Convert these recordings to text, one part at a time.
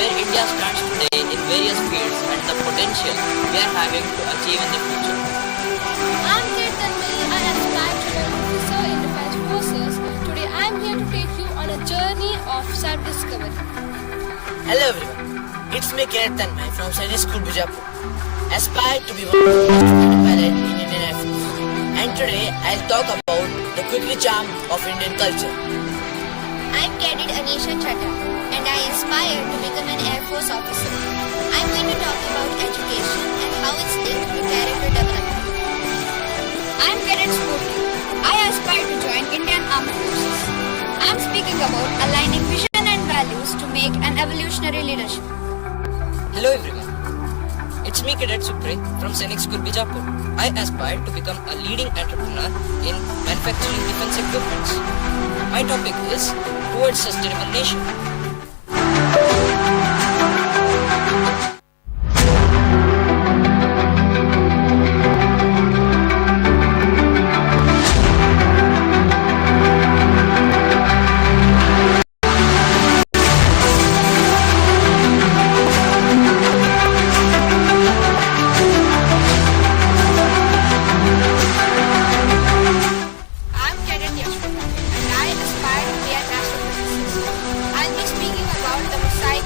where India stands today in various fields and the potential we are having to achieve in the future. I'm Kirtanvi. I aspire to be an officer in defense forces. Today I'm here to take you on a journey of self-discovery. Hello everyone, it's me Kirtanvi from SAINIK School BIJAPUR. Aspire to be one of the most wanted pilot in Indian Air Force. And today I'll talk about the quickly charm of Indian culture. I'm Cadet Anisha Chatta and I aspire to become an Air Force officer. I'm going to talk about education and how it's linked to character development. I'm Cadet Spurti. I aspire to join Indian Armed Forces. I'm speaking about aligning vision and values to make an evolutionary leadership. Hello everyone, it's me Cadet Supre from SAINIK School Bijapur. I aspire to become a leading entrepreneur in manufacturing defense equipments. My topic is towards sustainable nation. I'm Cadet Yashwata and I aspire to be an astrophysicist. I'll be speaking about the mosaic.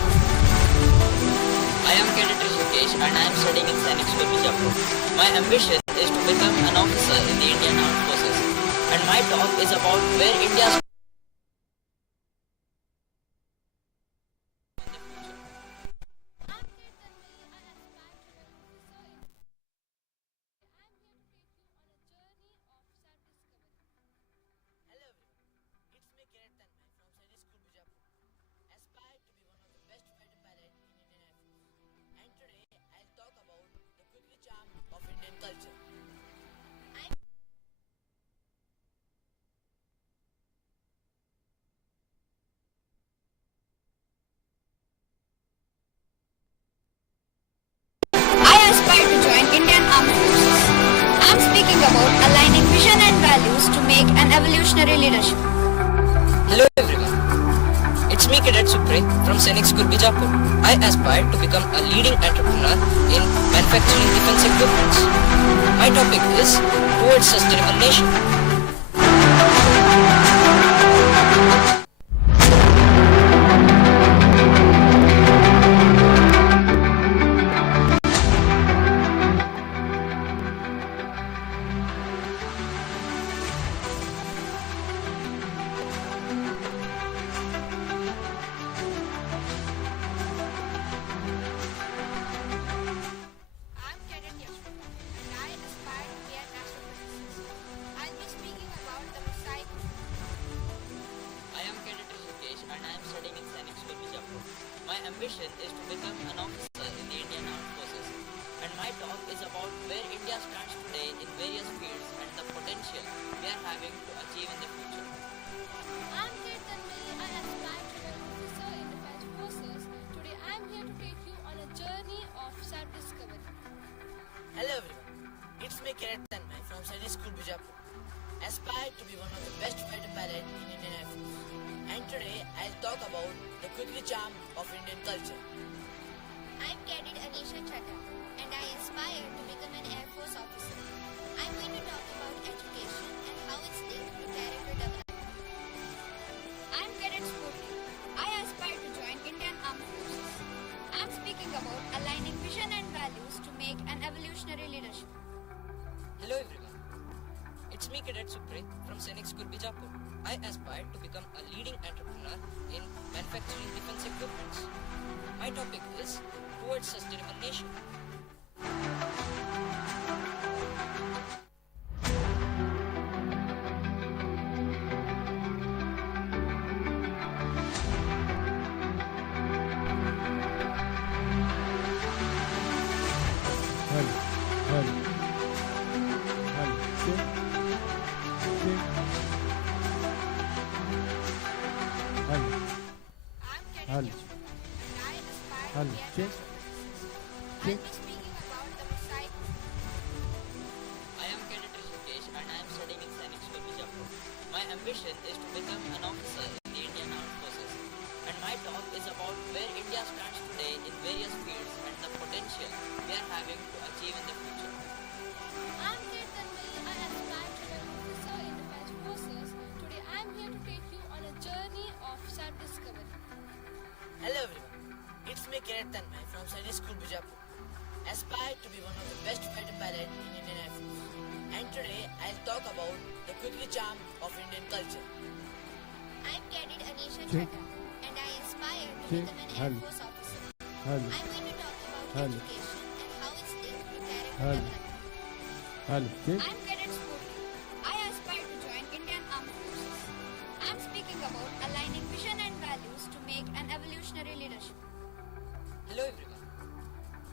I am Cadet Rishikesh and I am studying in SAINIK School Bijapur. My ambition is to become an officer in the Indian Armed Forces. And my talk is about where India stands. Hello everyone, it's me Kirtanvi from SAINIK School BIJAPur. Aspire to be one of the best fighter pilot in Indian Air Force. And today I'll talk about the quickly charm of Indian culture. I aspire to join Indian Armed Forces. I'm speaking about aligning vision and values to make an evolutionary leadership. Hello everyone, it's me Cadet Supre from SAINIK School Bijapur. I aspire to become a leading entrepreneur in manufacturing defense equipments. My topic is towards sustainable nation. I'm Cadet Yashwata and I aspire to be an astrophysicist. I'll be speaking about the mosaic. I am Cadet Rishikesh and I am studying in SAINIK School Bijapur. My ambition is to become an officer in the Indian Armed Forces. And my talk is about where India stands today in various fields and the potential we are having to achieve in the future. I'm Kirtanvi. I aspire to be an officer in defense forces. Today I'm here to take you on a journey of self-discovery. Hello everyone, it's me Kirtanvi from SAINIK School Bijapur. Aspire to be one of the best fighter pilot in Indian Air Force. And today I'll talk about the quickly charm of Indian culture. I'm Cadet Anisha Chatta and I aspire to become an Air Force officer. I'm going to talk about education and how it's linked to character development. I'm Cadet Spurti. I aspire to join Indian Armed Forces. I'm speaking about aligning vision and values to make an evolutionary leadership. Hello everyone, it's me Cadet Supre from SAINIK School Bijapur. I aspire to become a leading entrepreneur in manufacturing defense equipments. My topic is towards sustainable nation. I'm Cadet Yashwata and I aspire to be an astrophysicist. I'll be speaking about the mosaic. I am Cadet Rishikesh and I am studying in SAINIK School Bijapur. My ambition is to become an officer in the Indian Armed Forces. And my talk is about where India stands Mekayat Tanmay from SAINIK School BIJAPUR. Aspire to be one of the best fighter pilot in Indian Air Force. And today I'll talk about the quickly charm of Indian culture. I'm Cadet Anisha Chadha, and I aspire to become an Air Force officer. I'm going to talk about education and how it's linked to character development. I'm Cadet Spurti. I aspire to join Indian Armed Forces. I'm speaking about aligning vision and values to make an evolutionary leadership. Hello everyone.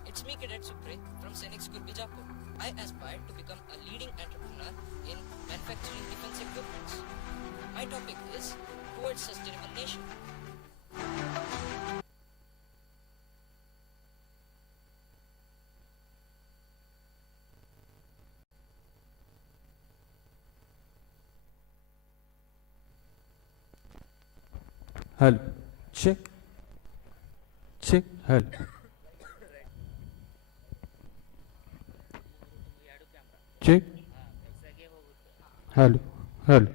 It's me Cadet Supre from SAINIK School Bijapur. I aspire to become a leading entrepreneur in manufacturing defense equipments. My topic is towards sustainable nation. Hello. Check. Check. Hello. Check. Hello. Hello.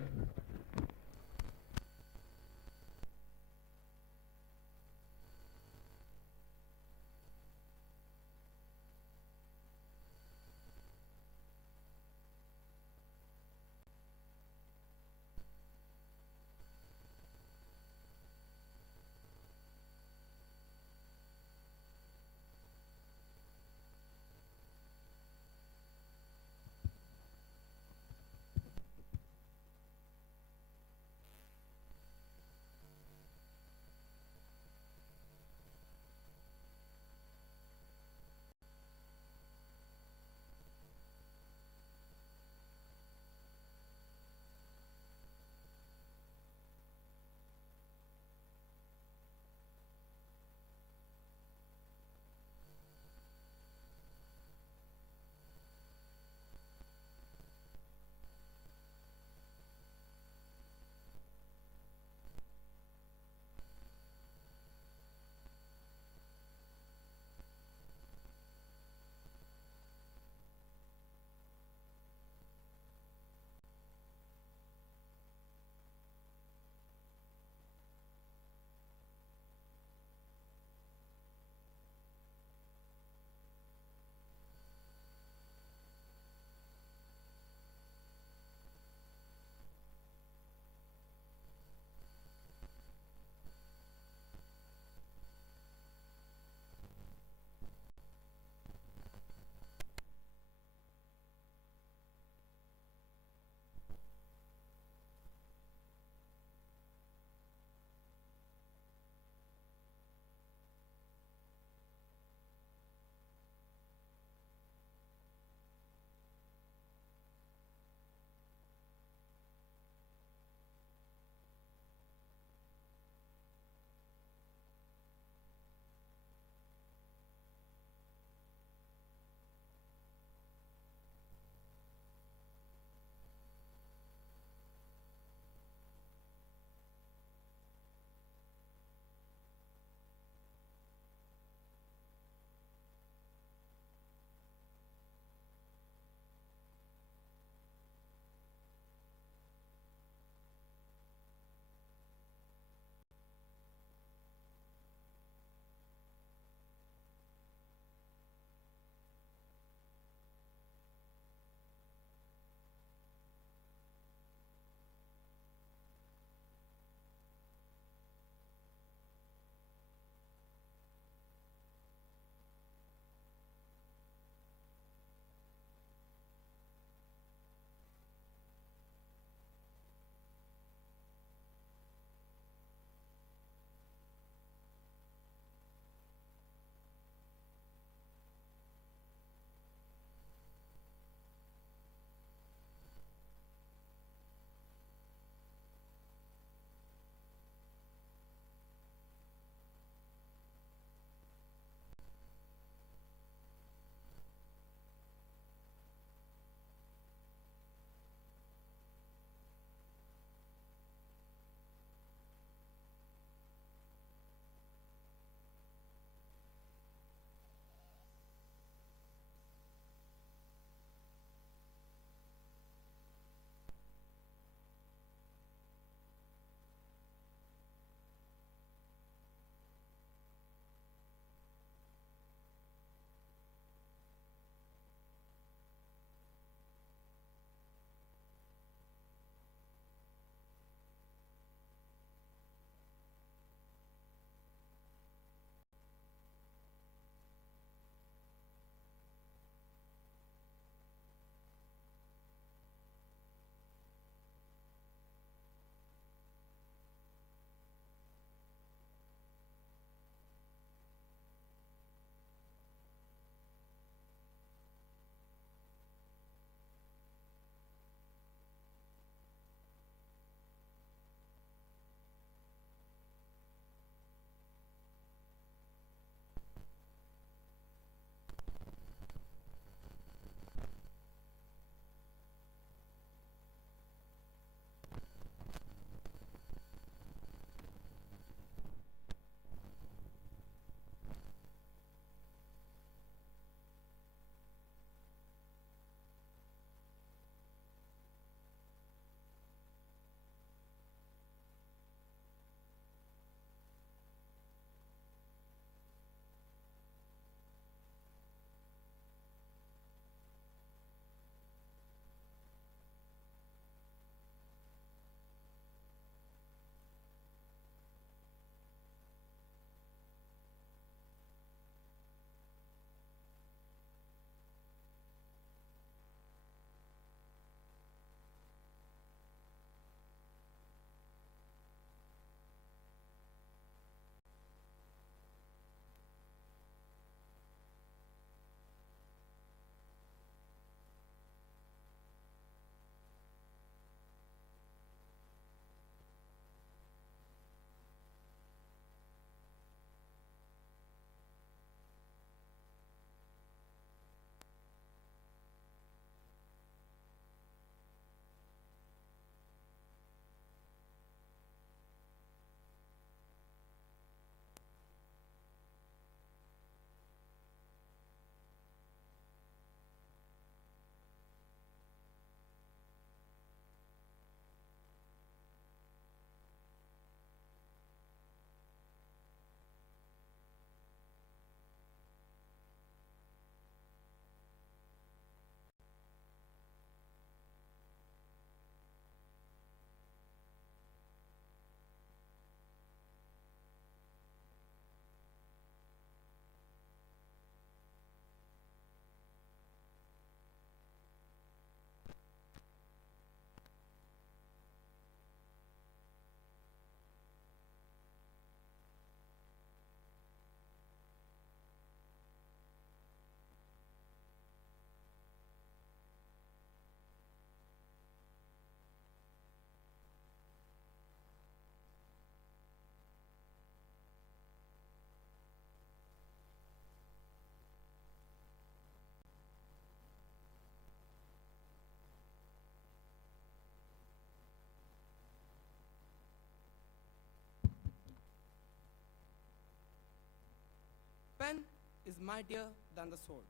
is mightier than the sword.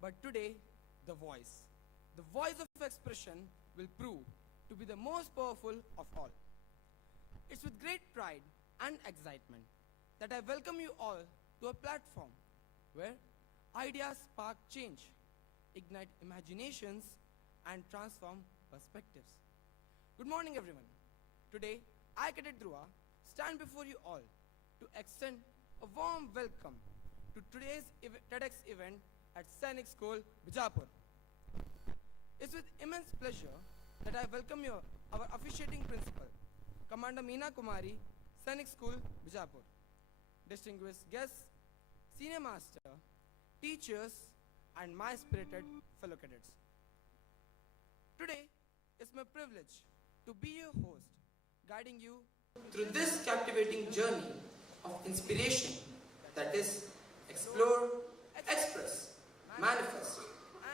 But today, the voice of expression will prove to be the most powerful of all. It's with great pride and excitement that I welcome you all to a platform where ideas spark change, ignite imaginations, and transform perspectives. Good morning, everyone. Today, I, Cadet Dhruva, stand before you all to extend a warm welcome to today's TEDx event at SAINIK School, BIJAPUR. It's with immense pleasure that I welcome our officiating principal, Commander Meena Kumari, SAINIK School, BIJAPUR. Distinguished guests, senior master, teachers, and my spirited fellow cadets. Today, it's my privilege to be your host, guiding you through this captivating journey of inspiration that is explore, express, manifest,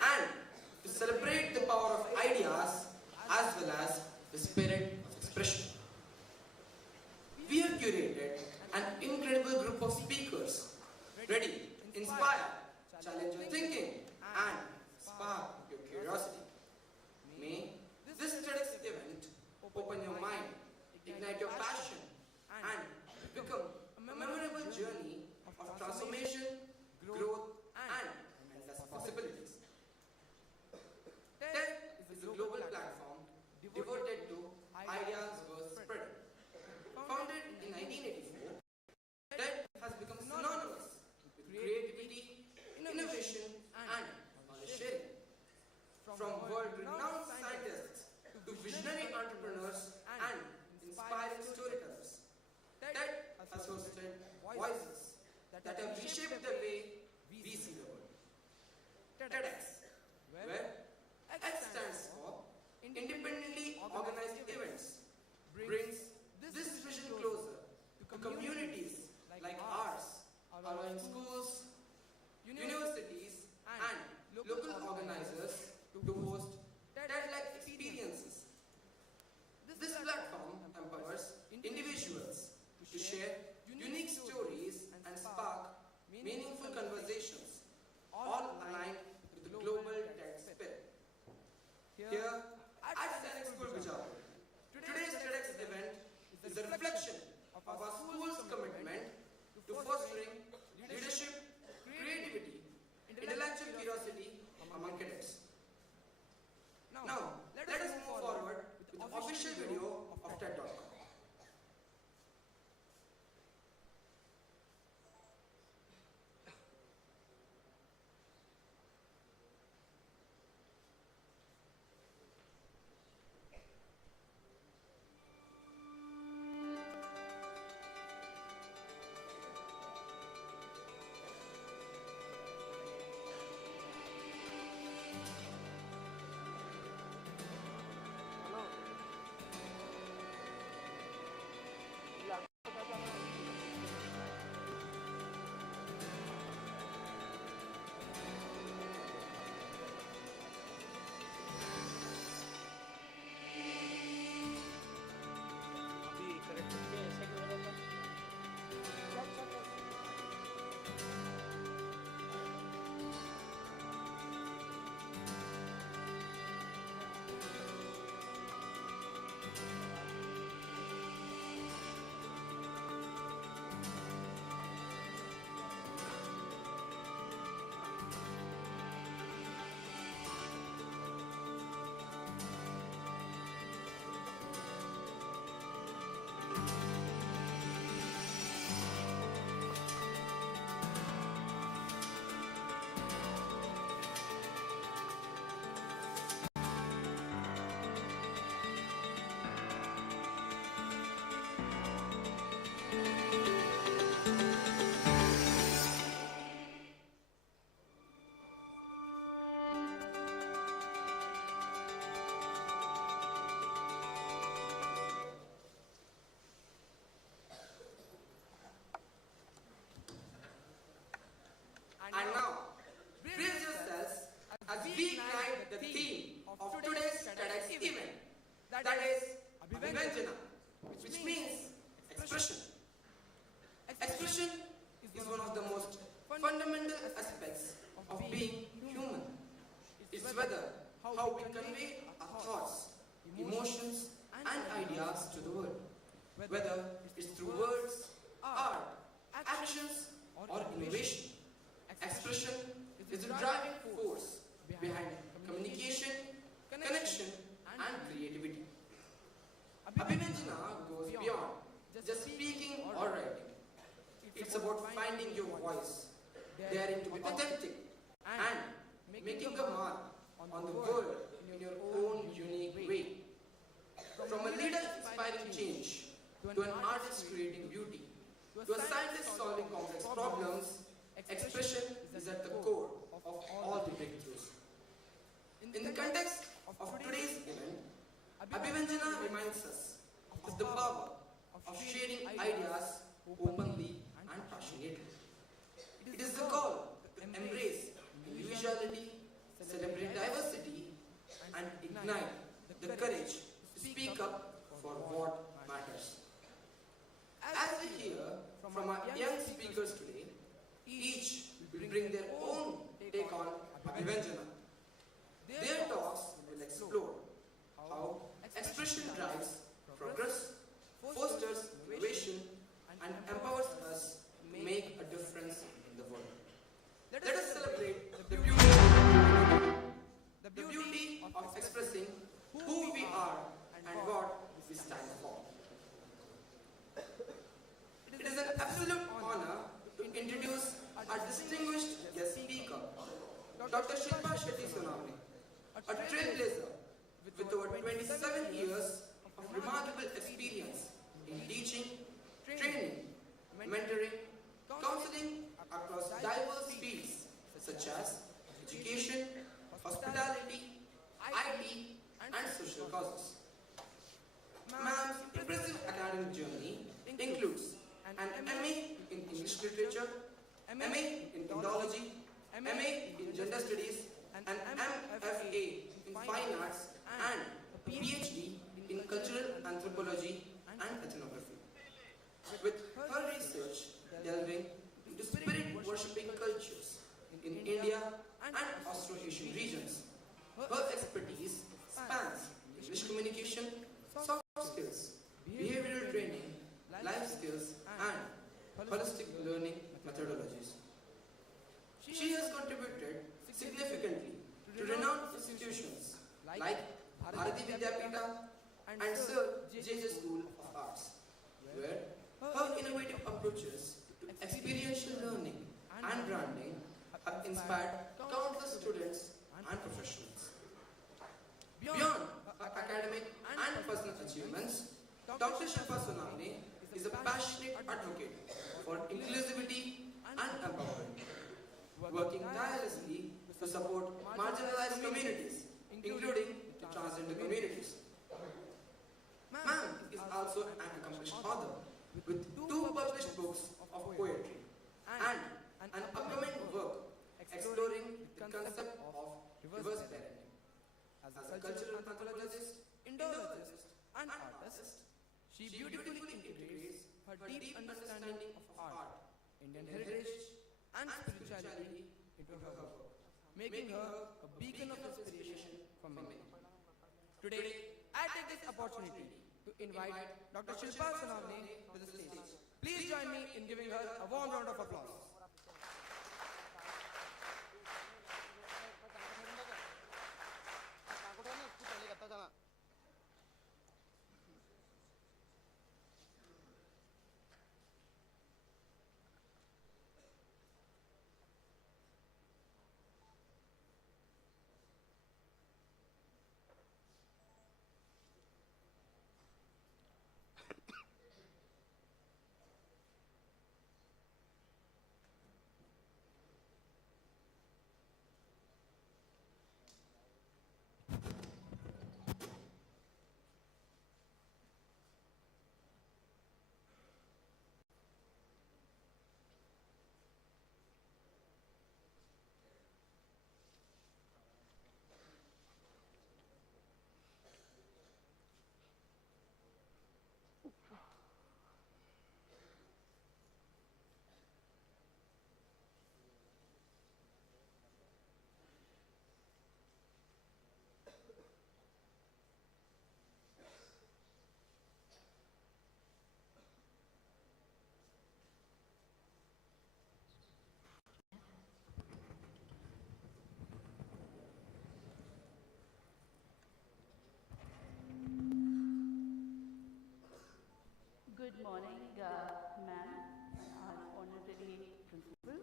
and to celebrate the power of ideas as well as the spirit of expression. We have curated an incredible group of speakers ready to inspire, challenge your thinking, and spark your curiosity. May this TEDx event open your mind, ignite your passion, and become a memorable journey of transformation, growth, and endless possibilities. TED is a global platform devoted to ideas worth spreading. Founded in 1984, TED has become synonymous with creativity, innovation, and knowledge sharing. From world-renowned scientists to visionary entrepreneurs and inspiring storytellers, TED has hosted voices that have reshaped the way we see the world. TEDx, where X stands for Independently Organized Events, brings this vision closer to communities like ours, allowing schools, universities, and local organizers to host TED-like experiences. This platform empowers individuals to share unique stories and spark meaningful conversations, all aligned with the global TED spirit. Here at SAINIK School, BIJAPUR, today's TEDx event is a reflection of our school's commitment to fostering leadership, creativity, intellectual curiosity among cadets. Now, let us move forward with the official video of TED Talk. And now, brace yourselves as we ignite the theme of today's TEDx event, that is ABHIVYANJANA, which means expression. Expression is one of the most fundamental being human. It's whether how we convey our thoughts, emotions, and ideas to the world. Whether it's through words, art, actions, or innovation. Expression is the driving force behind communication, connection, and creativity. Abhivanjana goes beyond just speaking or writing. It's about finding your voice, daring to be authentic, and making a mark on the world in your own unique way. From a leader inspiring change, to an artist creating beauty, to a scientist solving complex problems, expression is at the core of all the breakthroughs. In the context of today's event, Abhivanjana reminds us of the power of sharing ideas openly and passionately. It is the call to embrace individuality, celebrate diversity, and ignite the courage to speak up for what matters. As we hear from our young speakers today, each will bring their own take on Abhivanjana. Their talks will explore how expression drives progress, fosters innovation, and empowers us to make a difference in the world. Let us celebrate the beauty of expressing who we are and what we stand for. It is an absolute honor to introduce our distinguished guest speaker, Dr. Shilpa Shetty Sonamne, a trailblazer with over 27 years of remarkable experience in teaching, training, mentoring, counseling across diverse fields such as education, hospitality, IT, and social causes. Ma'am's impressive academic journey includes an MA in English Literature, MA in Indology, MA in Gender Studies, an MFA in Fine Arts, and a PhD in Cultural Anthropology and Ethnography. With her research delving into spirit-worshipping cultures in India and Austro-Asian regions, her expertise spans English communication, soft skills, behavioral training, life skills, and holistic learning methodologies. She has contributed significantly to renowned institutions like Bharati Vidyapita and Sir J.J. School of Arts, where her innovative approaches to experiential learning and branding have inspired countless students and professionals. Beyond her academic and personal achievements, Dr. Shilpa Sonamne is a passionate advocate for inclusivity and empowerment, working tirelessly to support marginalized communities, including the transgender communities. Ma'am is also an accomplished author with 2 published books of poetry and an upcoming work exploring the concept of reverse parenting. As a cultural anthropologist, Indologist, and artist, she beautifully integrates her deep understanding of art, Indian heritage, and spirituality into her work, making her a beacon of inspiration for many. Today, I take this opportunity to invite Dr. Shilpa Sonamne to the stage. Please join me in giving her a warm round of applause. Good morning, ma'am, honorary principal,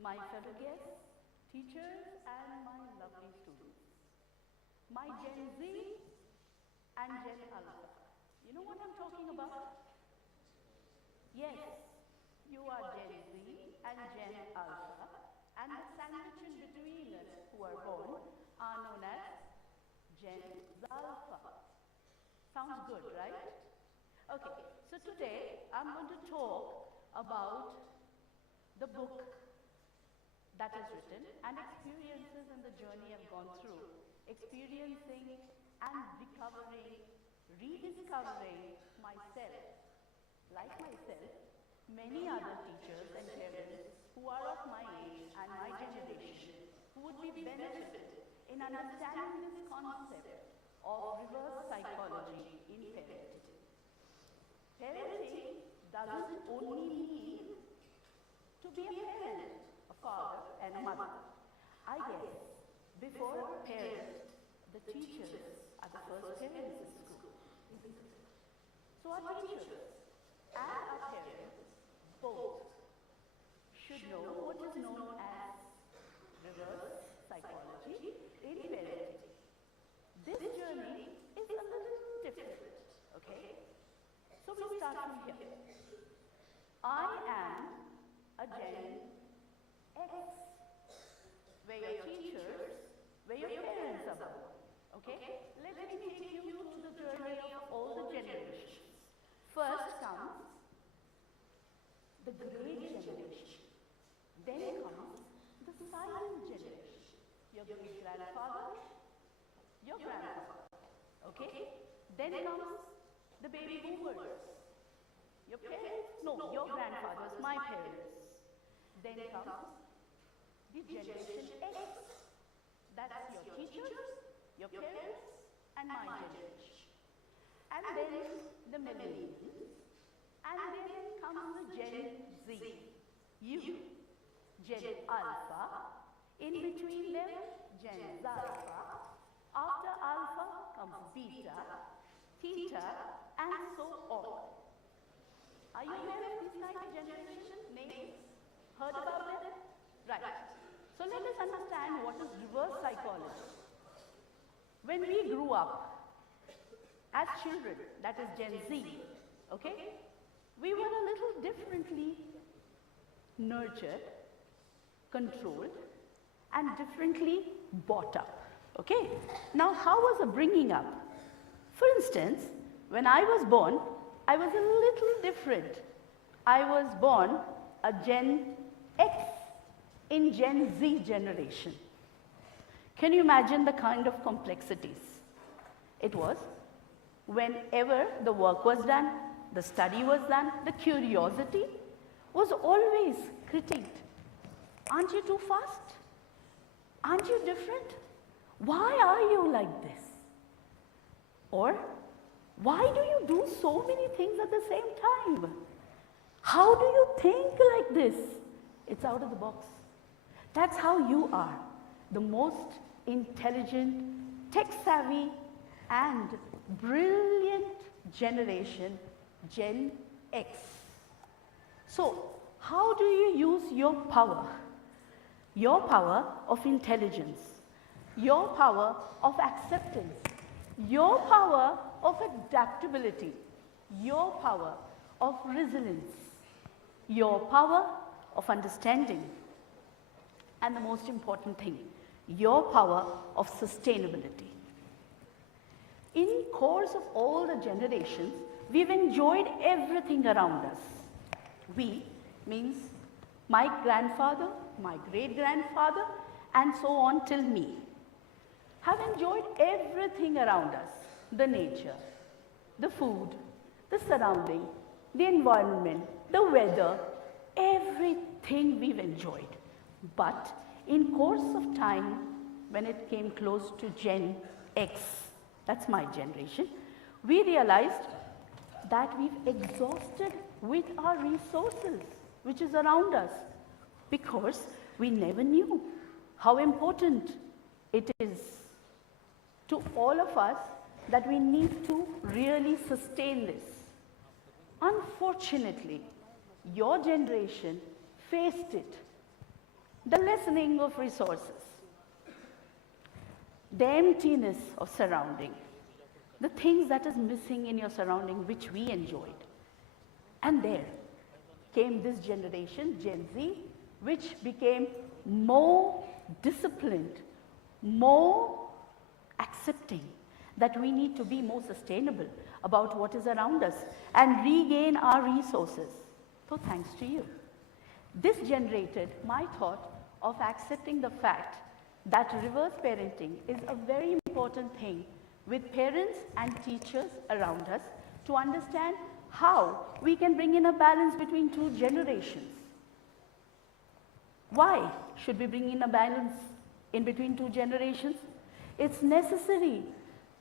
my fellow guests, teachers, and my lovely students. My Gen Z and Gen Alpha. You know what I'm talking about? Yes, you are Gen Z and Gen Alpha, and the sandwich in between us who are born are known as Gen Alpha. Sounds good, right? Okay, so today I'm going to talk about the book that is written and experiences in the journey I've gone through, experiencing and recovering, rediscovering myself. Like myself, many other teachers and parents who are of my age and my generation who would be benefited in understanding this concept of reverse psychology in parenting. Parenting doesn't only mean to be a parent, a father and a mother. I guess before a parent, the teachers are the first parents in school. So our teachers and our parents both should know what is known as reverse psychology in parenting. This journey is a little different, okay? So we start from here. I am a Gen X, where your teachers, where your parents are born, okay? Let me take you through the journey of all the generations. First comes the great generation. Then comes the silent generation. Your great-grandfather, your grandfather, okay? Then comes the baby boomers. Your parents? No, your grandfathers, my parents. Then comes the generation X. That's your teachers, your parents, and my generation. And then the millennials. And then comes the Gen Z. You, Gen Alpha. In between them, Gen Alpha. After Alpha comes Beta, Theta, and so on. Are you aware of these kind of generation names? Heard about them? Right. So let us understand what is reverse psychology. When we grew up as children, that is Gen Z, okay, we were a little differently nurtured, controlled, and differently brought up, okay? Now, how was the bringing up? For instance, when I was born, I was a little different. I was born a Gen X in Gen Z generation. Can you imagine the kind of complexities it was? Whenever the work was done, the study was done, the curiosity was always critiqued. Aren't you too fast? Aren't you different? Why are you like this? Or, why do you do so many things at the same time? How do you think like this? It's out of the box. That's how you are, the most intelligent, tech-savvy, and brilliant generation, Gen X. So, how do you use your power? Your power of intelligence, your power of acceptance, your power of adaptability, your power of resilience, your power of understanding, and the most important thing, your power of sustainability. In course of all the generations, we've enjoyed everything around us. We means my grandfather, my great-grandfather, and so on till me, have enjoyed everything around us. The nature, the food, the surrounding, the environment, the weather, everything we've enjoyed. But in course of time, when it came close to Gen X, that's my generation, we realized that we've exhausted with our resources, which is around us, because we never knew how important it is to all of us that we need to really sustain this. Unfortunately, your generation faced it. The lessening of resources, the emptiness of surrounding, the things that is missing in your surrounding which we enjoyed. And there came this generation, Gen Z, which became more disciplined, more accepting that we need to be more sustainable about what is around us and regain our resources. So thanks to you. This generated my thought of accepting the fact that reverse parenting is a very important thing with parents and teachers around us to understand how we can bring in a balance between two generations. Why should we bring in a balance in between two generations? It's necessary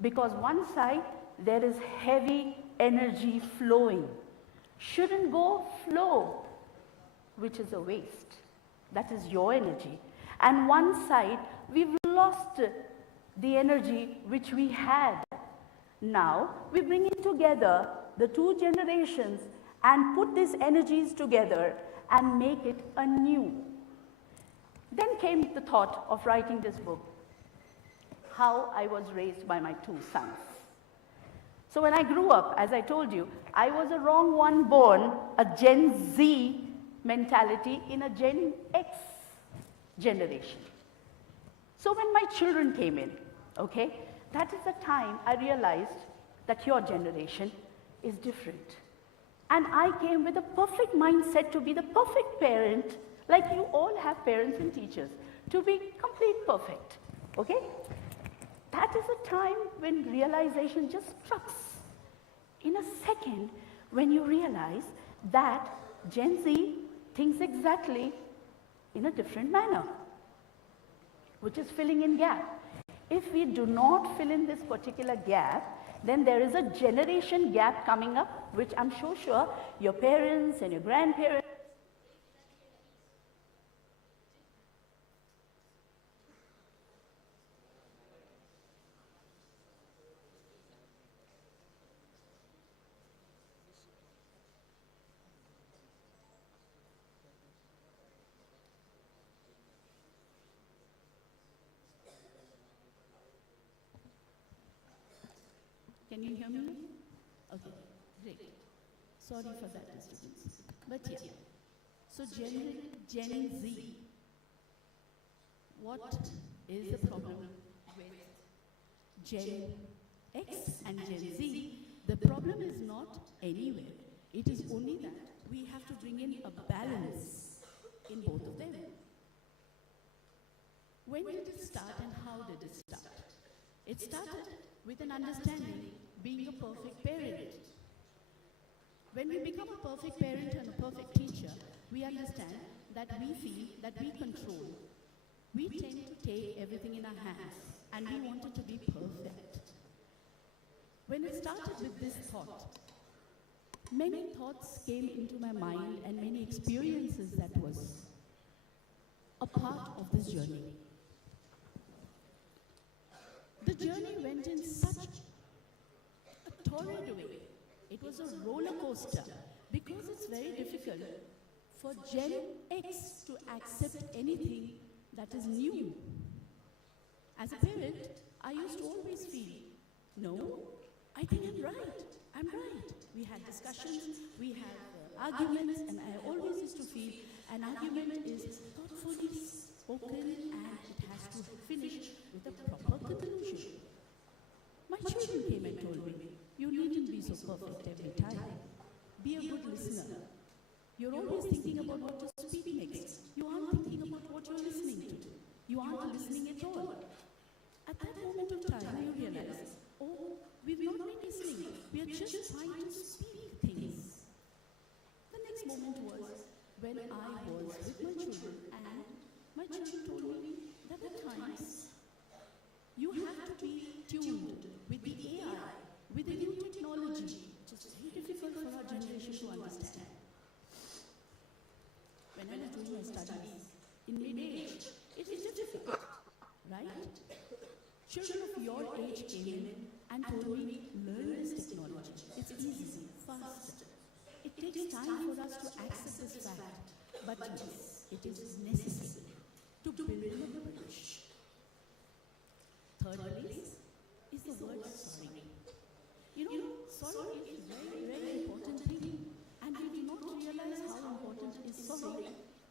because one side there is heavy energy flowing. Shouldn't go flow, which is a waste. That is your energy. And one side, we've lost the energy which we had. Now, we bring it together, the two generations, and put these energies together and make it anew. Then came the thought of writing this book, How I Was Raised by My Two Sons. So when I grew up, as I told you, I was a wrong one born, a Gen Z mentality in a Gen X generation. So when my children came in, okay, that is the time I realized that your generation is different. And I came with a perfect mindset to be the perfect parent, like you all have parents and teachers, to be complete perfect, okay? That is a time when realization just struck. In a second, when you realize that Gen Z thinks exactly in a different manner, which is filling in gap. If we do not fill in this particular gap, then there is a generation gap coming up, which I'm sure your parents and your grandparents. Can you hear me? Okay, great. Sorry for that disturbance. But yeah, so Gen Z, what is the problem with Gen X and Gen Z? The problem is not anywhere. It is only that we have to bring in a balance in both of them. When did it start and how did it start? It started with an understanding being a perfect parent. When we become a perfect parent and a perfect teacher, we understand that we feel that we control. We tend to take everything in our hands and we want it to be perfect. When it started with this thought, many thoughts came into my mind and many experiences that was a part of this journey. The journey went in such a torrid way. It was a roller coaster because it's very difficult for Gen X to accept anything that is new. As a parent, I used to always feel, no, I think I'm right. I'm right. We had discussions, we had arguments, and I always used to feel an argument is thoughtfully spoken and it has to finish with a proper conclusion. My children came and told me, you needn't be so perfect every time. Be a good listener. You're always thinking about what to speak next. You aren't thinking about what you're listening to. You aren't listening at all. At that moment of time, you realize, oh, we've not been listening. We are just trying to speak things. The next moment was when I was with my children and my children told me that at times you have to be tuned with the AI, with the new technology, which is very difficult for our generation to understand. When I was doing my studies in mid-age, it is difficult, right? Children of your age came in and told me, learn this technology. It's easy, fast. time for us to accept this fact, but yes, it is necessary to build a bridge. Third place is the word sorry. You know, sorry is a very, very important thing, and we do not realize how important is sorry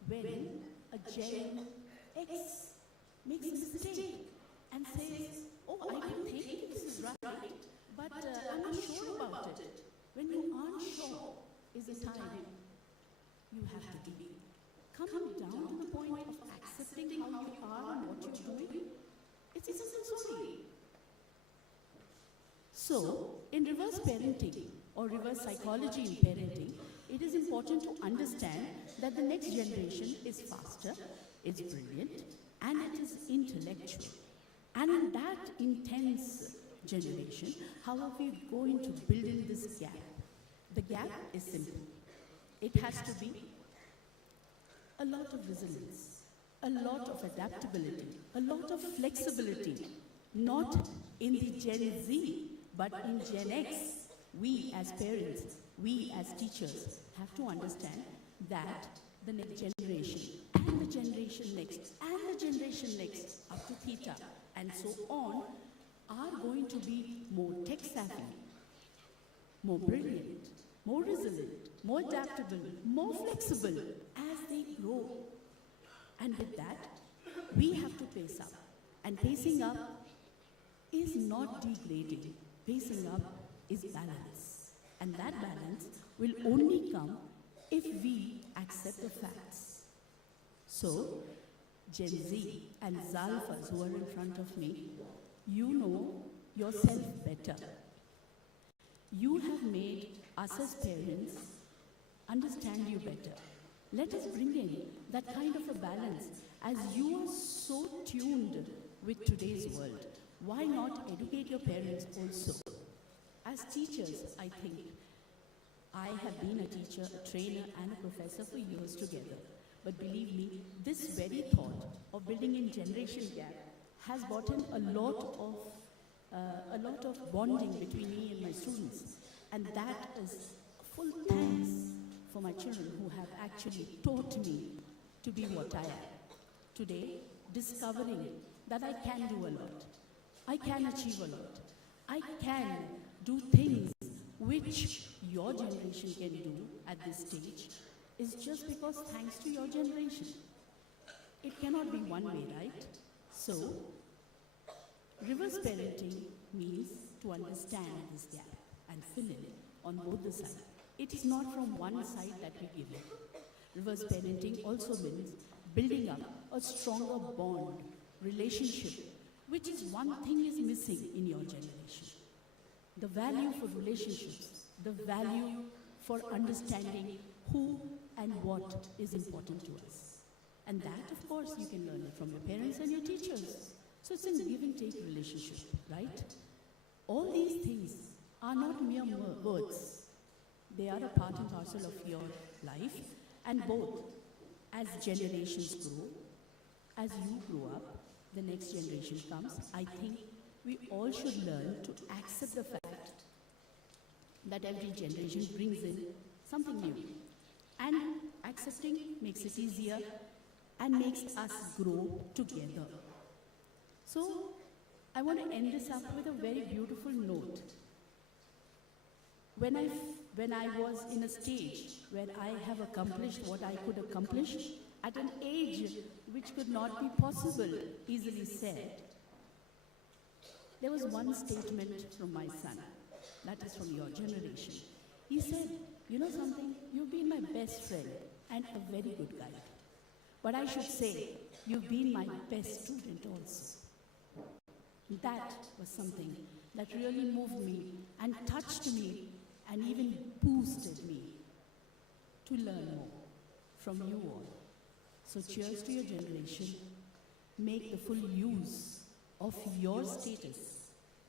when a Gen X makes a mistake and says, oh, I don't think this is right, but I'm not sure about it. When you aren't sure is the time you have to be. Come down to the point of accepting how you are and what you're doing. It's a simple story. So, in reverse parenting or reverse psychology in parenting, it is important to understand that the next generation is faster, it's brilliant, and it is intellectual. And in that intense generation, how are we going to build in this gap? The gap is simple. It has to be a lot of resilience, a lot of adaptability, a lot of flexibility, not in the Gen Z, but in Gen X. We as parents, we as teachers have to understand that the next generation and the generation next and the generation next up to theta and so on are going to be more tech savvy, more brilliant, more resilient, more adaptable, more flexible as they grow. And with that, we have to pace up. And pacing up is not degrading. Pacing up is balance. And that balance will only come if we accept the facts. So, Gen Z and Zalfas who are in front of me, you know yourself better. You have made us as parents understand you better. Let us bring in that kind of a balance. As you are so tuned with today's world, why not educate your parents also? As teachers, I think, I have been a teacher, a trainer, and a professor for years together. But believe me, this very thought of building in generation gap has brought in a lot of bonding between me and my students. And that is full thanks for my children who have actually taught me to be what I am. Today, discovering that I can do a lot. I can achieve a lot. I can do things which your generation can do at this stage is just because thanks to your generation. It cannot be one way, right? So, reverse parenting means to understand this gap and fill in on both the sides. It is not from one side that we give it. Reverse parenting also means building up a stronger bond, relationship, which is one thing is missing in your generation. The value for relationships, the value for understanding who and what is important to us. And that, of course, you can learn it from your parents and your teachers. So it's a give and take relationship, right? All these things are not mere words. They are a part and parcel of your life. And both, as generations grow, as you grow up, the next generation comes, I think we all should learn to accept the fact that every generation brings in something new. And accepting makes it easier and makes us grow together. So, I want to end this up with a very beautiful note. When I was in a stage where I have accomplished what I could accomplish at an age which could not be possible, easily said, there was one statement from my son, that is from your generation. He said, you know something, you've been my best friend and a very good guide. But I should say, you've been my best student also. That was something that really moved me and touched me and even boosted me to learn more from you all. So cheers to your generation. Make the full use of your status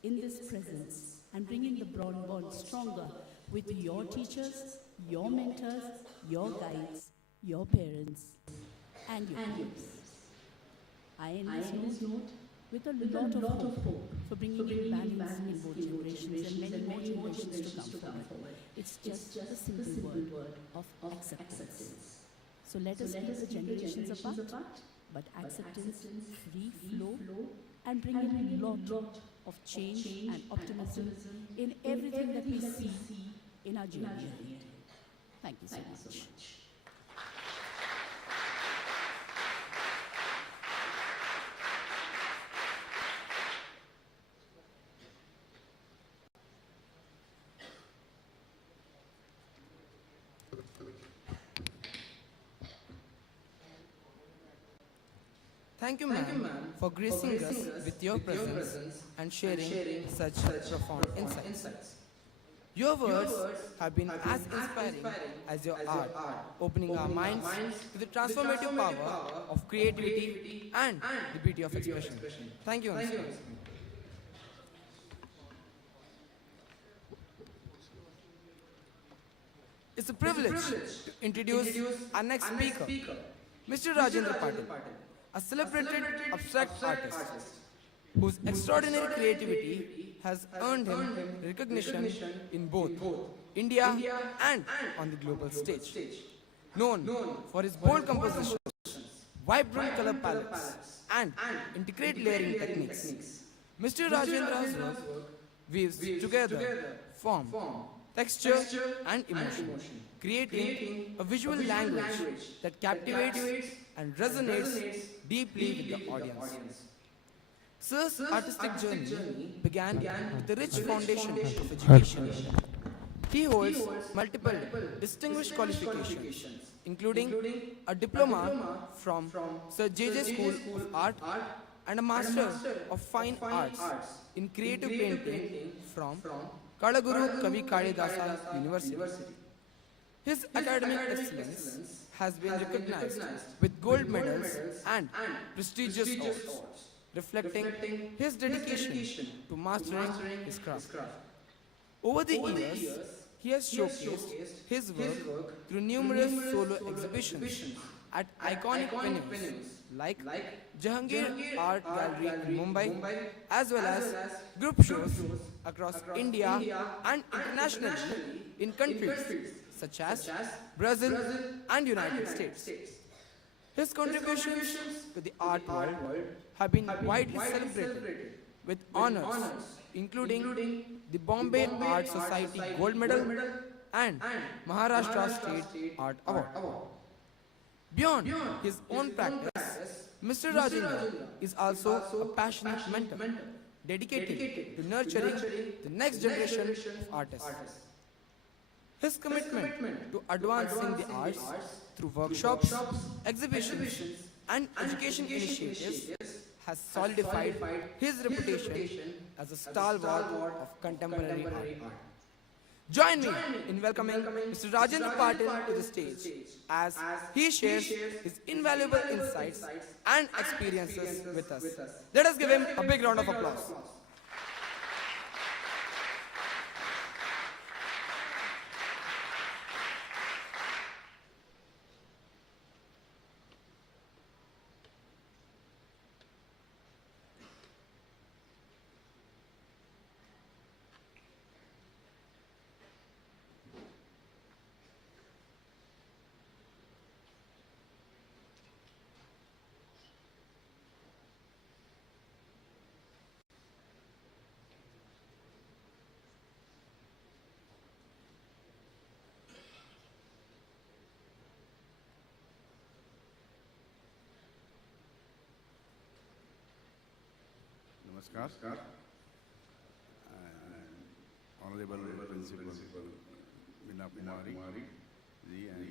in this presence and bringing the broad bond stronger with your teachers, your mentors, your guides, your parents, and your peers. I end this note with a lot of hope for bringing in balance in both generations and many more generations to come forward. It's just a simple word of acceptance. So let us keep the generations apart, but acceptance, free flow, and bring in a lot of change and optimism in everything that we see in our journey ahead. Thank you so much. Thank you, ma'am, for gracing us with your presence and sharing such profound insights. Your words have been as inspiring as your art, opening our minds to the transformative power of creativity and the beauty of expression. Thank you once again. It's a privilege to introduce our next speaker, Mr. Rajendra Patil, a celebrated abstract artist whose extraordinary creativity has earned him recognition in both India and on the global stage. Known for his bold compositions, vibrant color palettes, and intricate layering techniques, Mr. Rajendra's work weaves together form, texture, and emotion, creating a visual language that captivates and resonates deeply with the audience. Sir's artistic journey began with a rich foundation of education. He holds multiple distinguished qualifications, including a diploma from Sir J.J. School of Art and a Master of Fine Arts in Creative Painting from Kalaguru Kavi Kalidasa University. His academic excellence has been recognized with gold medals and prestigious awards, reflecting his dedication to mastering his craft. Over the years, he has showcased his work through numerous solo exhibitions at iconic venues like Jahangir Art Gallery in Mumbai, as well as group shows across India and internationally in countries such as Brazil and United States. His contributions to the art world have been widely celebrated with honors including the Bombay Art Society Gold Medal and Maharashtra State Art Award. Beyond his own practice, Mr. Rajendra is also a passionate mentor, dedicated to nurturing the next generation of artists. His commitment to advancing the arts through workshops, exhibitions, and education initiatives has solidified his reputation as a stalwart of contemporary art. Join me in welcoming Mr. Rajendra Patil to the stage as he shares his invaluable insights and experiences with us. Let us give him a big round of applause. Namaskar. Honorable Principal Meena Kumari ji and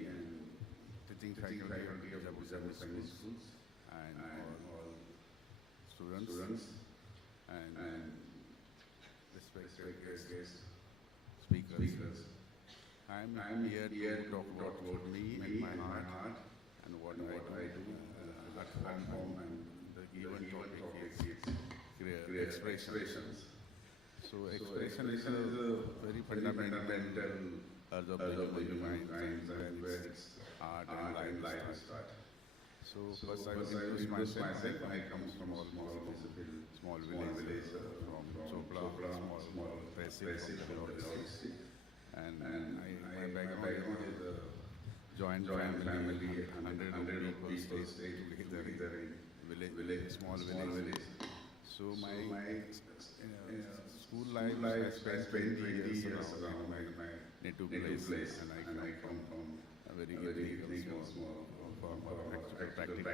teaching faculty of BIJAPUR schools and all students and respected guest speakers. I am here to talk about me and my heart and what I do at home and the given topic is expressions. So expression is a very fundamental urge of the human mind where its art and life start. So first I will introduce myself. I come from a small village from Chopla, small tehsil from Bellore district. And my background is a joint family, 100 people stay together in small village. So my school life, I spent 20 years around in my native place, and I come from a very small from practical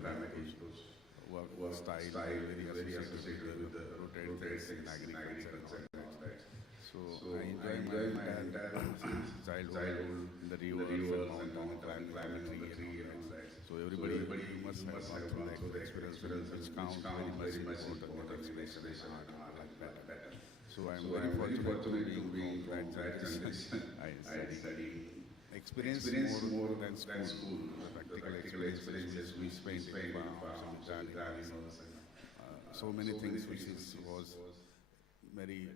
family whose work style very associated with the rotated trades in agriculture and all that. So I enjoy my entire childhood in the rivers and mountains, climbing on the tree and all that. So everybody must have gone through the experience which counts very much important in expression art like that. So I am very fortunate to being from that generation. I study experience more than school. The practical experiences we spent in farms and gardens, so many things which was very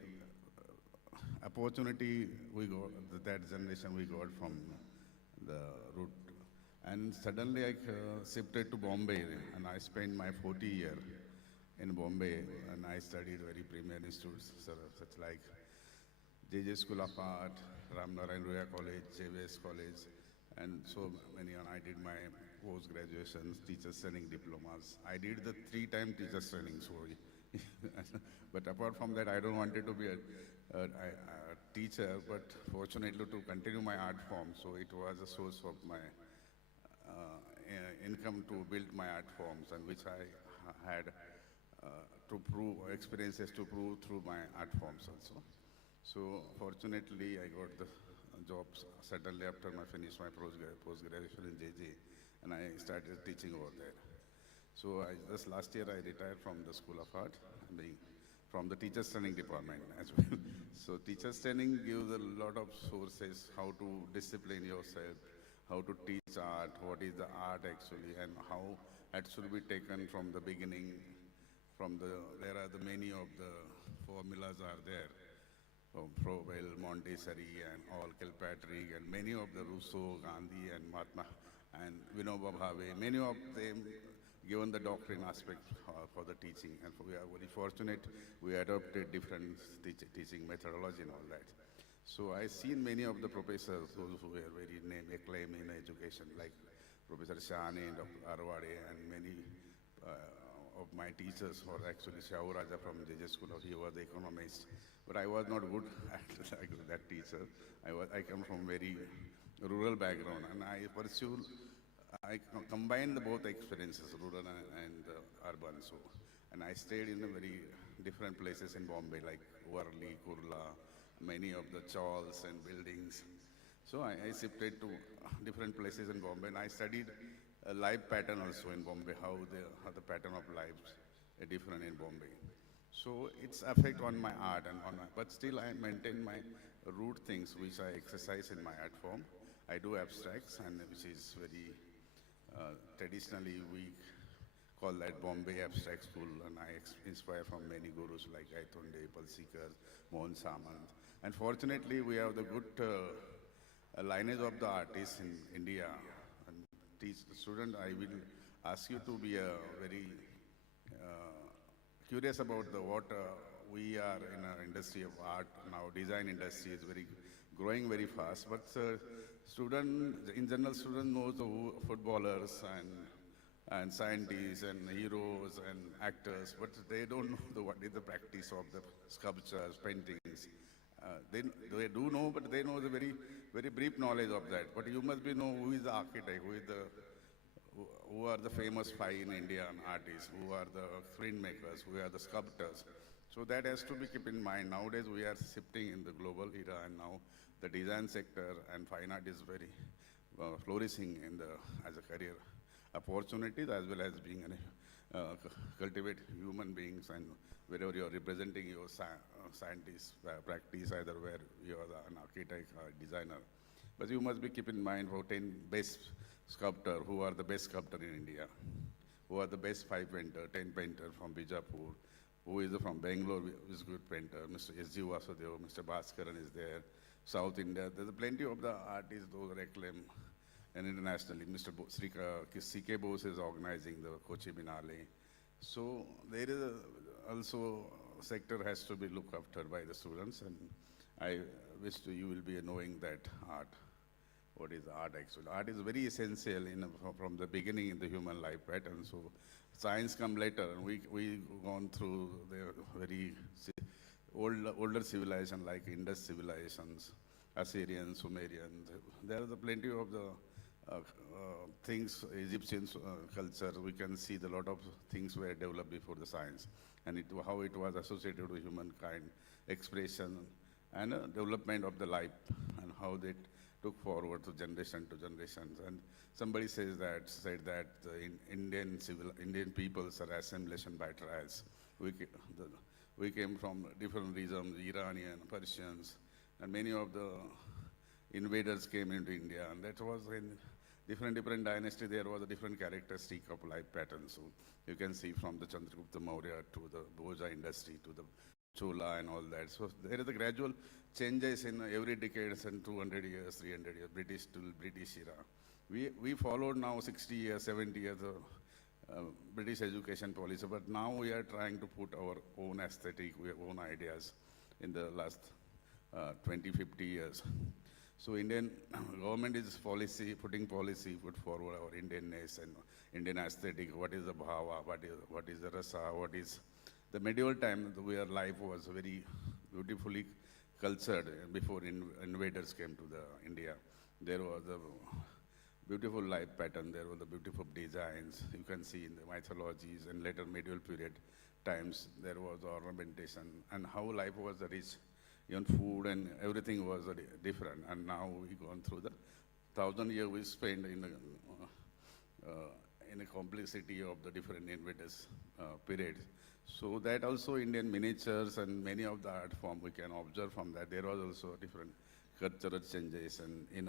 opportunity we got, that generation we got from the root. And suddenly I shifted to Bombay, and I spent my 40 year in Bombay, and I studied very premier institutes, such like JJ School of Art, Ramnarayan Roya College, JVS College, and so many. And I did my post-graduation teachers training diplomas. I did the 3-time teachers training, sorry. But apart from that, I don't wanted to be a teacher, but fortunately to continue my art form. So it was a source of my income to build my art forms, and which I had to prove, experiences to prove through my art forms also. So fortunately, I got the jobs suddenly after I finished my post-graduation in JJ, and I started teaching over there. So just last year I retired from the School of Art, from the teachers training department as well. So teachers training gives a lot of sources, how to discipline yourself, how to teach art, what is the art actually, and how it should be taken from the beginning. There are many of the formulas are there, from Froebel, Montessori, and all Kilpatrick, and many of the Rousseau, Gandhi, and Mahatma, and Vinoba Bhave, many of them given the doctrine aspect for the teaching, and we are very fortunate we adopted different teaching methodology and all that. So I seen many of the professors who were very acclaimed in education, like Professor Shani, Dr. Arwade, and many of my teachers were actually Shahu Raja from JJ School. He was the economist, but I was not good at that teacher. I come from very rural background, and I combined both experiences, rural and urban. So, and I stayed in very different places in Bombay, like Worli, Kurla, many of the chawls and buildings. So I shifted to different places in Bombay, and I studied a life pattern also in Bombay, how the pattern of lives are different in Bombay. So it's effect on my art but still I maintain my root things which I exercise in my art form. I do abstracts, and which is very traditionally we call that Bombay Abstract School, and I inspire from many gurus like Gaitonde, Palsikar, Mohan Samant. And fortunately, we have the good lineage of the artists in India. And teach the student, I will ask you to be very curious about what we are in our industry of art now. Design industry is growing very fast, but in general, student knows the footballers and scientists and heroes and actors, but they don't know what is the practice of the sculptures, paintings. They do know, but they know the very brief knowledge of that. But you must know who is the architect, who are the famous fine Indian artists, who are the printmakers, who are the sculptors. So that has to be kept in mind. Nowadays we are shifting in the global era, and now the design sector and fine art is very flourishing as a career opportunities, as well as being cultivate human beings, and wherever you are representing your scientist practice, either where you are an architect or designer. But you must be keep in mind for 10 best sculptor, who are the best sculptor in India, who are the best 5 painter, 10 painter from Bijapur, who is from Bangalore, who is good painter, Mr. S.G. Vasudeva, Mr. Bhaskaran is there. South India, there's plenty of the artists, those are acclaimed and internationally. Mr. C.K. Bose is organizing the Kochi Biennale. So there is also sector has to be looked after by the students, and I which you will be knowing that art. What is art actually? Art is very essential from the beginning in the human life pattern. So science come later, and we gone through the very older civilization like Indus civilizations, Assyrians, Sumerians. There are plenty of the things, Egyptian culture. We can see the lot of things were developed before the science, and how it was associated with humankind, expression, and development of the life, and how they took forward to generation. And somebody said that the Indian peoples are assimilation by trials. We came from different regions, Iranian, Persians, and many of the invaders came into India, and that was in different dynasty. There was a different characteristic of life patterns. So you can see from the Chandragupta Maurya to the Bhoja industry to the Chola and all that. So there is a gradual changes in every decade, and 200 years, 300 years, British to British era. We followed now 60 years, 70 years British education policy, but now we are trying to put our own aesthetic, our own ideas in the last 20, 50 years. So Indian government is putting policy, put forward our Indianness and Indian aesthetic. What is the bhava? What is the rasa? What is the medieval time? Where life was very beautifully cultured before invaders came to the India. There was a beautiful life pattern. There were the beautiful designs. You can see in the mythologies and later medieval period times. There was ornamentation and how life was rich. Even food and everything was different, and now we gone through the 1,000 years we spent in a complexity of the different invaders periods. So that also Indian miniatures and many of the art form we can observe from that. There was also different cultural changes and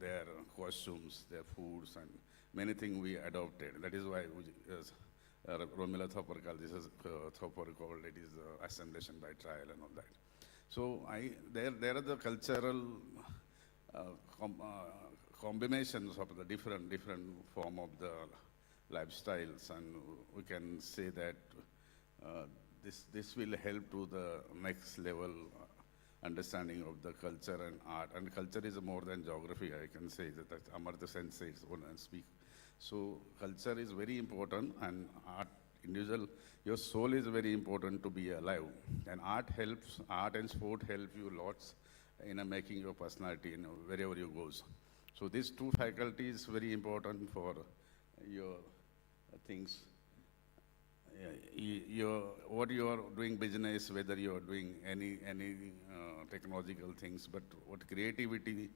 their costumes, their foods, and many things we adopted. That is why Romila Thopar called this as Thopar called it is assimilation by trial and all that. So there are the cultural combinations of the different form of the lifestyles, and we can say that this will help to the next level understanding of the culture and art. And culture is more than geography, I can say that Amartya Sen says when I speak. So culture is very important, and art, your soul is very important to be alive. And art and sport help you lots in making your personality wherever you goes. So these two faculties very important for your things. What you are doing business, whether you are doing any technological things, but what creativity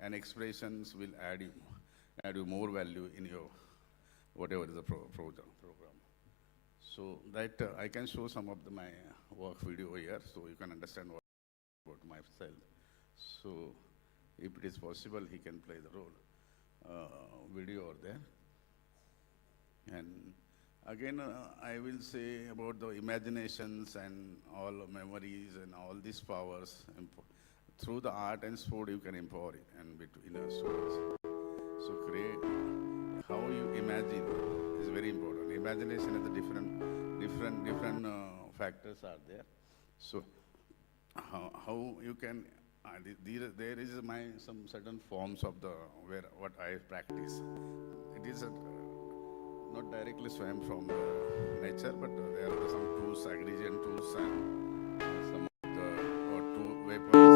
and expressions will add you more value in your whatever is the program. So that I can show some of my work video here, so you can understand what about myself. So if it is possible, he can play the role. Video over there. And again, I will say about the imaginations and all memories and all these powers. Through the art and sport, you can empower it and in our souls. So create how you imagine is very important. Imagination is the different factors are there. So how you can there is some certain forms of what I practice. It is not directly swam from nature, but there are some tools, ingredient tools, and some of the two weapons.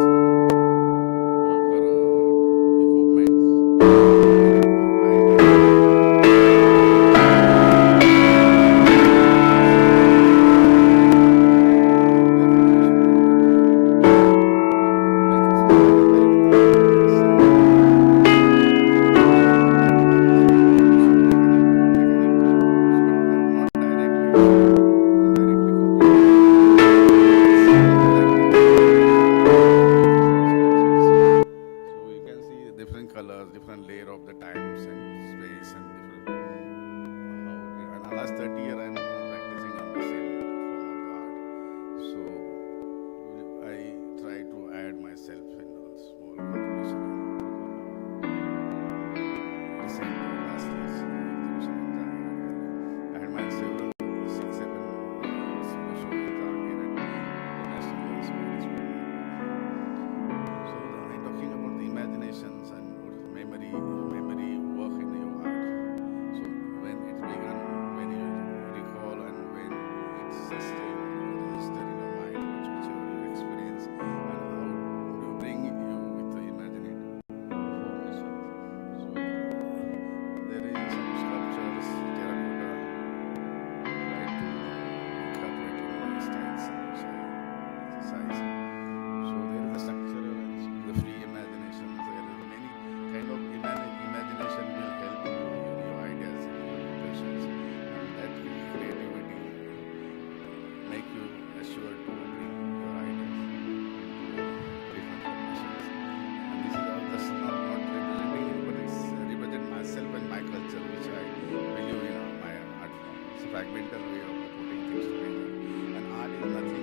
fragmental way of putting things together. And art is nothing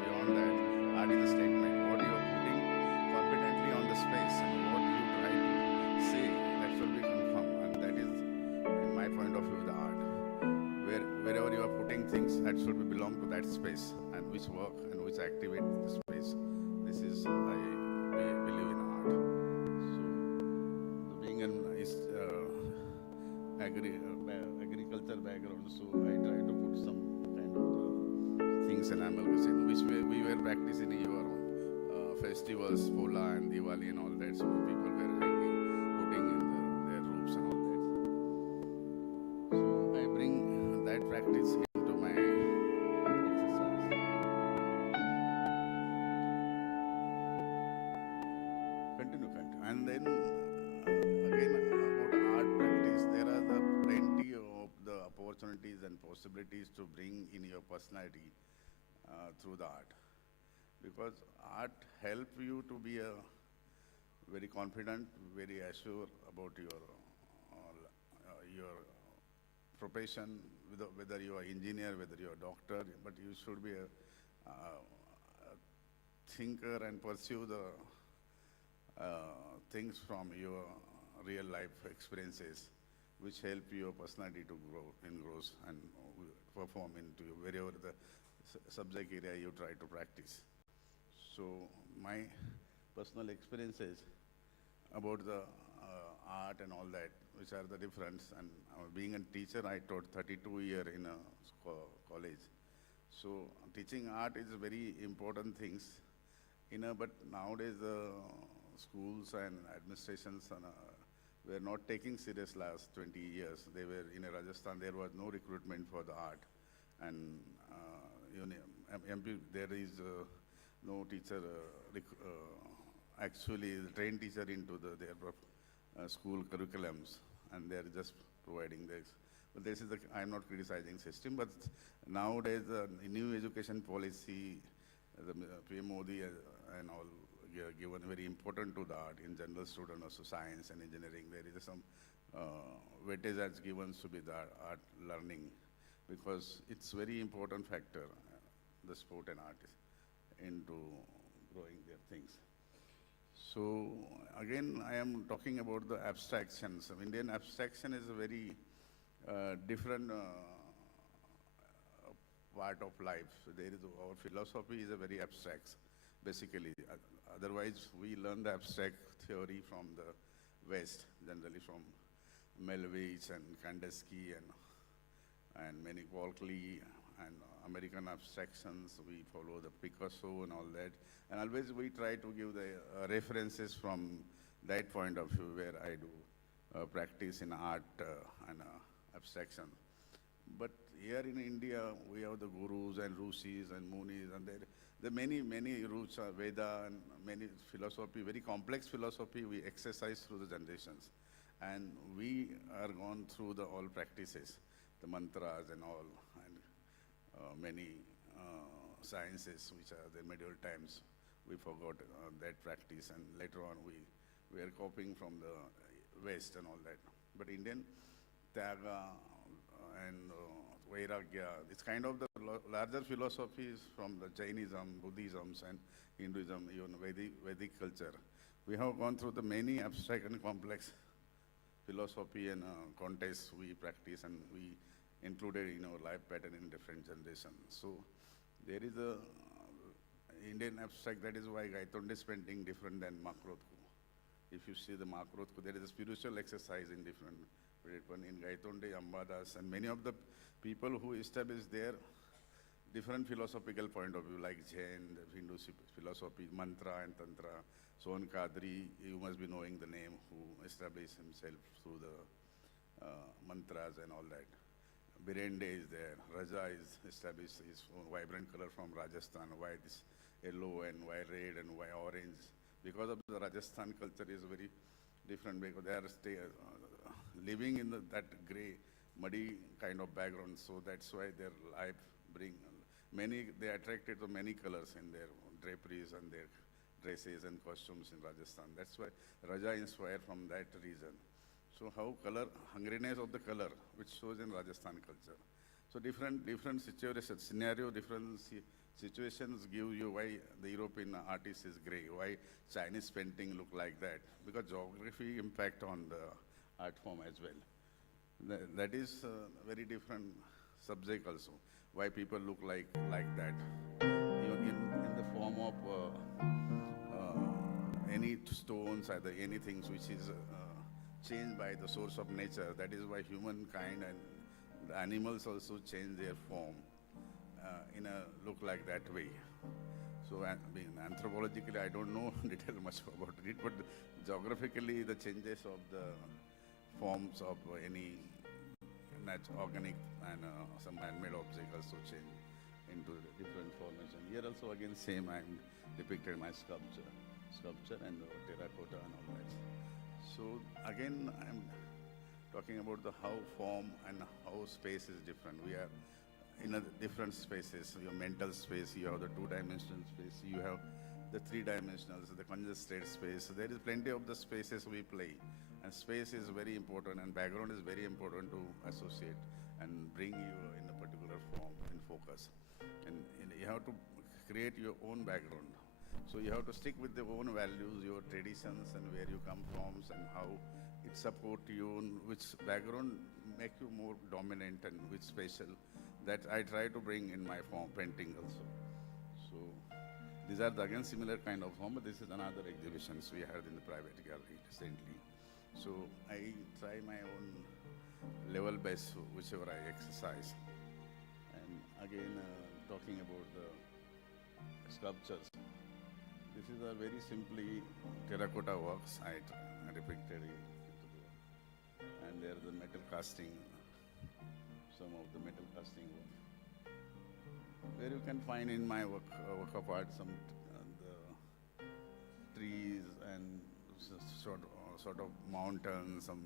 beyond that. Art is a statement. What you are putting competently on the space and what you try to say, that should be confirmed. And that is, in my point of view, the art. Wherever you are putting things, that should belong to that space and which work and which activate the space. This is, I believe in art. So, being an agriculture background, so I try to put some kind of things in amalgamation, which we were practicing in your festivals, Pola and Diwali and all that. So people were hanging, putting in their roofs and all that. So I bring that practice into my exercise. Continue. And then again about art practice, there are plenty of the opportunities and possibilities to bring in your personality through the art. Because art help you to be a very confident, very assured about your profession, whether you are engineer, whether you are doctor, but you should be a thinker and pursue the things from your real life experiences, which help your personality to grow and perform into wherever the subject area you try to practice. So my personal experiences about the art and all that, which are the difference, and being a teacher, I taught 32 years in a college. So teaching art is very important things, but nowadays schools and administrations were not taking serious last 20 years. They were in Rajasthan, there was no recruitment for the art. And MP, there is no teacher, actually trained teacher into their school curriculums, and they are just providing this. But this is I'm not criticizing system, but nowadays the new education policy, the PM Modi and all given very important to the art in general student, also science and engineering. There is some weightage that's given to be the art learning, because it's very important factor, the sport and art into growing their things. So again, I am talking about the abstractions. Indian abstraction is a very different part of life. So there is our philosophy is a very abstract, basically. Otherwise, we learn the abstract theory from the West, generally from Malevich and Kandinsky and many Walkley and American abstractions. We follow the Picasso and all that. And always we try to give the references from that point of view, where I do practice in art and abstraction. But here in India, we have the gurus and rishis and munis, and there are many roots, Veda and many philosophy, very complex philosophy we exercise through the generations. And we are gone through the all practices, the mantras and all, and many sciences which are the medieval times. We forgot that practice, and later on we were copying from the West and all that. But Indian Tyaga and Vairagya, it's kind of the larger philosophies from the Jainism, Buddhism and Hinduism, even Vedic culture. We have gone through the many abstract and complex philosophy and contests we practice, and we included in our life pattern in different generations. So there is a Indian abstract, that is why Gaitonde's painting different than Makrotko. If you see the Makrotko, there is a spiritual exercise in different, in Gaitonde, Ambadas, and many of the people who established their different philosophical point of view, like Jain, the Hindu philosophy, mantra and tantra. Son Kadri, you must be knowing the name, who established himself through the mantras and all that. Birende is there. Raja is established his own vibrant color from Rajasthan. Why this yellow and why red and why orange? Because of the Rajasthan culture is very different, because they are living in that gray, muddy kind of background. So that's why their life bring they attracted to many colors in their draperies and their dresses and costumes in Rajasthan. That's why Raja inspired from that region. So how color, hungriness of the color, which shows in Rajasthan culture. So different situations, situations give you why the European artist is grey, why Chinese painting look like that, because geography impact on the art form as well. That is a very different subject also, why people look like that. Even in the form of any stones, either anything which is changed by the source of nature, that is why humankind and the animals also change their form in a look like that way. So anthropologically, I don't know detail much about it, but geographically, the changes of the forms of any organic and some man-made object also change into different formation. Here also again same, I'm depicted my sculpture and terracotta and all that. So again, I'm talking about the how form and how space is different. We are in a different spaces. Your mental space, you have the two-dimensional space, you have the three-dimensional, the congested space. So there is plenty of the spaces we play. And space is very important, and background is very important to associate and bring you in a particular form in focus. And you have to create your own background. So you have to stick with your own values, your traditions, and where you come from, and how it support you, and which background make you more dominant and which special. That I try to bring in my form painting also. So these are again similar kind of form, but this is another exhibitions we had in the private gallery recently. So I try my own level best, whichever I exercise. And again, talking about the sculptures. This is a very simply terracotta works I depicted it. And there is the metal casting, some of the metal casting work. Where you can find in my work of art some the trees and sort of mountains, some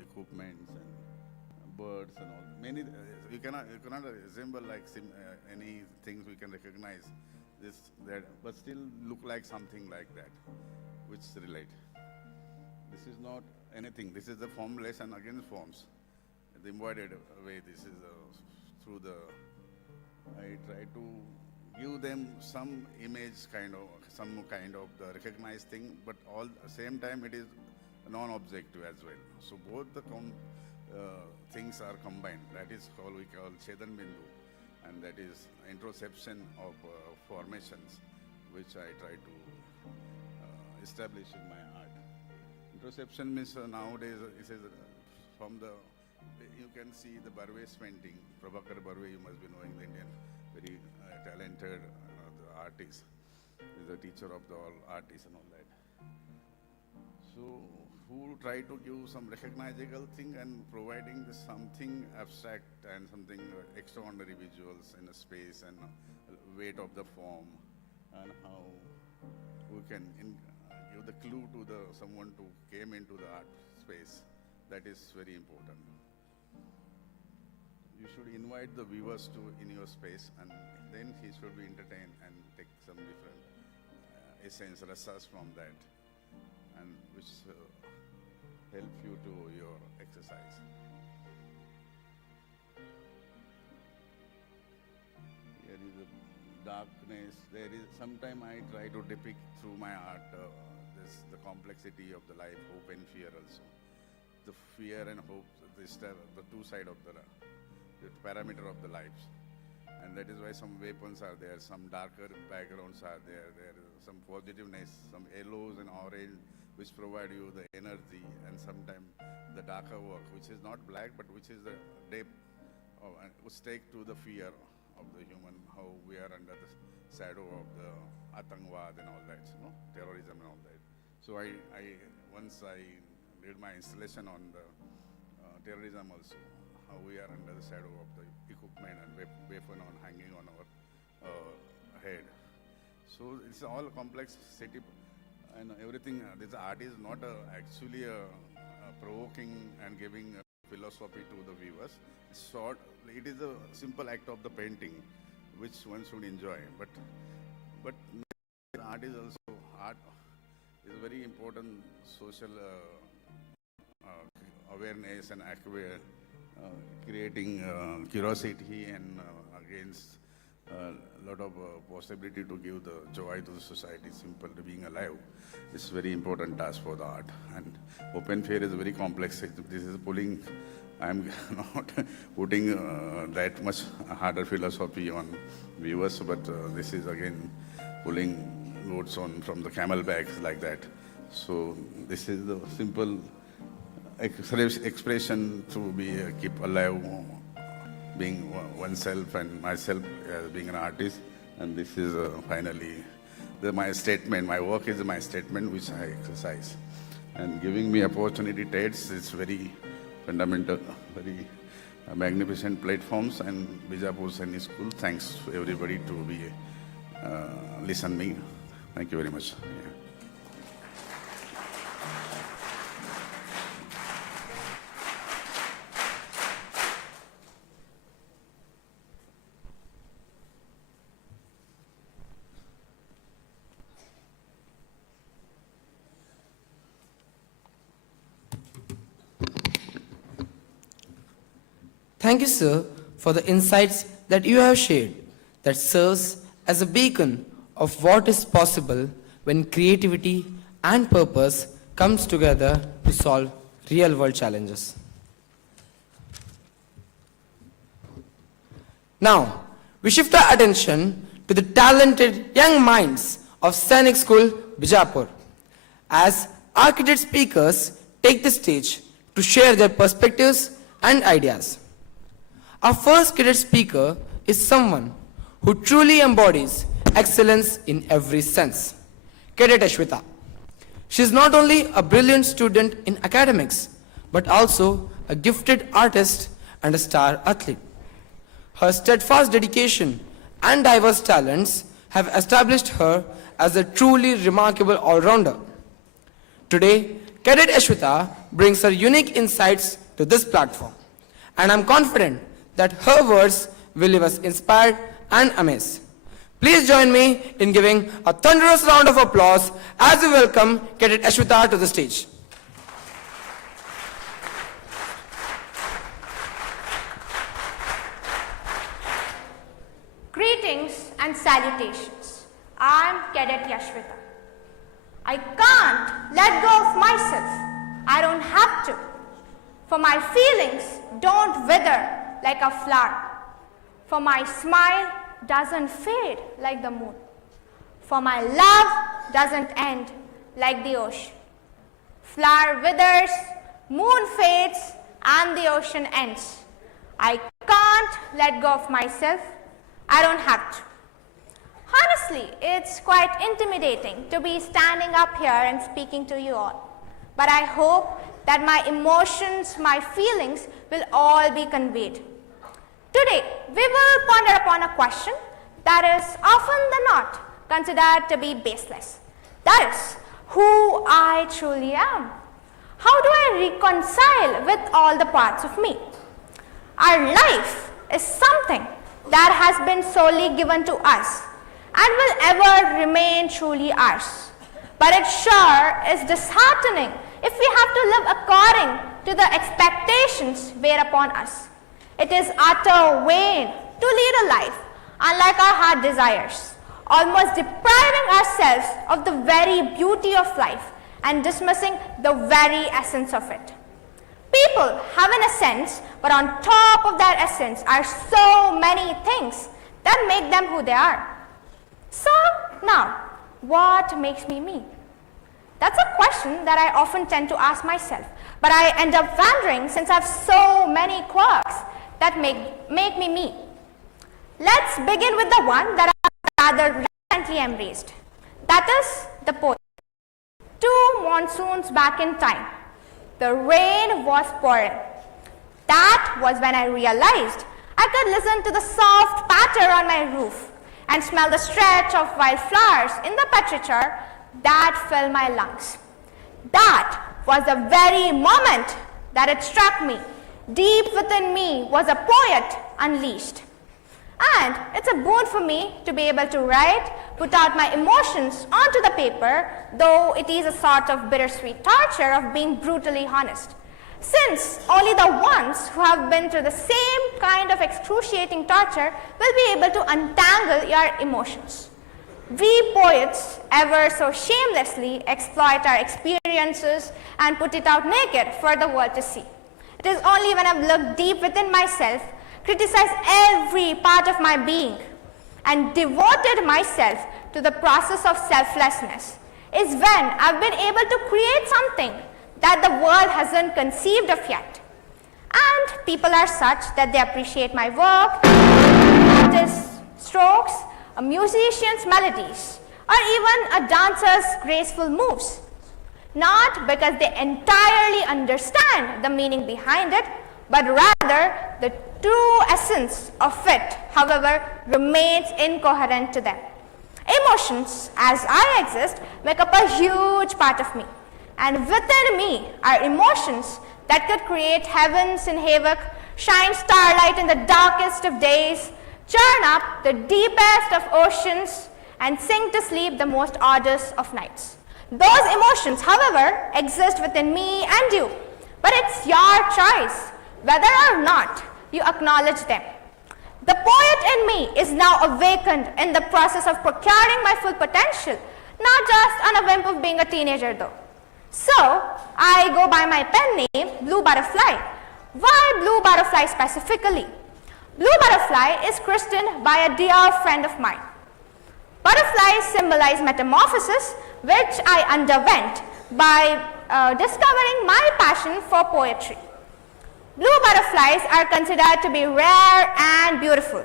equipments and birds and all. Many you cannot resemble like any things we can recognize this that, but still look like something like that, which relate. This is not anything. This is the formless and again forms. The embodied way. This is through the. I try to give them some image some kind of the recognized thing, but all same time it is non-objective as well. So both the things are combined. That is called, we call Chedan Bindu, and that is introspection of formations, which I try to establish in my art. Introspection means nowadays it is from the, you can see the Barve's painting. Prabhakar Barve, you must be knowing, the Indian, very talented the artist. He is a teacher of the all artists and all that. So who try to give some recognizable thing and providing something abstract and something extraordinary visuals in a space and weight of the form, and how we can give the clue to the someone to came into the art space. That is very important. You should invite the viewers to in your space, and then he should be entertained and take some different essence, rasas from that, and which help you to your exercise. Here is a darkness. There is sometime I try to depict through my art the complexity of the life, hope and fear also. The fear and hope, the two sides of the parameter of the lives. And that is why some weapons are there, some darker backgrounds are there, there is some positiveness, some yellows and orange, which provide you the energy, and sometimes the darker work, which is not black, but which is the depth of, which take to the fear of the human, how we are under the shadow of the atangwad and all that, terrorism and all that. So once I did my installation on the terrorism also, how we are under the shadow of the equipment and weapon on hanging on our head. So it's all complex city and everything. This art is not actually provoking and giving philosophy to the viewers. It is a simple act of the painting, which one should enjoy. But art is also very important social awareness and creating curiosity and against a lot of possibility to give the joy to the society, simple to being alive. It's very important task for the art. And open fair is very complex. This is pulling, I'm not putting that much harder philosophy on viewers, but this is again pulling notes on from the camel bags like that. So this is the simple expression to be keep alive, being oneself and myself as being an artist. And this is finally my statement. My work is my statement which I exercise. And giving me opportunity TEDx is very fundamental, very magnificent platforms. And Bijapur SAINIK School, thanks to everybody to be listen me. Thank you very much. Yeah. Thank you, sir, for the insights that you have shared that serves as a beacon of what is possible when creativity and purpose comes together to solve real-world challenges. Now, we shift our attention to the talented young minds of SAINIK School, Bijapur, as our cadet speakers take the stage to share their perspectives and ideas. Our first cadet speaker is someone who truly embodies excellence in every sense, Cadet Ashwita. She is not only a brilliant student in academics, but also a gifted artist and a star athlete. Her steadfast dedication and diverse talents have established her as a truly remarkable all-rounder. Today, Cadet Ashwita brings her unique insights to this platform, and I'm confident that her words will leave us inspired and amazed. Please join me in giving a thunderous round of applause as we welcome Cadet Ashwita to the stage. Greetings and salutations. I'm Cadet Ashwita. I can't let go of myself. I don't have to. For my feelings don't wither like a flower. For my smile doesn't fade like the moon. For my love doesn't end like the ocean. Flower withers, moon fades, and the ocean ends. I can't let go of myself. I don't have to. Honestly, it's quite intimidating to be standing up here and speaking to you all. But I hope that my emotions, my feelings will all be conveyed. Today, we will ponder upon a question that is often than not considered to be baseless. That is, who I truly am. How do I reconcile with all the parts of me? Our life is something that has been solely given to us and will ever remain truly ours. But it sure is disheartening if we have to live according to the expectations laid upon us. It is utter vain to lead a life unlike our heart desires, almost depriving ourselves of the very beauty of life and dismissing the very essence of it. People have an essence, but on top of that essence are so many things that make them who they are. So now, what makes me me? That's a question that I often tend to ask myself, but I end up wondering since I have so many quirks that make me me. Let's begin with the one that I rather recently embraced. That is the poem. 2 monsoons back in time, the rain was pouring. That was when I realized I could listen to the soft patter on my roof and smell the stretch of wildflowers in the temperature that filled my lungs. That was the very moment that it struck me. Deep within me was a poet unleashed. And it's a boon for me to be able to write, put out my emotions onto the paper, though it is a sort of bittersweet torture of being brutally honest. since only the ones who have been through the same kind of excruciating torture will be able to untangle your emotions. We poets ever so shamelessly exploit our experiences and put it out naked for the world to see. It is only when I've looked deep within myself, criticized every part of my being, and devoted myself to the process of selflessness, is when I've been able to create something that the world hasn't conceived of yet. And people are such that they appreciate my work, artist's strokes, a musician's melodies, or even a dancer's graceful moves. Not because they entirely understand the meaning behind it, but rather the true essence of it, however, remains incoherent to them. Emotions, as I exist, make up a huge part of me. And within me are emotions that could create heavens in havoc, shine starlight in the darkest of days, churn up the deepest of oceans, and sing to sleep the most arduous of nights. Those emotions, however, exist within me and you, but it's your choice whether or not you acknowledge them. The poet in me is now awakened in the process of procuring my full potential, not just on a whim of being a teenager though. So, I go by my pen name, Blue Butterfly. Why Blue Butterfly specifically? Blue Butterfly is christened by a dear friend of mine. Butterflies symbolize metamorphosis, which I underwent by discovering my passion for poetry. Blue butterflies are considered to be rare and beautiful.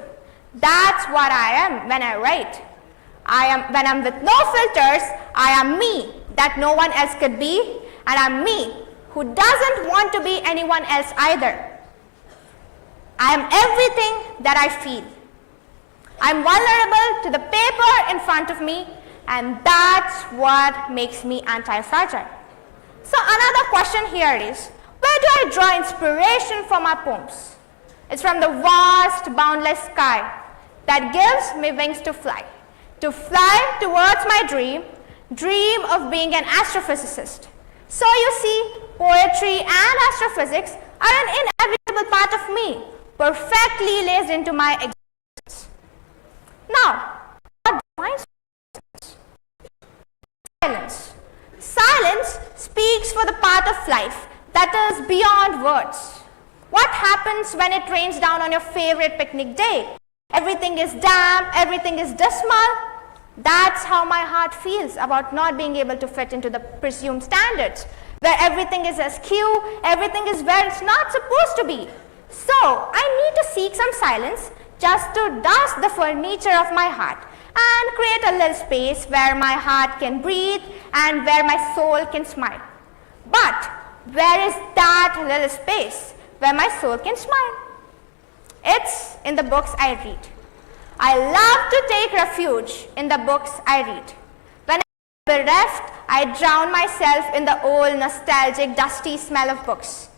That's what I am when I write. When I'm with no filters, I am me that no one else could be, and I'm me who doesn't want to be anyone else either. I am everything that I feel. I'm vulnerable to the paper in front of me, and that's what makes me anti-fragile. So another question here is, where do I draw inspiration for my poems? It's from the vast, boundless sky that gives me wings to fly towards my dream of being an astrophysicist. So you see, poetry and astrophysics are an inevitable part of me, perfectly laced into my existence. Now, what defines silence? Silence speaks for the part of life that is beyond words. What happens when it rains down on your favorite picnic day? Everything is damp, everything is dismal. That's how my heart feels about not being able to fit into the presumed standards, where everything is askew, everything is where it's not supposed to be. So, I need to seek some silence just to dust the furniture of my heart and create a little space where my heart can breathe and where my soul can smile. But where is that little space where my soul can smile? It's in the books I read. I love to take refuge in the books I read. When I'm bereft, I drown myself in the old, nostalgic, dusty smell of books.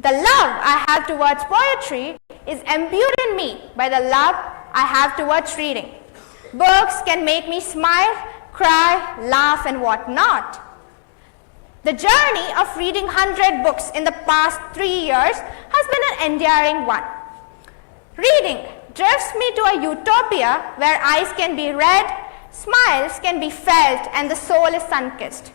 The love I have towards poetry is imbued in me by the love I have towards reading. Books can make me smile, cry, laugh, and whatnot. The journey of reading 100 books in the past 3 years has been an endearing one. Reading drifts me to a utopia where eyes can be read, smiles can be felt, and the soul is sun-kissed.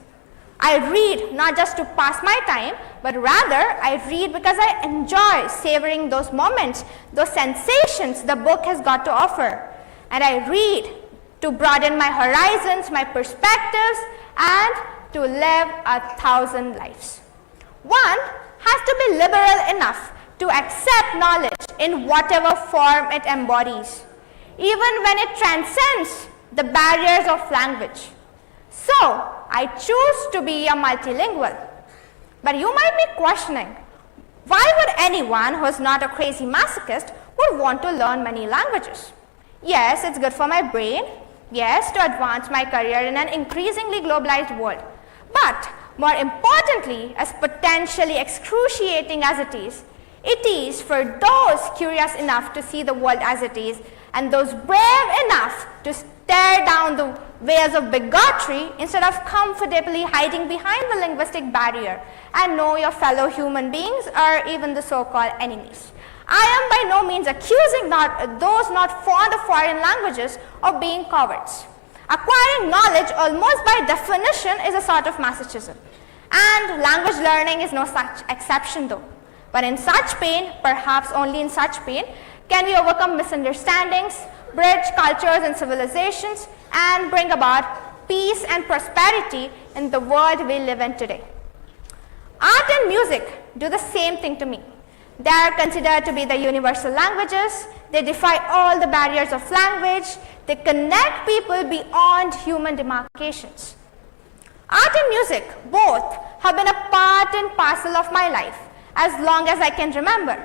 I read not just to pass my time, but rather I read because I enjoy savoring those moments, those sensations the book has got to offer. And I read to broaden my horizons, my perspectives, and to live 1,000 lives. One has to be liberal enough to accept knowledge in whatever form it embodies, even when it transcends the barriers of language. So, I choose to be a multilingual. But you might be questioning, why would anyone who is not a crazy masochist would want to learn many languages? Yes, it's good for my brain. Yes, to advance my career in an increasingly globalized world. But more importantly, as potentially excruciating as it is for those curious enough to see the world as it is and those brave enough to tear down the veils of bigotry instead of comfortably hiding behind the linguistic barrier and know your fellow human beings or even the so-called enemies. I am by no means accusing those not fond of foreign languages of being cowards. Acquiring knowledge almost by definition is a sort of masochism, and language learning is no such exception though. But in such pain, perhaps only in such pain, can we overcome misunderstandings, bridge cultures and civilizations, and bring about peace and prosperity in the world we live in today. Art and music do the same thing to me. They are considered to be the universal languages. They defy all the barriers of language. They connect people beyond human demarcations. Art and music both have been a part and parcel of my life as long as I can remember.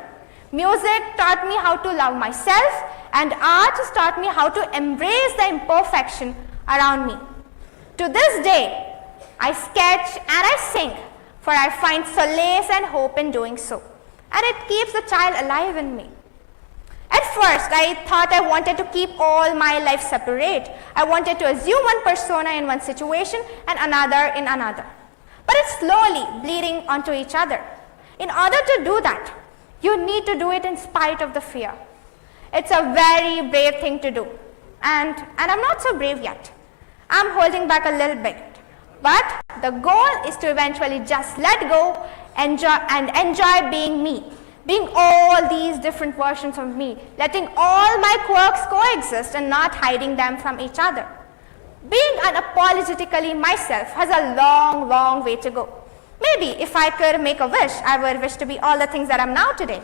Music taught me how to love myself, and art has taught me how to embrace the imperfection around me. To this day, I sketch and I sing, for I find solace and hope in doing so, and it keeps the child alive in me. At first, I thought I wanted to keep all my life separate. I wanted to assume one persona in one situation and another in another. But it's slowly bleeding onto each other. In order to do that, you need to do it in spite of the fear. It's a very brave thing to do. And I'm not so brave yet. I'm holding back a little bit. But the goal is to eventually just let go, enjoy being me. Being all these different versions of me, letting all my quirks coexist and not hiding them from each other. Being unapologetically myself has a long, long way to go. Maybe if I could make a wish, I would wish to be all the things that I'm now today.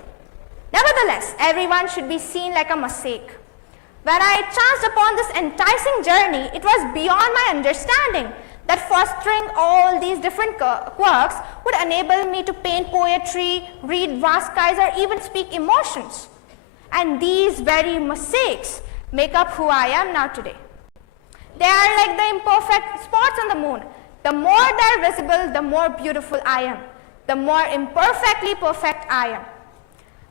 Nevertheless, everyone should be seen like a mosaic. When I chanced upon this enticing journey, it was beyond my understanding that fostering all these different quirks would enable me to paint poetry, read vast skies, or even speak emotions. And these very mosaics make up who I am now today. They are like the imperfect spots on the moon. The more they are visible, the more beautiful I am. The more imperfectly perfect I am.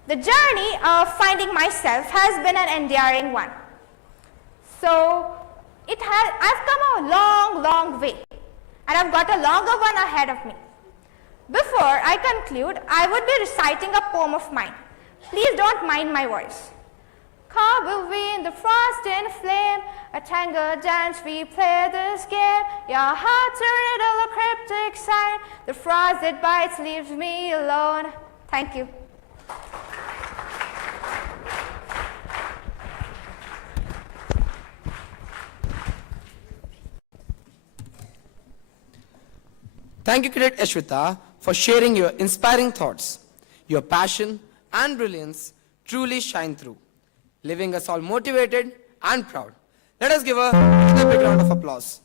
The journey of finding myself has been an endearing one. So, I've come a long, long way, and I've got a longer one ahead of me. Before I conclude, I would be reciting a poem of mine. Please don't mind my voice. Caught we in the frost and flame, a tango dance we play this game. Your heart's a riddle, a cryptic sign. The frost that bites leaves me alone. Thank you. Thank you, Cadet Ashwita, for sharing your inspiring thoughts. Your passion and brilliance truly shine through, leaving us all motivated and proud. Let us give her a big round of applause.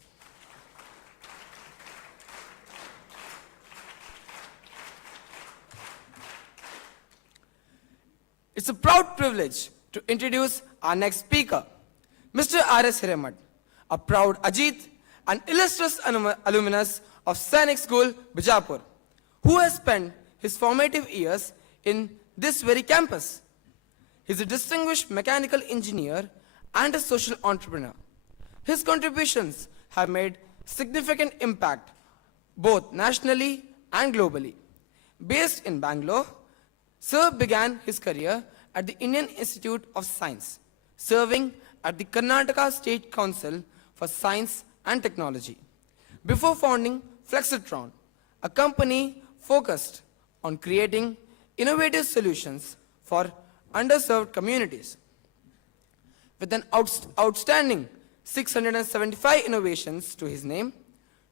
It's a proud privilege to introduce our next speaker, Mr. R.S. Hiremat, a proud Ajit and illustrious alumnus of SAINIK School, BIJAPUR, who has spent his formative years in this very campus. He is a distinguished mechanical engineer and a social entrepreneur. His contributions have made significant impact both nationally and globally. Based in Bangalore, Sir began his career at the Indian Institute of Science, serving at the Karnataka State Council for Science and Technology, before founding Flexitron, a company focused on creating innovative solutions for underserved communities. With an outstanding 675 innovations to his name,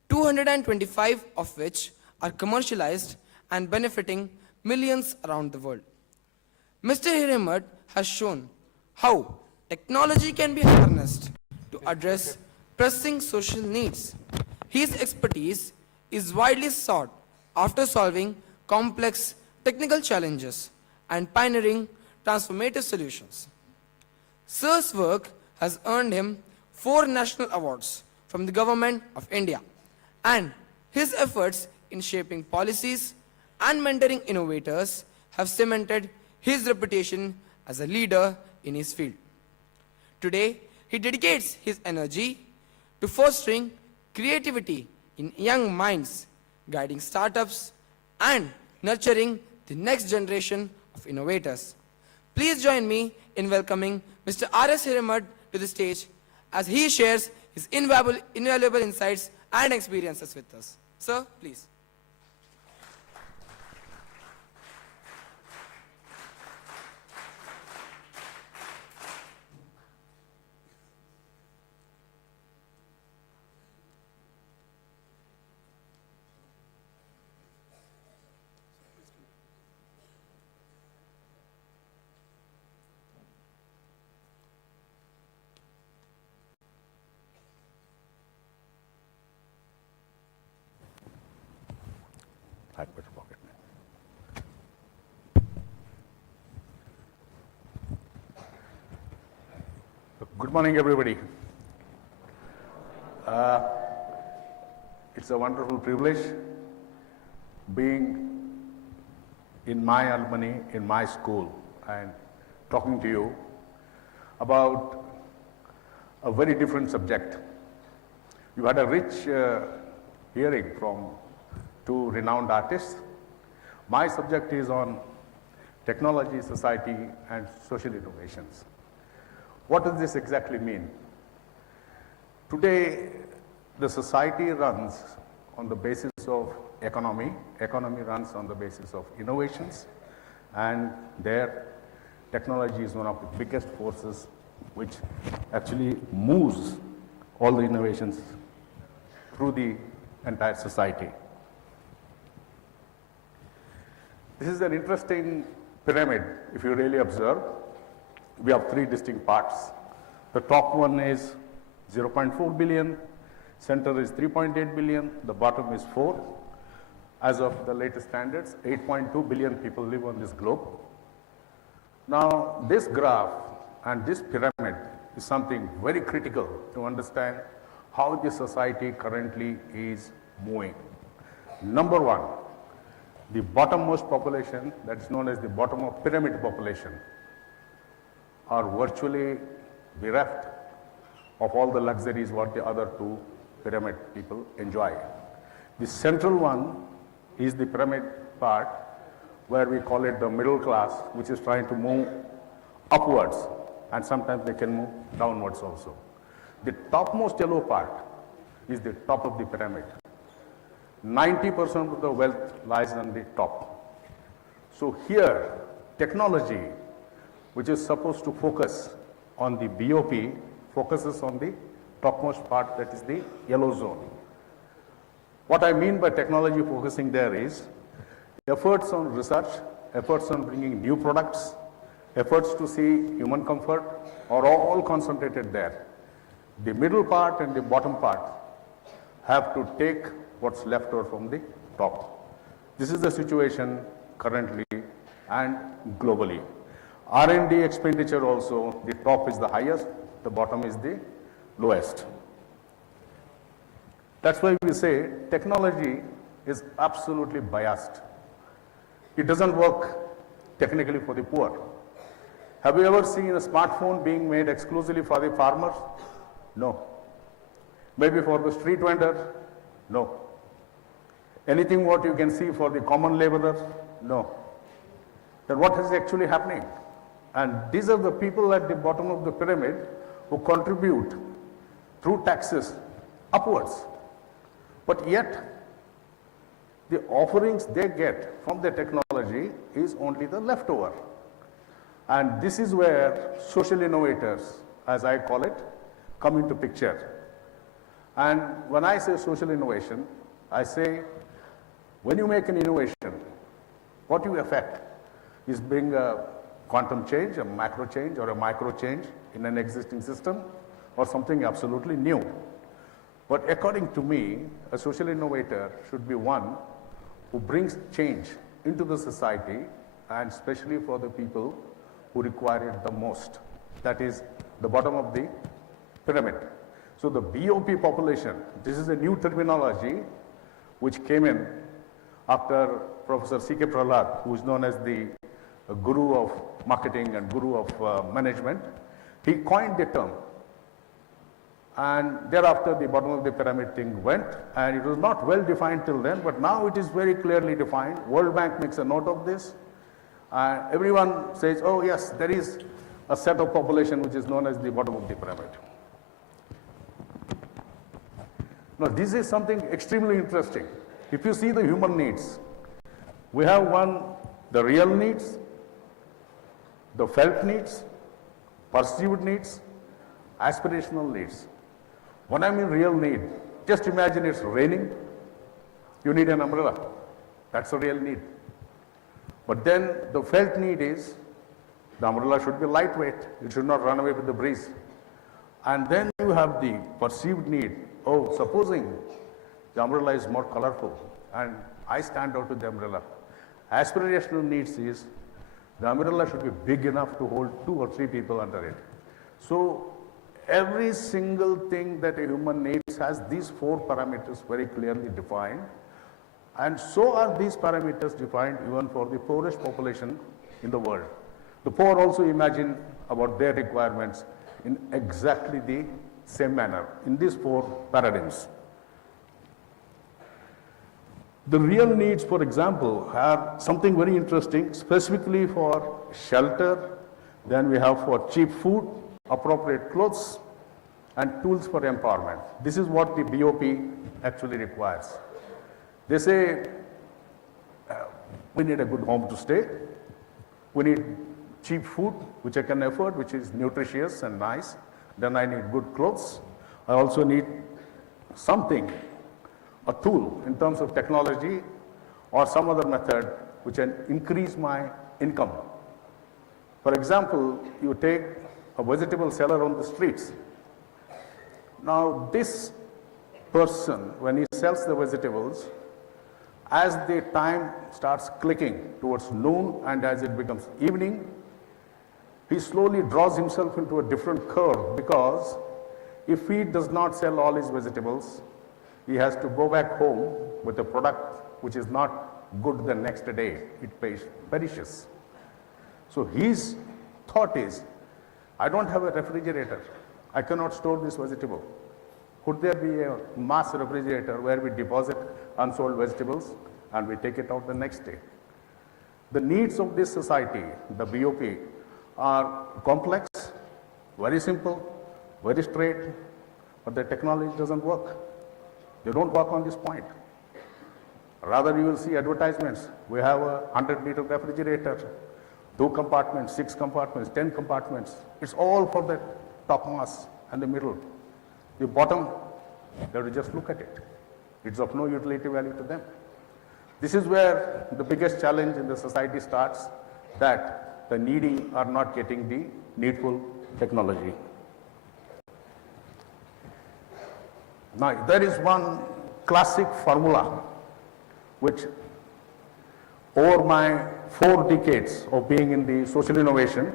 225 of which are commercialized and benefiting millions around the world. Mr. Hiremat has shown how technology can be harnessed to address pressing social needs. His expertise is widely sought after solving complex technical challenges and pioneering transformative solutions. Sir's work has earned him 4 national awards from the Government of India, and his efforts in shaping policies and mentoring innovators have cemented his reputation as a leader in his field. Today, he dedicates his energy to fostering creativity in young minds, guiding startups, and nurturing the next generation of innovators. Please join me in welcoming Mr. R.S. Hiramad to the stage as he shares his invaluable insights and experiences with us. Sir, please. Good morning, everybody. It's a wonderful privilege being in my alumni, in my school, and talking to you about a very different subject. You had a rich hearing from two renowned artists. My subject is on technology, society, and social innovations. What does this exactly mean? Today, the society runs on the basis of economy. Economy runs on the basis of innovations, and there, technology is one of the biggest forces which actually moves all the innovations through the entire society. This is an interesting pyramid, if you really observe. We have three distinct parts. The top one is 0.4 billion, center is 3.8 billion, the bottom is 4. As of the latest standards, 8.2 billion people live on this globe. Now, this graph and this pyramid is something very critical to understand how the society currently is moving. Number one, the bottommost population, that is known as the bottom of pyramid population, are virtually bereft of all the luxuries what the other two pyramid people enjoy. The central one is the pyramid part, where we call it the middle class, which is trying to move upwards, and sometimes they can move downwards also. The topmost yellow part is the top of the pyramid. 90% of the wealth lies on the top. So here, technology, which is supposed to focus on the BOP, focuses on the topmost part, that is the yellow zone. What I mean by technology focusing there is efforts on research, efforts on bringing new products, efforts to see human comfort are all concentrated there. The middle part and the bottom part have to take what's left over from the top. This is the situation currently and globally. R&D expenditure also, the top is the highest, the bottom is the lowest. That's why we say technology is absolutely biased. It doesn't work technically for the poor. Have you ever seen a smartphone being made exclusively for the farmers? No. Maybe for the street vendor? No. Anything what you can see for the common laborer? No. Then what is actually happening? And these are the people at the bottom of the pyramid who contribute through taxes upwards. But yet, the offerings they get from the technology is only the leftover. And this is where social innovators, as I call it, come into picture. And when I say social innovation, I say when you make an innovation, what you affect is bring a quantum change, a macro change, or a micro change in an existing system, or something absolutely new. But according to me, a social innovator should be one who brings change into the society, and especially for the people who require it the most. That is the bottom of the pyramid. So the BOP population, this is a new terminology which came in after Professor C.K. Prahlad, who is known as the guru of marketing and guru of management. He coined the term And thereafter, the bottom of the pyramid thing went, and it was not well defined till then, but now it is very clearly defined. World Bank makes a note of this. Everyone says, oh yes, there is a set of population which is known as the bottom of the pyramid. Now, this is something extremely interesting. If you see the human needs, we have one, the real needs, the felt needs, perceived needs, aspirational needs. When I mean real need, just imagine it's raining, you need an umbrella. That's a real need. But then the felt need is the umbrella should be lightweight, it should not run away with the breeze. And then you have the perceived need. Oh, supposing the umbrella is more colorful and I stand out with the umbrella. Aspirational needs is the umbrella should be big enough to hold 2 or 3 people under it. So every single thing that a human needs has these 4 parameters very clearly defined. And so are these parameters defined even for the poorest population in the world. The poor also imagine about their requirements in exactly the same manner, in these 4 paradigms. The real needs, for example, are something very interesting, specifically for shelter. Then we have for cheap food, appropriate clothes, and tools for empowerment. This is what the BOP actually requires. They say, we need a good home to stay. We need cheap food, which I can afford, which is nutritious and nice. Then I need good clothes. I also need something, a tool in terms of technology or some other method which can increase my income. For example, you take a vegetable seller on the streets. Now this person, when he sells the vegetables, as the time starts clicking towards noon and as it becomes evening, he slowly draws himself into a different curve, because if he does not sell all his vegetables, he has to go back home with a product which is not good the next day. It perishes. So his thought is, I don't have a refrigerator. I cannot store this vegetable. Could there be a mass refrigerator where we deposit unsold vegetables and we take it out the next day? The needs of this society, the BOP, are complex, very simple, very straight, but the technology doesn't work. They don't work on this point. Rather, you will see advertisements. We have a 100-liter refrigerator, 2 compartments, 6 compartments, 10 compartments. It's all for the top mass and the middle. The bottom, they have to just look at it. It's of no utility value to them. This is where the biggest challenge in the society starts, that the needy are not getting the needful technology. Now, there is one classic formula which, over my 4 decades of being in the social innovation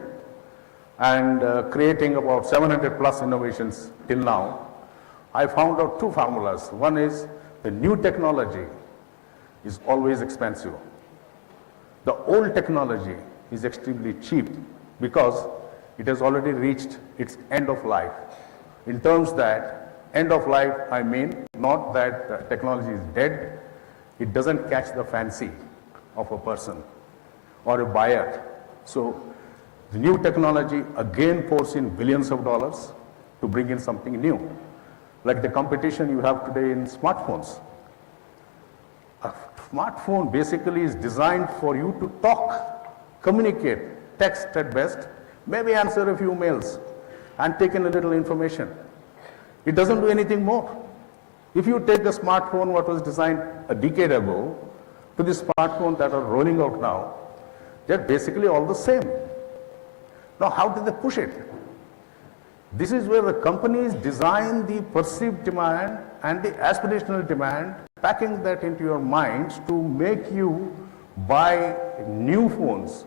and creating about 700 plus innovations till now, I found out 2 formulas. One is the new technology is always expensive. The old technology is extremely cheap because it has already reached its end of life. In terms that end of life, I mean not that technology is dead, it doesn't catch the fancy of a person or a buyer. So the new technology again pours in billions of dollars to bring in something new. Like the competition you have today in smartphones. A smartphone basically is designed for you to talk, communicate, text at best, maybe answer a few mails and take in a little information. It doesn't do anything more. If you take the smartphone what was designed a decade ago to the smartphones that are rolling out now, they're basically all the same. Now how did they push it? This is where the companies design the perceived demand and the aspirational demand, packing that into your minds to make you buy new phones,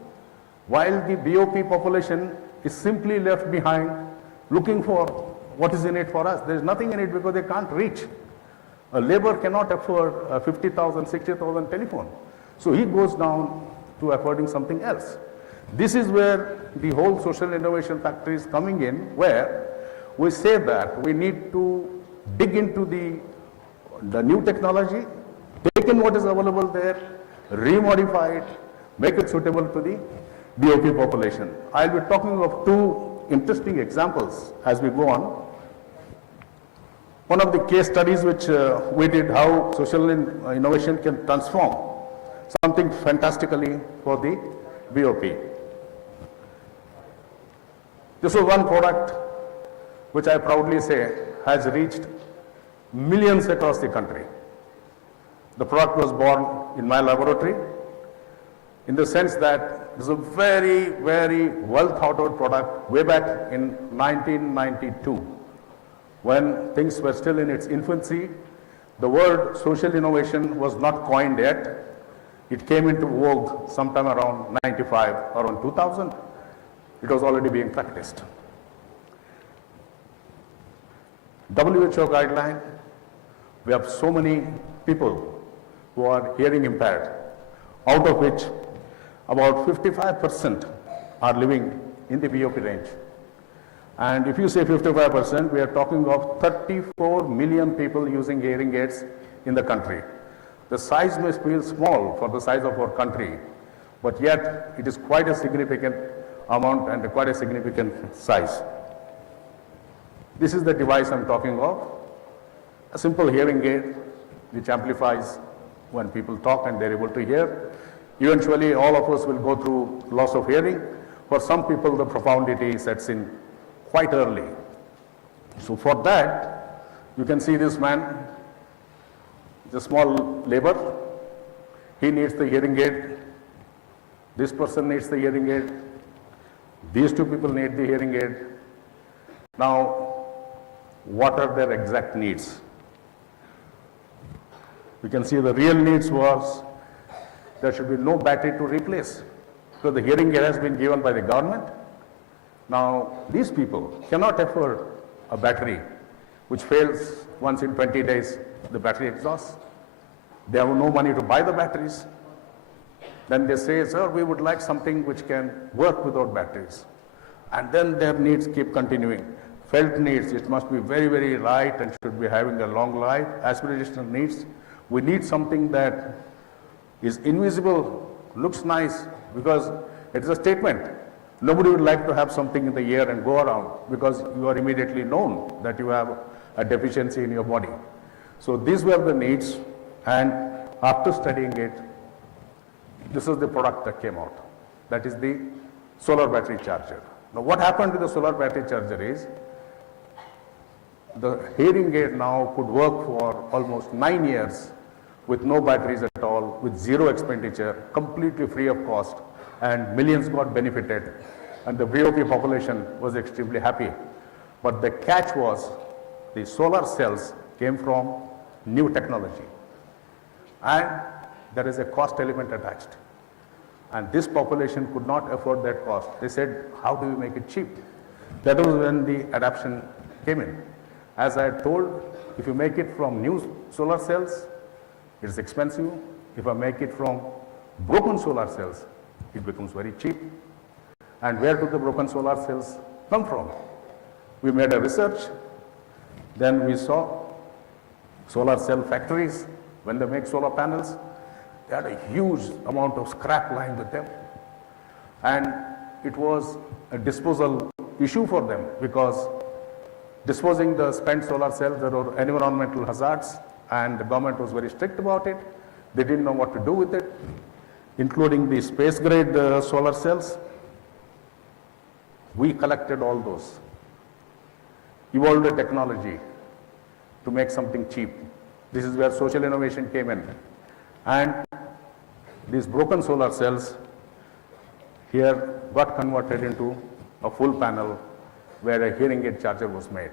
while the BOP population is simply left behind looking for what is in it for us. There is nothing in it because they can't reach. A laborer cannot afford a 50,000, 60,000 telephone. So he goes down to affording something else. This is where the whole social innovation factory is coming in, where we say that we need to dig into the new technology, take in what is available there, remodify it, make it suitable to the BOP population. I'll be talking of two interesting examples as we go on. One of the case studies which we did, how social innovation can transform something fantastically for the BOP. This was one product which I proudly say has reached millions across the country. The product was born in my laboratory in the sense that it is a very, very well thought out product way back in 1992 when things were still in its infancy. The word social innovation was not coined yet. It came into vogue sometime around 95, around 2000. It was already being practiced. WHO guideline, we have so many people who are hearing impaired, out of which about 55% are living in the BOP range. And if you say 55%, we are talking of 34 million people using hearing aids in the country. The size may feel small for the size of our country, but yet it is quite a significant amount and quite a significant size. This is the device I'm talking of, a simple hearing aid which amplifies when people talk and they're able to hear. Eventually, all of us will go through loss of hearing. For some people, the profundity sets in quite early. So for that, you can see this man, the small labor. He needs the hearing aid. This person needs the hearing aid. These two people need the hearing aid. Now, what are their exact needs? We can see the real needs was there should be no battery to replace. So the hearing aid has been given by the government. Now, these people cannot afford a battery which fails once in 20 days, the battery exhausts. They have no money to buy the batteries. Then they say, sir, we would like something which can work without batteries. And then their needs keep continuing. Felt needs, it must be very, very light and should be having a long life. Aspirational needs, we need something that is invisible, looks nice, because it is a statement. Nobody would like to have something in the ear and go around because you are immediately known that you have a deficiency in your body. So these were the needs, and after studying it, this is the product that came out. That is the solar battery charger. Now what happened with the solar battery charger is, the hearing aid now could work for almost 9 years with no batteries at all, with zero expenditure, completely free of cost, and millions got benefited, and the BOP population was extremely happy. But the catch was, the solar cells came from new technology, and there is a cost element attached. And this population could not afford that cost. They said, how do we make it cheap? That was when the adoption came in. As I had told, if you make it from new solar cells, it is expensive. If I make it from broken solar cells, it becomes very cheap. And where do the broken solar cells come from? We made a research. Then we saw solar cell factories. When they make solar panels, they had a huge amount of scrap lying with them. And it was a disposal issue for them because disposing the spent solar cells, there were environmental hazards, and the government was very strict about it. They didn't know what to do with it, including the space grade solar cells. We collected all those, evolved the technology to make something cheap. This is where social innovation came in. And these broken solar cells here got converted into a full panel where a hearing aid charger was made.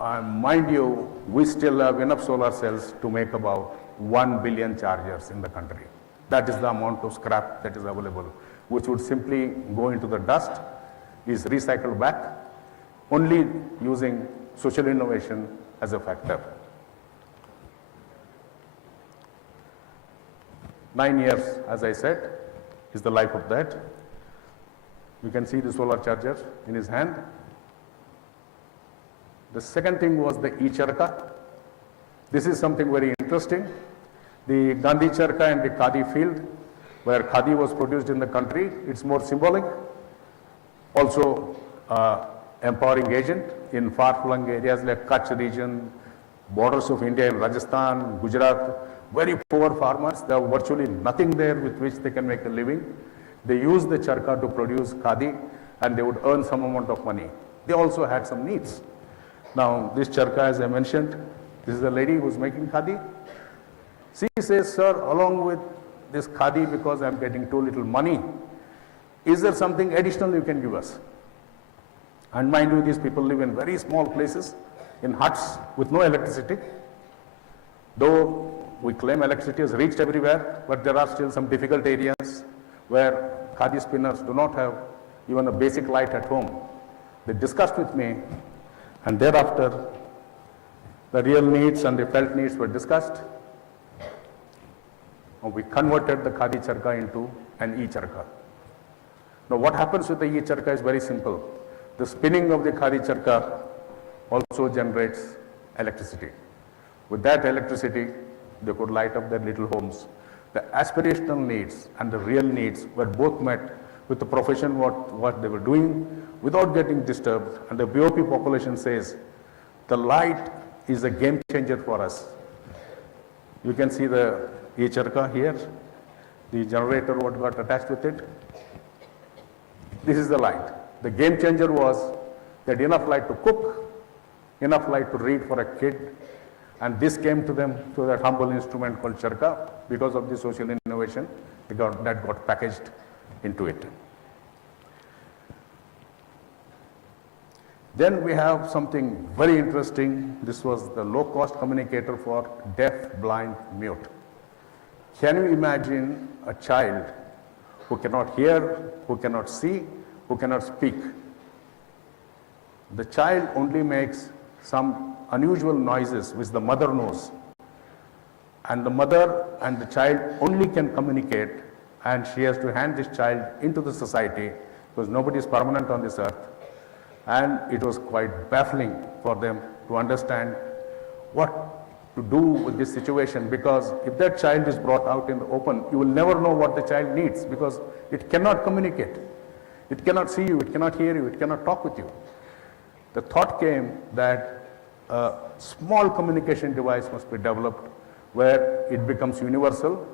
Mind you, we still have enough solar cells to make about 1 billion chargers in the country. That is the amount of scrap that is available, which would simply go into the dust, is recycled back, only using social innovation as a factor. 9 years, as I said, is the life of that. You can see the solar charger in his hand. The second thing was the e-charka. This is something very interesting. The Gandhi charka and the Khadi field, where Khadi was produced in the country, it's more symbolic. Also, empowering agent in far-flung areas like Kutch region, borders of India in Rajasthan, Gujarat, very poor farmers. There are virtually nothing there with which they can make a living. They use the charka to produce khadi and they would earn some amount of money. They also had some needs. Now, this charka, as I mentioned, this is a lady who's making khadi. She says, sir, along with this khadi, because I'm getting too little money, is there something additional you can give us? And mind you, these people live in very small places, in huts with no electricity. Though we claim electricity has reached everywhere, but there are still some difficult areas where khadi spinners do not have even a basic light at home. They discussed with me, and thereafter the real needs and the felt needs were discussed. And we converted the khadi charka into an e-charka. Now what happens with the e-charka is very simple. The spinning of the khadi charka also generates electricity. With that electricity, they could light up their little homes. The aspirational needs and the real needs were both met with the profession what they were doing without getting disturbed. And the BOP population says, the light is a game changer for us. You can see the e-charka here, the generator what got attached with it. This is the light. The game changer was that enough light to cook, enough light to read for a kid, and this came to them through that humble instrument called charka. Because of the social innovation that got packaged into it. Then we have something very interesting. This was the low-cost communicator for deaf, blind, mute. Can you imagine a child who cannot hear, who cannot see, who cannot speak? The child only makes some unusual noises which the mother knows. And the mother and the child only can communicate, and she has to hand this child into the society because nobody is permanent on this earth. And it was quite baffling for them to understand what to do with this situation, because if that child is brought out in the open, you will never know what the child needs because it cannot communicate. It cannot see you, it cannot hear you, it cannot talk with you. The thought came that a small communication device must be developed where it becomes universal.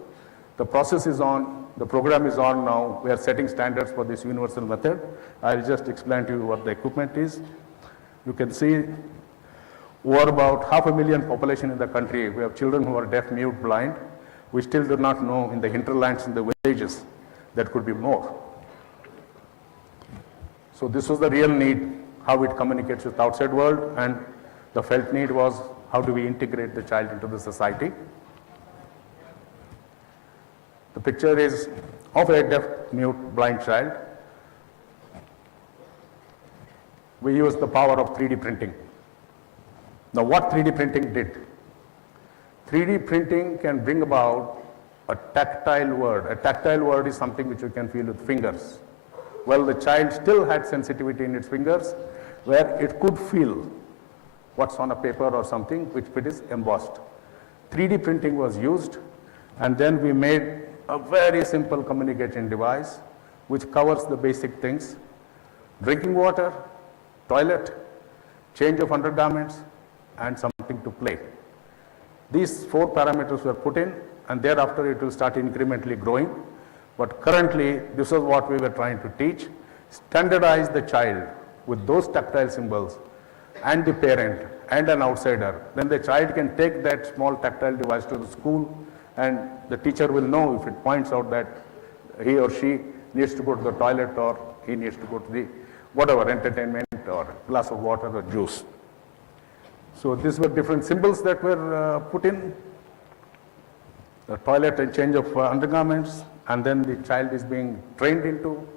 The process is on, the program is on now. We are setting standards for this universal method. I'll just explain to you what the equipment is. You can see over about 500,000 population in the country. We have children who are deaf, mute, blind. We still do not know in the hinterlands, in the villages, that could be more. So this was the real need, how it communicates with the outside world, and the felt need was how do we integrate the child into the society. The picture is of a deaf, mute, blind child. We used the power of 3D printing. Now what 3D printing did? 3D printing can bring about a tactile word. A tactile word is something which you can feel with fingers. Well, the child still had sensitivity in its fingers where it could feel what's on a paper or something which it is embossed. 3D printing was used, and then we made a very simple communication device which covers the basic things: drinking water, toilet, change of undergarments, and something to play. These 4 parameters were put in, and thereafter it will start incrementally growing. But currently, this is what we were trying to teach: standardize the child with those tactile symbols and the parent and an outsider. Then the child can take that small tactile device to the school, and the teacher will know if it points out that he or she needs to go to the toilet, or he needs to go to the whatever, entertainment or glass of water or juice. So these were different symbols that were put in. The toilet and change of undergarments, and then the child is being trained into.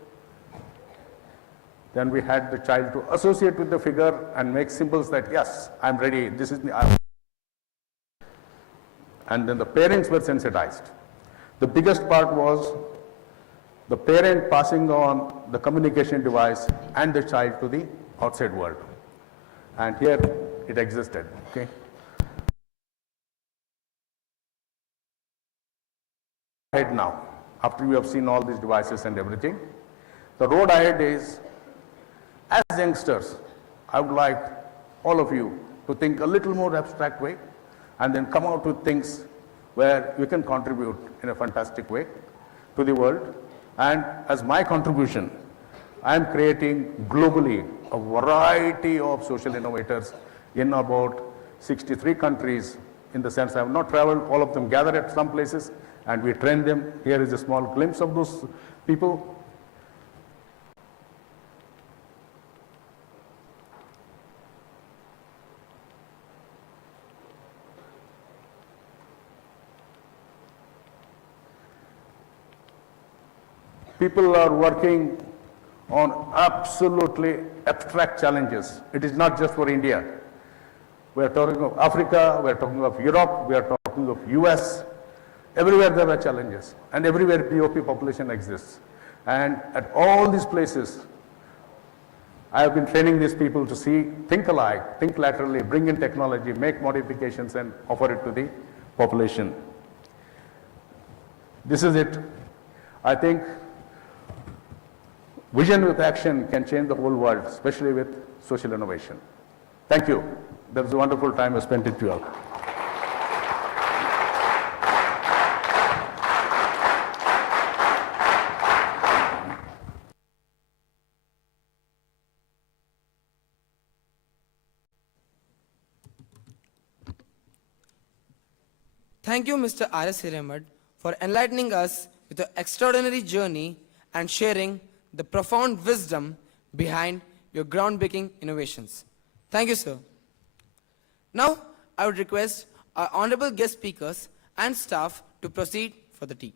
Then we had the child to associate with the figure and make symbols that, yes, I'm ready, this is me. And then the parents were sensitized. The biggest part was the parent passing on the communication device and the child to the outside world. And here it existed, okay? Ahead now, after you have seen all these devices and everything, the road ahead is, as youngsters, I would like all of you to think a little more abstract way and then come out with things where you can contribute in a fantastic way to the world. And as my contribution, I am creating globally a variety of social innovators in about 63 countries. In the sense, I have not traveled, all of them gather at some places and we train them. Here is a small glimpse of those people. People are working on absolutely abstract challenges. It is not just for India. We are talking of Africa, we are talking of Europe, we are talking of US. Everywhere there are challenges, and everywhere BOP population exists. And at all these places, I have been training these people to think alike, think laterally, bring in technology, make modifications and offer it to the population. This is it. I think vision with action can change the whole world, especially with social innovation. Thank you. That was a wonderful time I spent with you all. Thank you, Mr. R.S. Hiramad, for enlightening us with your extraordinary journey and sharing the profound wisdom behind your groundbreaking innovations. Thank you, sir. Now, I would request our honorable guest speakers and staff to proceed for the tea.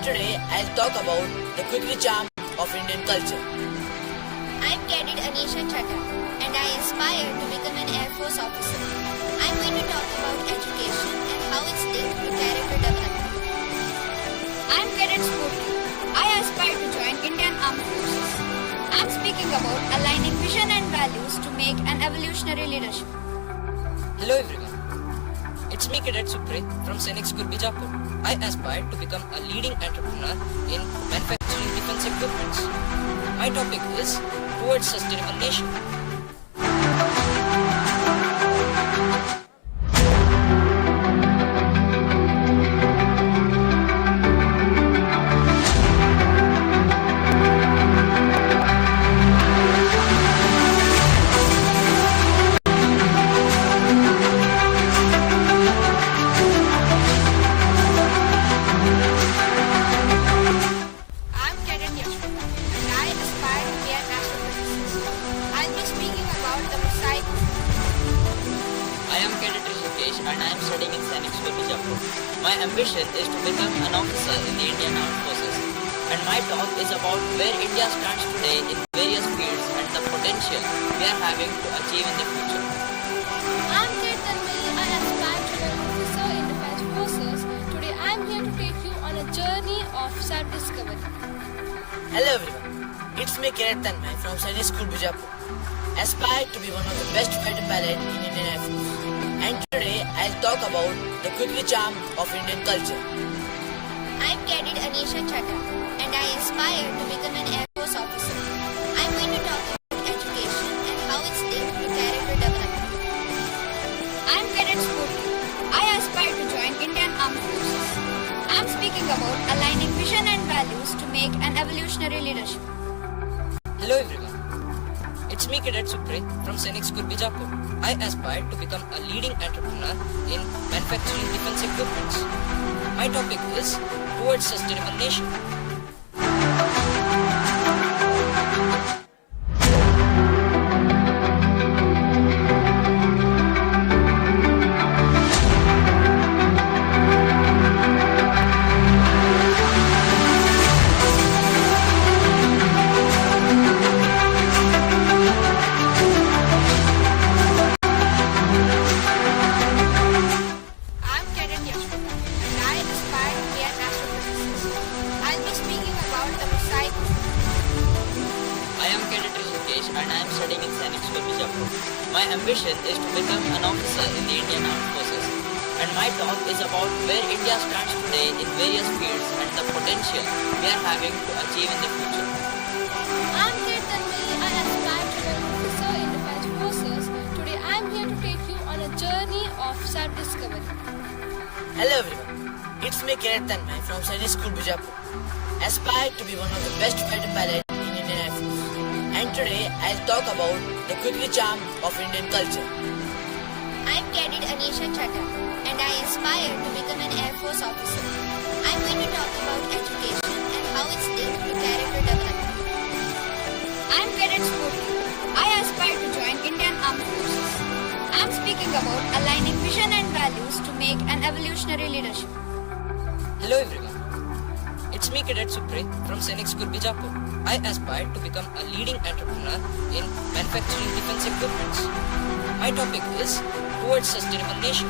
And today I'll talk about the quickly charm of Indian culture. I'm Cadet Anisha Chadha and I aspire to become an Air Force officer. I'm going to talk about education and how it's linked to character development. I'm Cadet Spurti. I aspire to join Indian Armed Forces. I'm speaking about aligning vision and values to make an evolutionary leadership. Hello everyone. It's me Cadet Supre from SAINIK School Bijapur. I aspire to become a leading entrepreneur in manufacturing defense equipments. My topic is Towards Sustainable Nation. I'm Cadet Yashwata and I aspire to be an astrophysicist. I'll be speaking about the mosaic. I am Cadet Rishikesh and I am studying in SAINIK School Bijapur. My ambition is to become an officer in the Indian Armed Forces. And my talk is about where India stands today in various fields and the potential we are having to achieve in the future. I'm Kate Tanmay. I aspire to be an officer in Defense Forces. Today I'm here to take you on a journey of self-discovery. Hello everyone. It's me Kirat Tanmay from SAINIK School Bijapur. Aspire to be one of the best fighter pilots in Indian Air Force. And today I'll talk about the quickly charm of Indian culture. I'm Cadet Anisha Chadha and I aspire to become an Air Force officer. I'm going to talk about education and how it's linked to character development. I'm Cadet Spurti. I aspire to join Indian Armed Forces. I'm speaking about aligning vision and values to make an evolutionary leadership. Hello everyone. It's me Cadet Supre from SAINIK School Bijapur. I aspire to become a leading entrepreneur in manufacturing defense equipments. My topic is Towards Sustainable Nation. I'm Cadet Yashwata and I aspire to be an astrophysicist. I'll be speaking about the mosaic. I am Cadet Rishikesh and I am studying in SAINIK School Bijapur. My ambition is to become an officer in the Indian Armed Forces. And my talk is about where India stands today in various fields and the potential we are having to achieve in the future. I'm Kate Tanmay. I aspire to be an officer in Defense Forces. Today I'm here to take you on a journey of self-discovery. Hello everyone. It's me Kirat Tanmay from SAINIK School Bijapur. Aspire to be one of the best fighter pilots in Indian Air Force. And today I'll talk about the quickly charm of Indian culture. I'm Cadet Anisha Chadha and I aspire to become an Air Force officer. I'm going to talk about education and how it's linked to character development. I'm Cadet Spurti. I aspire to join Indian Armed Forces. I'm speaking about aligning vision and values to make an evolutionary leadership. Hello everyone. It's me Cadet Supre from SAINIK School Bijapur. I aspire to become a leading entrepreneur in manufacturing defense equipments. My topic is Towards Sustainable Nation.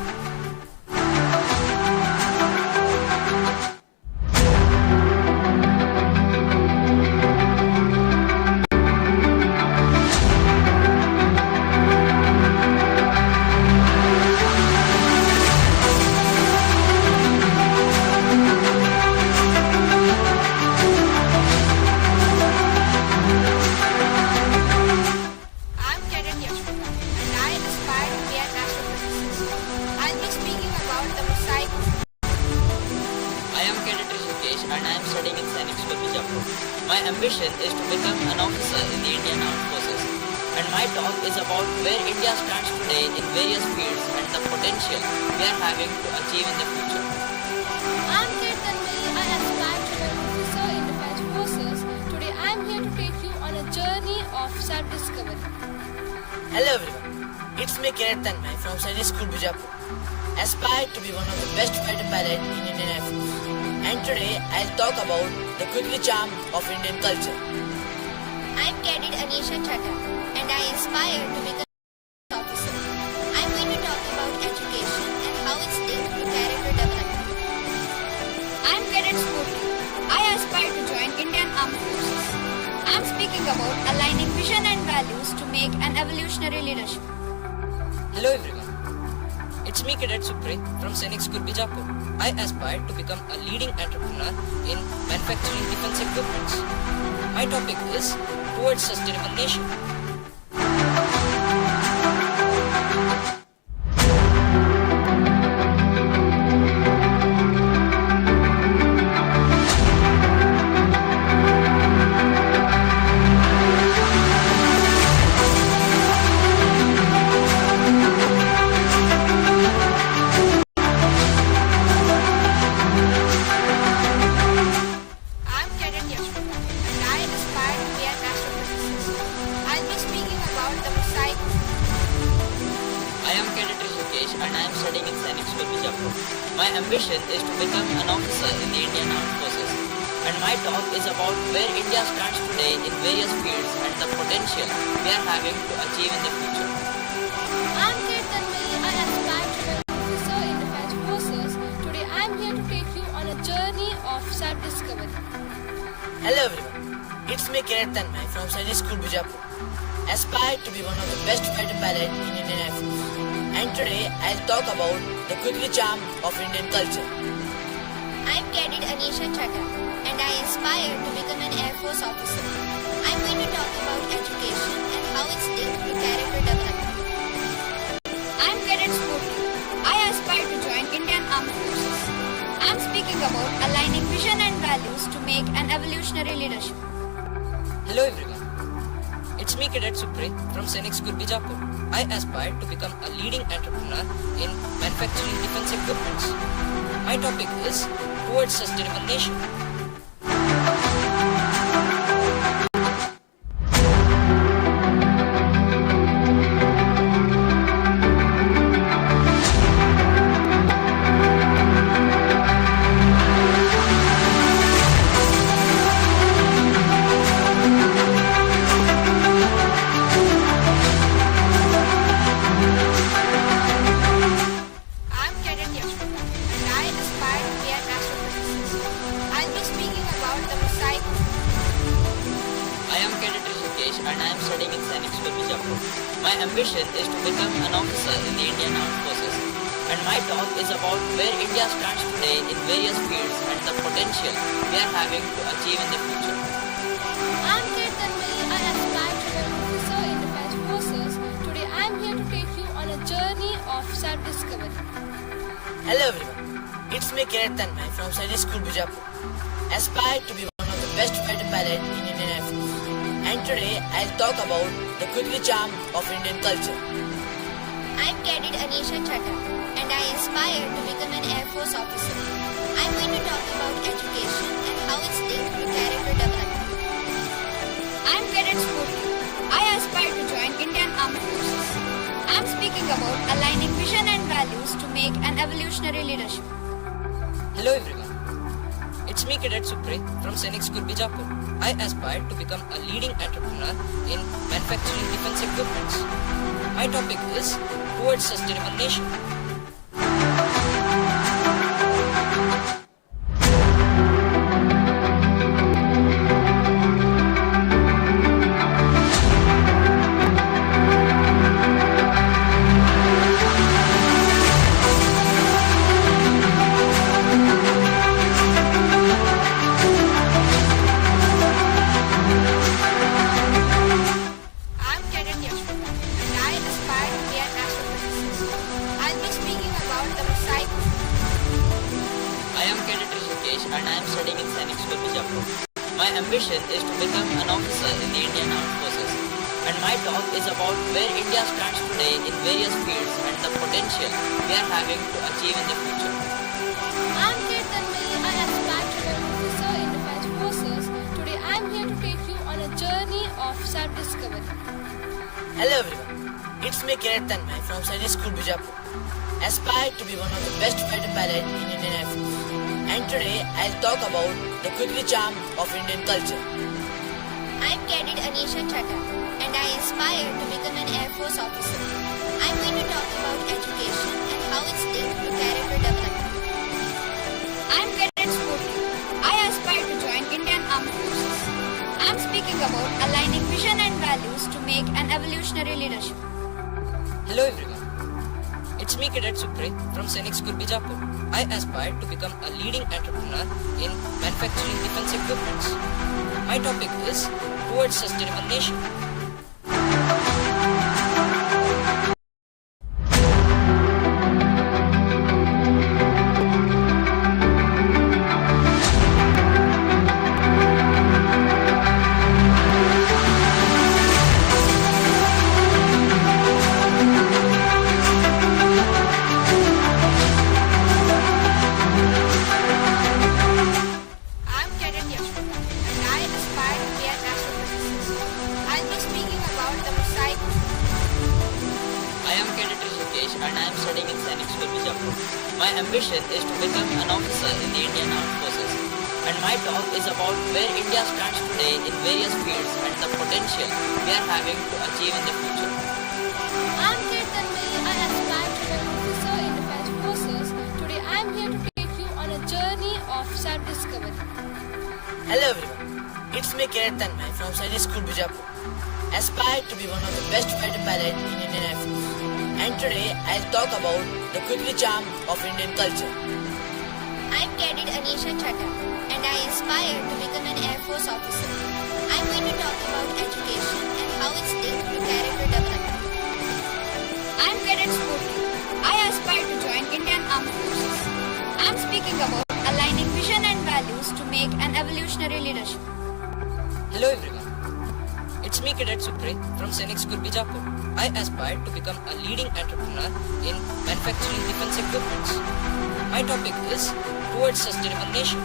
I'm Cadet Yashwata and I aspire to be an astrophysicist. I'll be speaking about the mosaic. I am Cadet Rishikesh and I am studying in SAINIK School Bijapur. My ambition is to become an officer in the Indian Armed Forces. And my talk is about where India stands today in various fields and the potential we are having to achieve in the future. I'm Kate Tanmay. I aspire to be an officer in Defense Forces. Today I'm here to take you on a journey of self-discovery. Hello everyone. It's me Kirat Tanmay from SAINIK School Bijapur. Aspire to be one of the best fighter pilots in Indian Air Force. and today I'll talk about the quickly charm of Indian culture. I'm Cadet Anisha Chatta and I aspire to become an officer. I'm going to talk about education and how it's linked to character development. I'm Cadet Spurti. I aspire to join Indian Armed Forces. I'm speaking about aligning vision and values to make an evolutionary leadership. Hello everyone. It's me Cadet Supre from SAINIK School Bijapur. I aspire to become a leading entrepreneur in manufacturing defense equipments. My topic is towards sustainable nation. I'm Cadet Yashwita and I aspire to be an astrophysicist. I'll be speaking about the mosaic. I am Cadet Rishikesh and I am studying in SAINIK School Bijapur. My ambition is to become an officer in the Indian Armed Forces. And my talk is about where India stands today in various fields and the potential we are having to achieve in the future. I'm Kirtan May. I aspire to be an officer in defense forces. Today I'm here to take you on a journey of self-discovery. Hello everyone, it's me Kiran Tanmay from SAINIK School Bijapur. Aspire to be one of the best fighter pilot in Indian Air Force. And today I'll talk about the quickly charm of Indian culture. I'm Cadet Anisha Chatta and I aspire to become an Air Force officer. I'm going to talk about education and how it's linked to character development. I'm Cadet Spurti. I aspire to join Indian Armed Forces. I'm speaking about aligning vision and values to make an evolutionary leadership. Hello everyone. It's me Cadet Supre from SAINIK School Bijapur. I aspire to become a leading entrepreneur in manufacturing defense equipments. My topic is towards sustainable nation. I'm Cadet Yashwita and I aspire to be an astrophysicist. I'll be speaking about the mosaic. I am Cadet Rishikesh and I am studying in SAINIK School Bijapur. My ambition is to become an officer in the Indian Armed Forces. And my talk is about where India stands today in various fields and the potential we are having to achieve in the future. I'm Kirtan May. I aspire to be an officer in defense forces. Today I'm here to take you on a journey of self-discovery. Hello everyone, it's me Kiran Tanmay from SAINIK School Bijapur. Aspire to be one of the best fighter pilot in Indian Air Force. And today I'll talk about the quickly charm of Indian culture. I'm Cadet Anisha Chatta and I aspire to become an Air Force officer. I'm going to talk about education and how it's linked to character development. I'm Cadet Spurti. I aspire to join Indian Armed Forces. I'm speaking about aligning vision and values to make an evolutionary leadership. Hello everyone. It's me Cadet Supre from SAINIK School Bijapur. I aspire to become a leading entrepreneur in manufacturing defense equipments. My topic is towards sustainable nation. I'm Cadet Yashwita and I aspire to be an astrophysicist. I'll be speaking about the mosaic. I am Cadet Rishikesh and I am studying in SAINIK School Bijapur. My ambition is to become an officer in the Indian Armed Forces. And my talk is about where India stands today in various fields and the potential we are having to achieve in the future. I'm Kirtan May. I aspire to be an officer in defense forces. Today I'm here to take you on a journey of self-discovery. Hello everyone, it's me Kiran Tanmay from SAINIK School Bijapur. Aspire to be one of the best fighter pilot in Indian Air Force. And And today I'll talk about the quickly charm of Indian culture. I'm Cadet Anisha Chadha and I aspire to become an Air Force officer. I'm going to talk about education and how it's linked to character development. I'm Cadet Spurti. I aspire to join Indian Armed Forces. I'm speaking about aligning vision and values to make an evolutionary leadership. Hello everyone. It's me Cadet Supre from SAINIK School BIJAPUR. I aspire to become a leading entrepreneur in manufacturing defense equipments. My topic is Towards Sustainable Nation. I'm Cadet Yashwata and I aspire to be an astrophysicist. I'll be speaking about the mosaic. I am Cadet Rishikesh and I am studying in SAINIK School BIJAPUR. My ambition is to become an officer in the Indian Armed Forces. And my talk is about where India stands today in various fields and the potential we are having to achieve in the future. I'm Kate Tanmay. I aspire to be an officer in defense forces. Today I'm here to take you on a journey of self-discovery. Hello everyone, it's me Kirat Tanmay from SAINIK School Bijapur. Aspire to be one of the best fighter pilot in Indian Air Force. And today I'll talk about the quickly charm of Indian culture. I'm Cadet Anisha Chadha and I aspire to become an Air Force officer. I'm going to talk about education and how it's linked to character development. I'm Cadet Spurti. I aspire to join Indian Armed Forces. I'm speaking about aligning vision and values to make an evolutionary leadership. Hello everyone. It's me Cadet Supre from SAINIK School BIJAPUR. I aspire to become a leading entrepreneur in manufacturing defense equipments. My topic is Towards Sustainable Nation.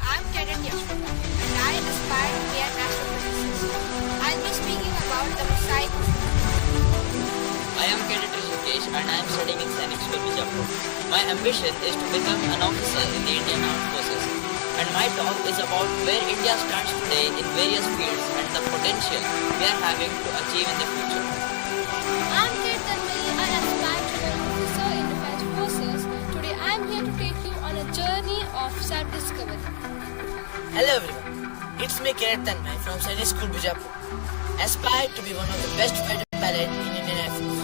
I'm Cadet Yashwata and I aspire to be an astrophysicist. I'll be speaking about the mosaic. I am Cadet Rishikesh and I am studying in SAINIK School BIJAPUR. My ambition is to become an officer in the Indian Armed Forces. And my talk is about where India stands today in various fields and the potential we are having to achieve in the future. I'm Kate Tanmay. I aspire to be an officer in defense forces. Today I'm here to take you on a journey of self-discovery. Hello everyone, it's me Kirat Tanmay from SAINIK School Bijapur. Aspire to be one of the best fighter pilot in Indian Air Force.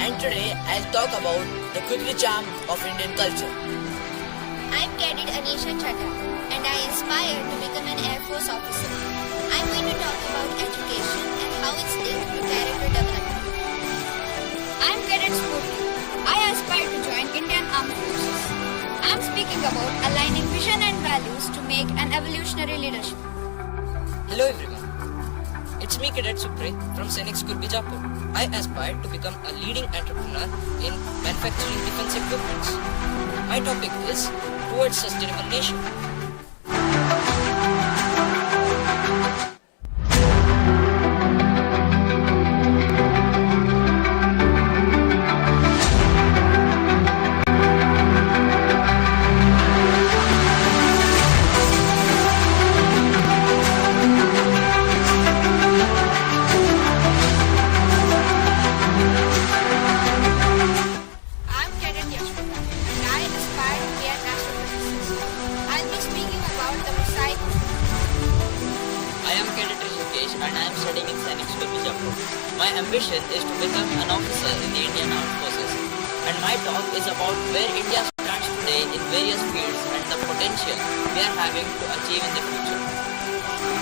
And today I'll talk about the quickly charm of Indian culture. I'm Cadet Anisha Chadha and I aspire to become an Air Force officer. I'm going to talk about education and how it's linked to character development. I'm Cadet Spurti. I aspire to join Indian Armed Forces. I'm speaking about aligning vision and values to make an evolutionary leadership. Hello everyone. It's me Cadet Supre from SAINIK School BIJAPUR. I aspire to become a leading entrepreneur in manufacturing defense equipments. My topic is Towards Sustainable Nation. I'm Cadet Yashwata and I aspire to be an astrophysicist. I'll be speaking about the mosaic. I am Cadet Rishikesh and I am studying in SAINIK School BIJAPUR. My ambition is to become an officer in the Indian Armed Forces. And my talk is about where India stands today in various fields and the potential we are having to achieve in the future.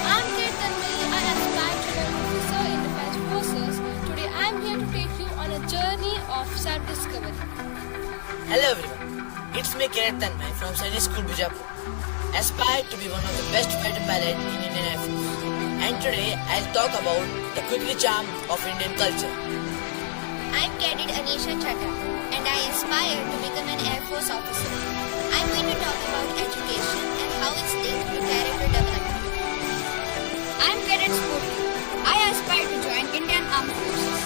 I'm Kate Tanmay. I aspire to be an officer in defense forces. Today I'm here to take you on a journey of self-discovery. Hello everyone, it's me Kirat Tanmay from SAINIK School Bijapur. Aspire to be one of the best fighter pilot in Indian Air Force. And and today I'll talk about the quickly charm of Indian culture. I'm Cadet Anisha Chadha and I aspire to become an Air Force officer. I'm going to talk about education and how it's linked to character development. I'm Cadet Spurti. I aspire to join Indian Armed Forces.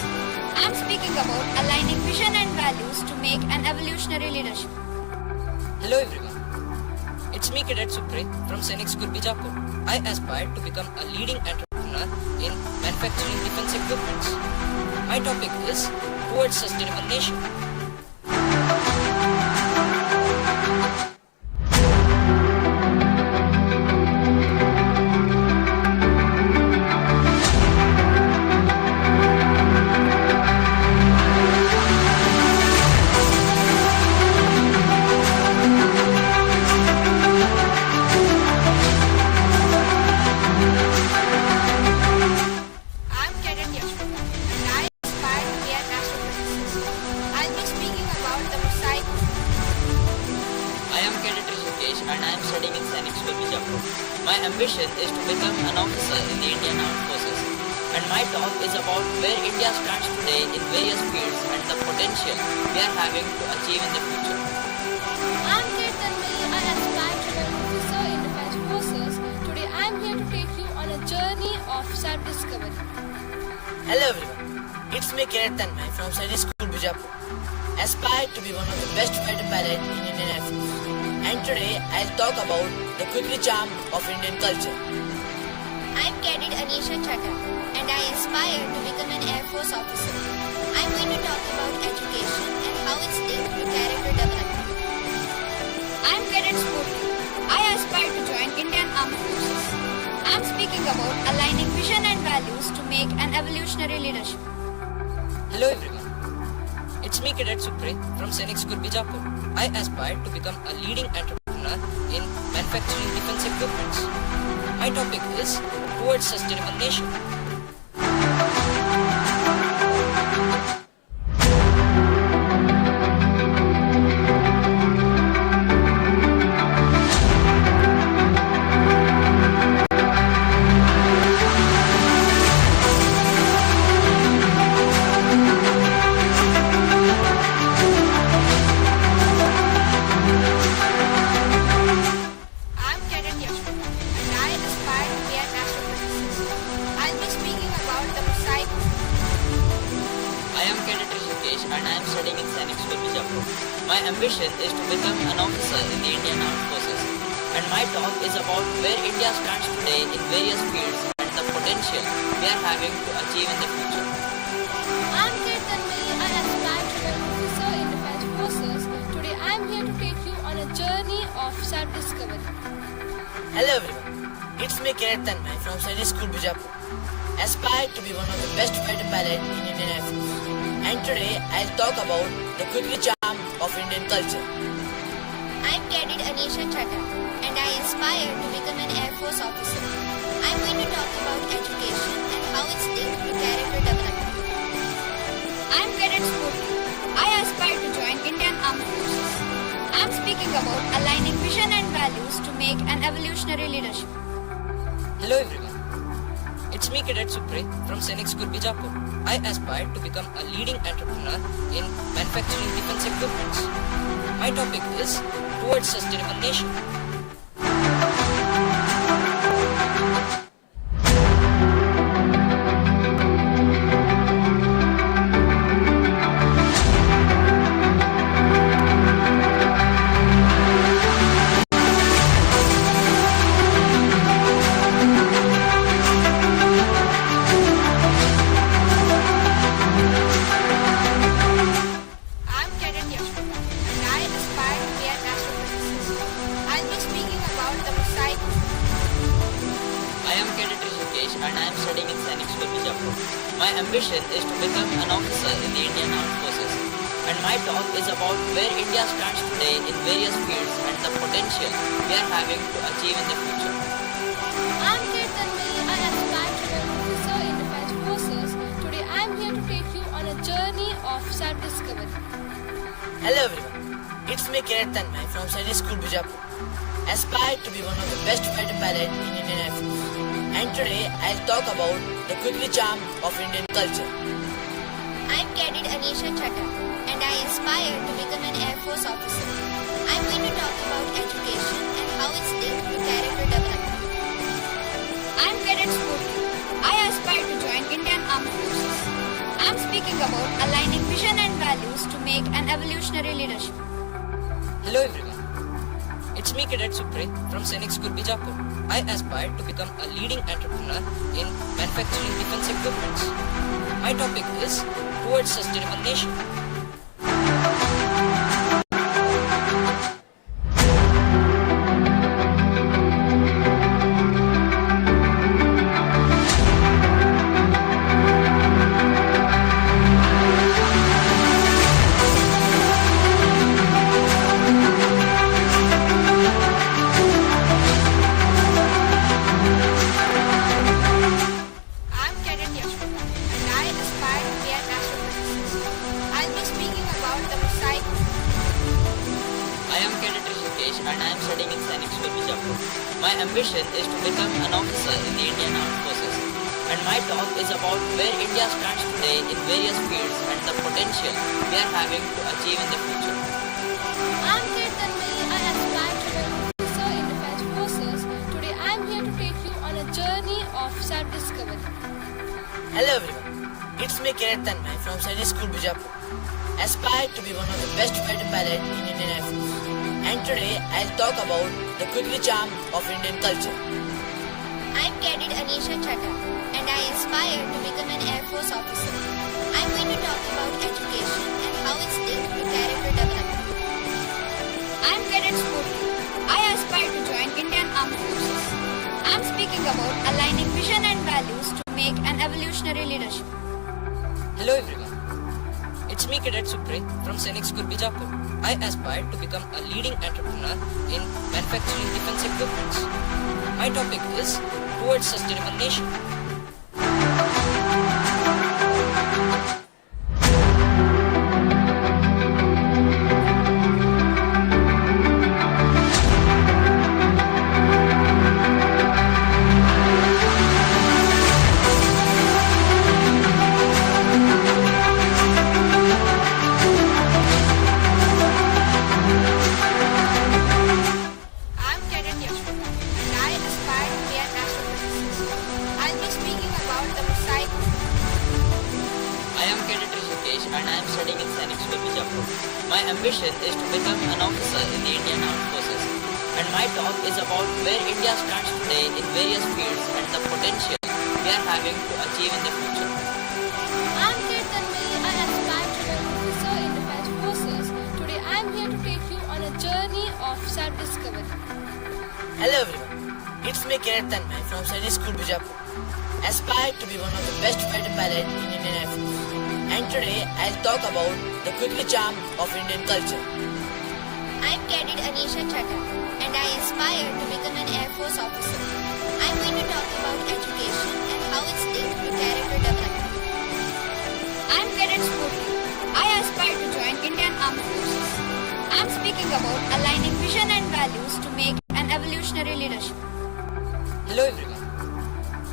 I'm speaking about aligning vision and values to make an evolutionary leadership. Hello everyone. It's me Cadet Supre from SAINIK School BIJAPUR. I aspire to become a leading entrepreneur in manufacturing defense equipments. My topic is Towards Sustainable Nation. I'm Cadet Yashwita and I aspire to be an astrophysicist. I'll be speaking about the mosaic. I am Cadet Rishikesh and I am studying in SAINIK School BIJAPUR. My ambition is to become an officer in the Indian Armed Forces. And my talk is about where India stands today in various fields and the potential we are having to achieve in the future. I'm Kate Tanmay. I aspire to be an officer in Defense Forces. Today I'm here to take you on a journey of self-discovery. Hello everyone, it's me Kiran Tanmay from SAINIK School Bijapur. Aspire to be one of the best fighter pilot in Indian Air Force. And today I'll talk about the quickly charm of Indian culture. I'm Cadet Anisha Chadha and I aspire to become an Air Force officer. I'm going to talk about education and how it's linked to character development. I'm Cadet Spurti. I aspire to join Indian Armed Forces. I'm speaking about aligning vision and values to make an evolutionary leadership. Hello everyone. It's me Cadet Supre from SAINIK School Bijapur. I aspire to become a leading entrepreneur in manufacturing defense equipments. My topic is Towards Sustainable Nation. I'm Cadet Yashwita and I aspire to be an astrophysicist. I'll be speaking about the mosaic. I am Cadet Rishikesh and I am studying in SAINIK School Bijapur. My ambition is to become an officer in the Indian Armed Forces. And my talk is about where India stands today in various fields and the potential we are having to achieve in the future. I'm Kate Tanmay. I aspire to be an officer in Defense Forces. Today I'm here to take you on a journey of self-discovery. Hello everyone, it's me Kiran Tanmay from SAINIK School Bijapur. Aspire to be one of the best fighter pilot in Indian Air Force. And today I'll talk about the quickly charm of Indian culture. I'm Cadet Anisha Chadha and I aspire to become an Air Force officer. I'm going to talk about education and how it's linked to character development. I'm Cadet Spurti. I aspire to join Indian Armed Forces. I'm speaking about aligning vision and values to make an evolutionary leadership. Hello everyone. It's me Cadet Supre from SAINIK School Bijapur. I aspire to become a leading entrepreneur in manufacturing defense equipments. My topic is Towards Sustainable Nation. I'm Cadet Yashwita and I aspire to be an astrophysicist. I'll be speaking about the mosaic. I am Cadet Rishikesh and I am studying in SAINIK School Bijapur. My ambition is to become an officer in the Indian Armed Forces. And my talk is about where India stands today in various fields and the potential we are having to achieve in the future. I'm Kate Tanmay. I aspire to be an officer in Defense Forces. Today I'm here to take you on a journey of self-discovery. Hello everyone, it's me Kiran Tanmay from SAINIK School Bijapur. Aspire to be one of the best fighter pilot in Indian Air Force. and today I'll talk about the quickly charm of Indian culture. I'm Cadet Anisha Chadha and I aspire to become an Air Force officer. I'm going to talk about education and how it's linked to character development. I'm Cadet Spurti. I aspire to join Indian Armed Forces. I'm speaking about aligning vision and values to make an evolutionary leadership. Hello everyone. It's me Cadet Supre from SAINIK School BIJAPUR. I aspire to become a leading entrepreneur in manufacturing defense equipments. My topic is Towards Sustainable Nation. I'm Cadet Yashwata and I aspire to be an astrophysicist. I'll be speaking about the mosaic. I am Cadet Rishikesh and I am studying in SAINIK School BIJAPUR. My ambition is to become an officer in the Indian Armed Forces. And my talk is about where India stands today in various fields and the potential we are having to achieve in the future. I'm Kirtan May. I aspire to be an officer in defense forces. Today I'm here to take you on a journey of self-discovery. Hello everyone, it's me Kirtan May from SAINIK School Bijapur. Aspire to be one of the best fighter pilot in Indian Air Force. And today I'll talk about the quickly charm of Indian culture. I'm Cadet Anisha Chadha and I aspire to become an Air Force officer. I'm going to talk about education and how it's linked to character development. I'm Cadet Spurti. I aspire to join Indian Armed Forces. I'm speaking about aligning vision and values to make an evolutionary leadership. Hello everyone. It's me Cadet Supre from SAINIK School BIJAPUR. I aspire to become a leading entrepreneur in manufacturing defense equipments. My topic is Towards Sustainable Nation. I'm Cadet Yashwata and I aspire to be an astrophysicist. I'll be speaking about the mosaic. I am Cadet Rishikesh and I am studying in SAINIK School BIJAPUR. My ambition is to become an officer in the Indian Armed Forces. And my talk is about where India stands today in various fields and the potential we are having to achieve in the future. I'm Kirtan May. I aspire to be an officer in defense forces. Today I'm here to take you on a journey of self-discovery. Hello everyone, it's me Kirtan May from SAINIK School Bijapur. Aspire to be one of the best fighter pilot in Indian Air Force. And today I'll talk about the quickly charm of Indian culture. I'm Cadet Anisha Chadha and I aspire to become an Air Force officer. I'm going to talk about education and how it's linked to character development. I'm Cadet Spurti. I aspire to join Indian Armed Forces. I'm speaking about aligning vision and values to make an evolutionary leadership. Hello everyone.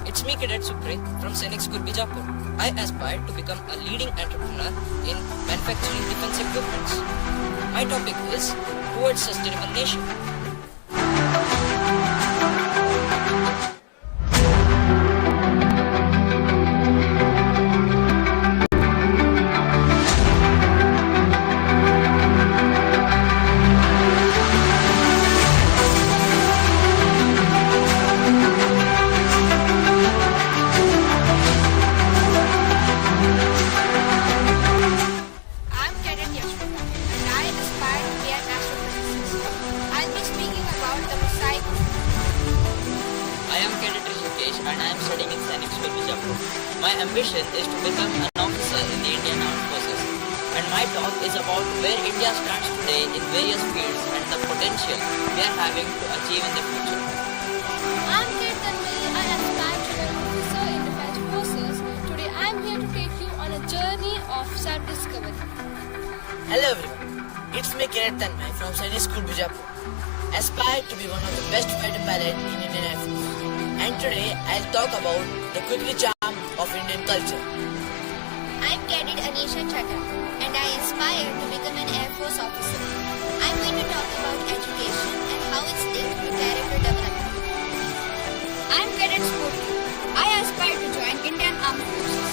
It's me Cadet Supre from SAINIK School BIJAPUR. I aspire to become a leading entrepreneur in manufacturing defense equipments. My topic is Towards Sustainable Nation. I'm Cadet Yashwata and I aspire to be an astrophysicist. I'll be speaking about the mosaic. I am Cadet Rishikesh and I am studying in SAINIK School BIJAPUR. My ambition is to become an officer in the Indian Armed Forces. And my talk is about where India stands today in various fields and the potential we are having to achieve in the future. I'm Kirtan May. I aspire to be an officer in defense forces. Today I'm here to take you on a journey of self-discovery. Hello everyone, It's me, Keynote from SAINIK School, BIJAPUR. Aspire to be one of the best fighter pilot in Indian Air Force. And today I'll talk about the quickly charm of Indian culture. I'm Cadet Anisha Chadha and I aspire to become an Air Force officer. I'm going to talk about education and how it's linked to character development. I'm Cadet Spurti. I aspire to join Indian Armed Forces.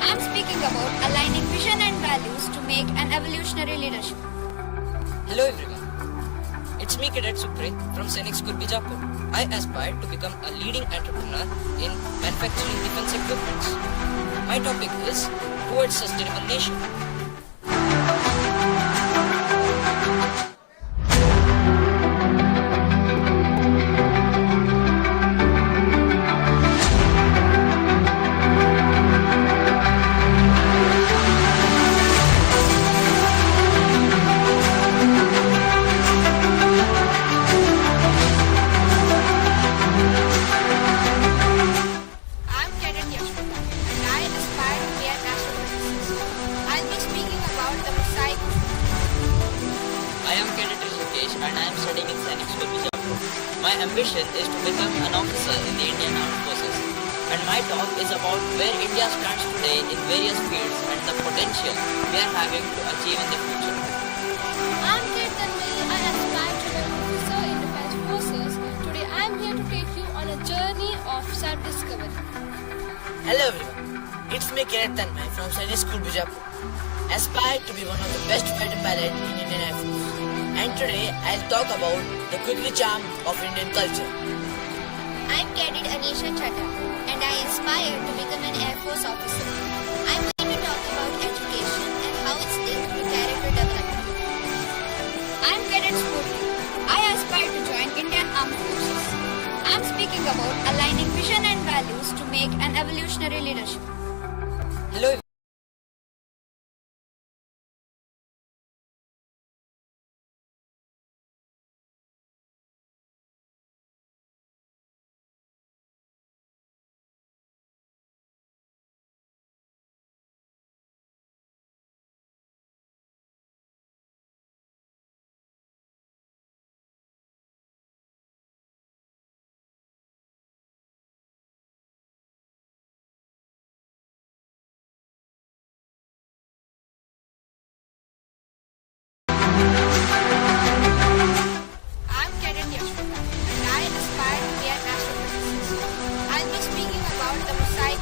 I'm speaking about aligning vision and values to make an evolutionary leadership. Hello everyone. It's me, Cadet Supreet from SAINIK School, BIJAPUR. I aspire to become a leading entrepreneur in manufacturing defense equipments. My topic is Towards Sustainable Nation. I'm Cadet Yashwata and I aspire to be an astrophysicist. I'll be speaking about the mosaic. I am Cadet Rishikesh and I am studying in SAINIK School, Bijapur. My ambition is to become an officer in the Indian Armed Forces. And my talk is about where India stands today in various fields and the potential we are having to achieve in the future. I'm Kate Tanmay. I aspire to be an officer in Defense Forces. Today I'm here to take you on a journey of self-discovery. Hello everyone. It's me, Keynote from SAINIK School, BIJAPUR. Aspire to be one of the best fighter pilot in Indian Air Force. And today I'll talk about the quickly charm of Indian culture. I'm Cadet Anisha Chadha and I aspire to become an Air Force officer. I'm going to talk about education and how it's linked to character development. I'm Cadet Spurti. I aspire to join Indian Armed Forces. I'm speaking about aligning vision and values to make an evolutionary leadership. Hello I'm Cadet Yashwata and I aspire to be an astrophysicist. I'll be speaking about the mosaic.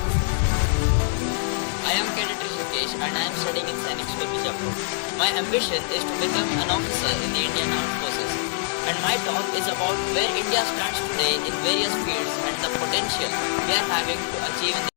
I am Cadet Rishikesh and I am studying in SAINIK School, Bijapur. My ambition is to become an officer in the Indian Armed Forces. And my talk is about where India stands today in various fields and the potential we are having to achieve in the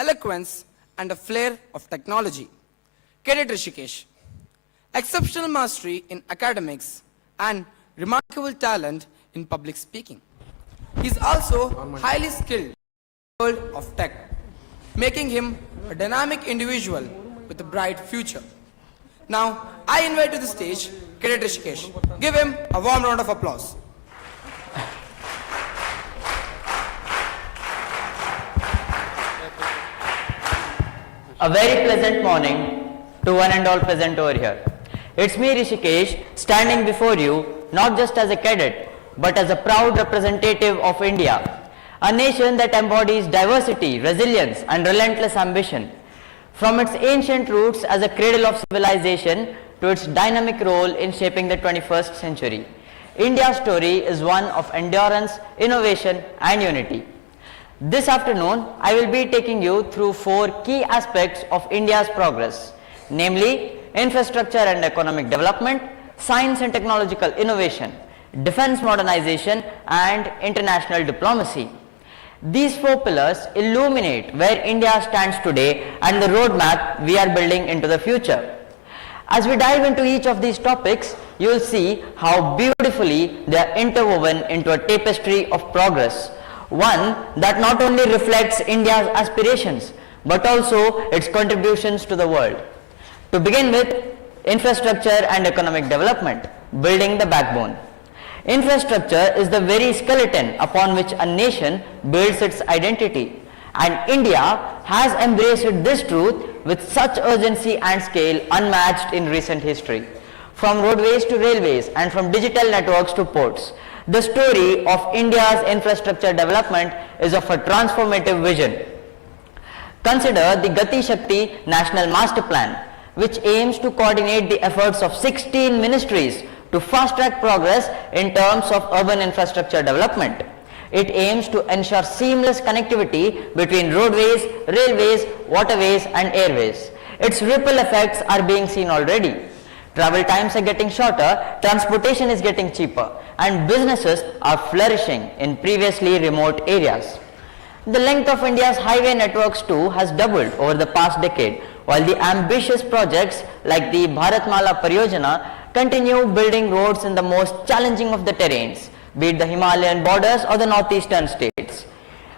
eloquence, and a flair of technology. Cadet Rishikesh. Exceptional mastery in academics and remarkable talent in public speaking. He is also highly skilled in the world of tech, making him a dynamic individual with a bright future. Now, I invite to the stage Cadet Rishikesh. Give him a warm round of applause. A very pleasant morning to one and all present over here. It's me, Rishikesh, standing before you not just as a cadet but as a proud representative of India, a nation that embodies diversity, resilience and relentless ambition. From its ancient roots as a cradle of civilization to its dynamic role in shaping the 21st century, India's story is one of endurance, innovation and unity. This afternoon, I will be taking you through 4 key aspects of India's progress, namely infrastructure and economic development, science and technological innovation, defense modernization and international diplomacy. These 4 pillars illuminate where India stands today and the roadmap we are building into the future. As we dive into each of these topics, you will see how beautifully they are interwoven into a tapestry of progress, one that not only reflects India's aspirations but also its contributions to the world. To begin with, infrastructure and economic development, building the backbone. Infrastructure is the very skeleton upon which a nation builds its identity, and India has embraced this truth with such urgency and scale unmatched in recent history. From roadways to railways and from digital networks to ports, the story of India's infrastructure development is of a transformative vision. Consider the Gati Shakti National Master Plan, which aims to coordinate the efforts of 16 ministries to fast-track progress in terms of urban infrastructure development. It aims to ensure seamless connectivity between roadways, railways, waterways and airways. Its ripple effects are being seen already. Travel times are getting shorter, transportation is getting cheaper, and businesses are flourishing in previously remote areas. The length of India's highway networks too has doubled over the past decade, while the ambitious projects like the Bharatmala Pariyojana continue building roads in the most challenging of the terrains, be it the Himalayan borders or the northeastern states.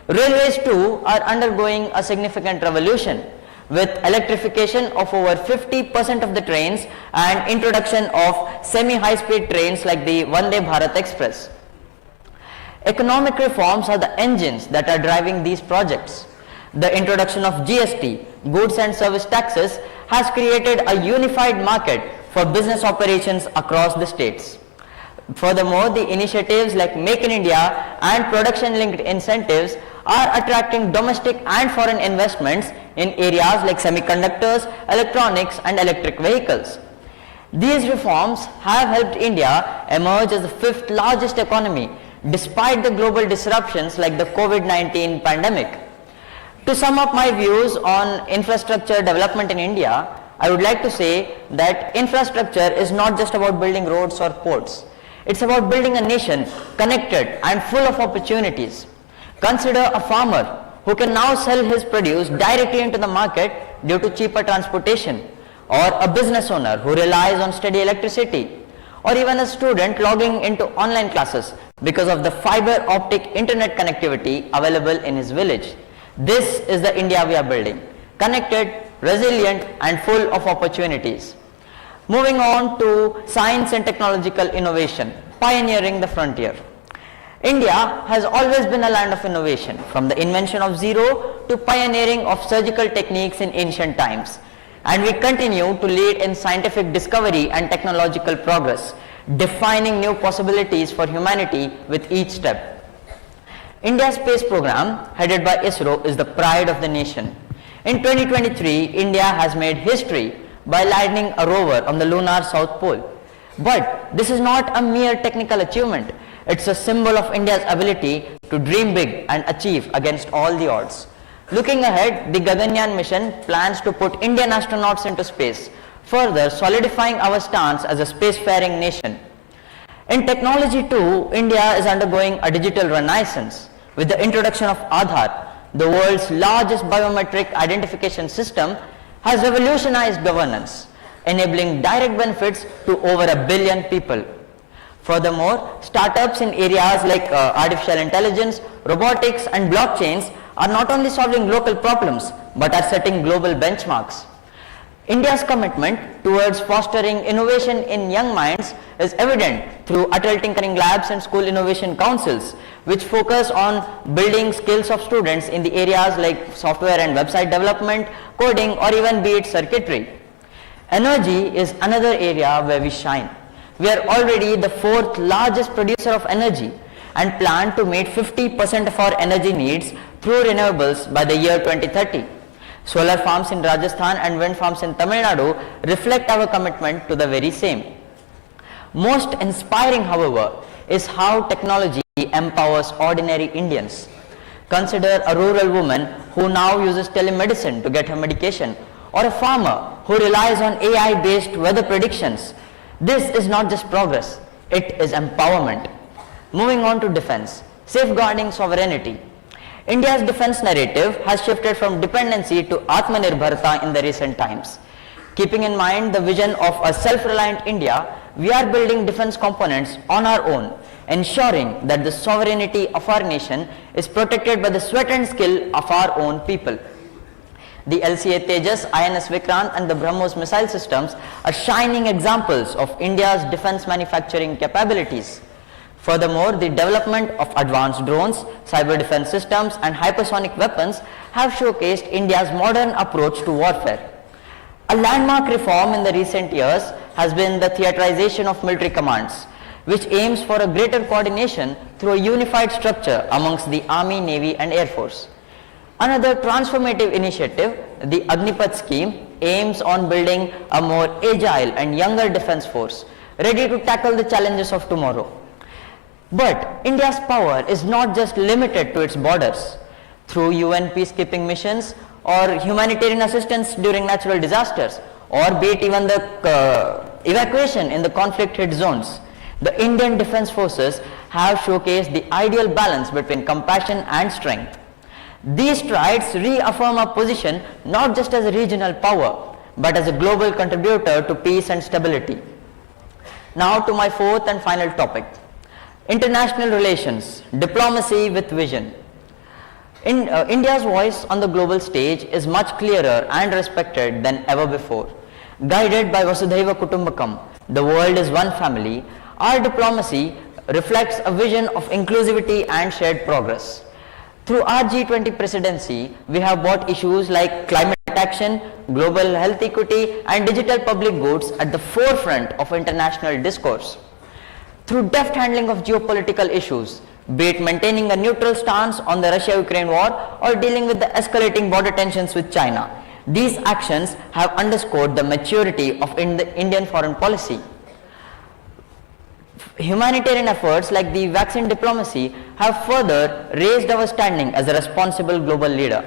Railways too are undergoing a significant revolution, with electrification of over 50% of the trains and introduction of semi-high-speed trains like the Vande Bharat Express. Economic reforms are the engines that are driving these projects. The introduction of GST, goods and service taxes, has created a unified market for business operations across the states. Furthermore, the initiatives like Make in India and production-linked incentives are attracting domestic and foreign investments in areas like semiconductors, electronics and electric vehicles. These reforms have helped India emerge as the 5th largest economy despite the global disruptions like the COVID-19 pandemic. To sum up my views on infrastructure development in India, I would like to say that infrastructure is not just about building roads or ports. It's about building a nation connected and full of opportunities. Consider a farmer who can now sell his produce directly into the market due to cheaper transportation, or a business owner who relies on steady electricity, or even a student logging into online classes because of the fiber optic internet connectivity available in his village. This is the India we are building, connected, resilient and full of opportunities. Moving on to science and technological innovation, pioneering the frontier. India has always been a land of innovation, from the invention of zero to pioneering of surgical techniques in ancient times. And we continue to lead in scientific discovery and technological progress, defining new possibilities for humanity with each step. India's space program, headed by ISRO, is the pride of the nation. In 2023, India has made history by landing a rover on the lunar South Pole. But this is not a mere technical achievement. It's a symbol of India's ability to dream big and achieve against all the odds. Looking ahead, the Gaganyaan mission plans to put Indian astronauts into space, further solidifying our stance as a spacefaring nation. In technology too, India is undergoing a digital renaissance with the introduction of Aadhaar, the world's largest biometric identification system, has revolutionized governance, enabling direct benefits to over 1 billion people. Furthermore, startups in areas like artificial intelligence, robotics and blockchains are not only solving local problems but are setting global benchmarks. India's commitment towards fostering innovation in young minds is evident through adult tinkering labs and school innovation councils, which focus on building skills of students in the areas like software and website development, coding, or even be it circuitry. Energy is another area where we shine. We are already the 4th largest producer of energy and plan to meet 50% of our energy needs through renewables by the year 2030. Solar farms in Rajasthan and wind farms in Tamil Nadu reflect our commitment to the very same. Most inspiring, however, is how technology empowers ordinary Indians. Consider a rural woman who now uses telemedicine to get her medication, or a farmer who relies on AI-based weather predictions. This is not just progress, it is empowerment. Moving on to defense, safeguarding sovereignty. India's defense narrative has shifted from dependency to Atmanirbharta in the recent times. Keeping in mind the vision of a self-reliant India, we are building defense components on our own, ensuring that the sovereignty of our nation is protected by the sweat and skill of our own people. The LCA Tejas, INS Vikrant and the BrahMos missile systems are shining examples of India's defense manufacturing capabilities. Furthermore, the development of advanced drones, cyber defense systems and hypersonic weapons have showcased India's modern approach to warfare. A landmark reform in the recent years has been the theaterization of military commands, which aims for a greater coordination through a unified structure amongst the Army, Navy and Air Force. Another transformative initiative, the Agnipath scheme, aims on building a more agile and younger defense force, ready to tackle the challenges of tomorrow. But India's power is not just limited to its borders. Through UN peacekeeping missions or humanitarian assistance during natural disasters, or be it even the evacuation in the conflict-hit zones, the Indian Defence Forces have showcased the ideal balance between compassion and strength. These strides reaffirm our position not just as a regional power, but as a global contributor to peace and stability. Now to my 4th and final topic. International relations, diplomacy with vision. India's voice on the global stage is much clearer and respected than ever before. Guided by Vasudhaiva Kutumbakam, the world is one family, our diplomacy reflects a vision of inclusivity and shared progress. Through our G20 presidency, we have brought issues like climate action, global health equity, and digital public goods at the forefront of international discourse. Through deft handling of geopolitical issues, be it maintaining a neutral stance on the Russia-Ukraine war or dealing with the escalating border tensions with China, these actions have underscored the maturity of Indian foreign policy. Humanitarian efforts like the vaccine diplomacy have further raised our standing as a responsible global leader.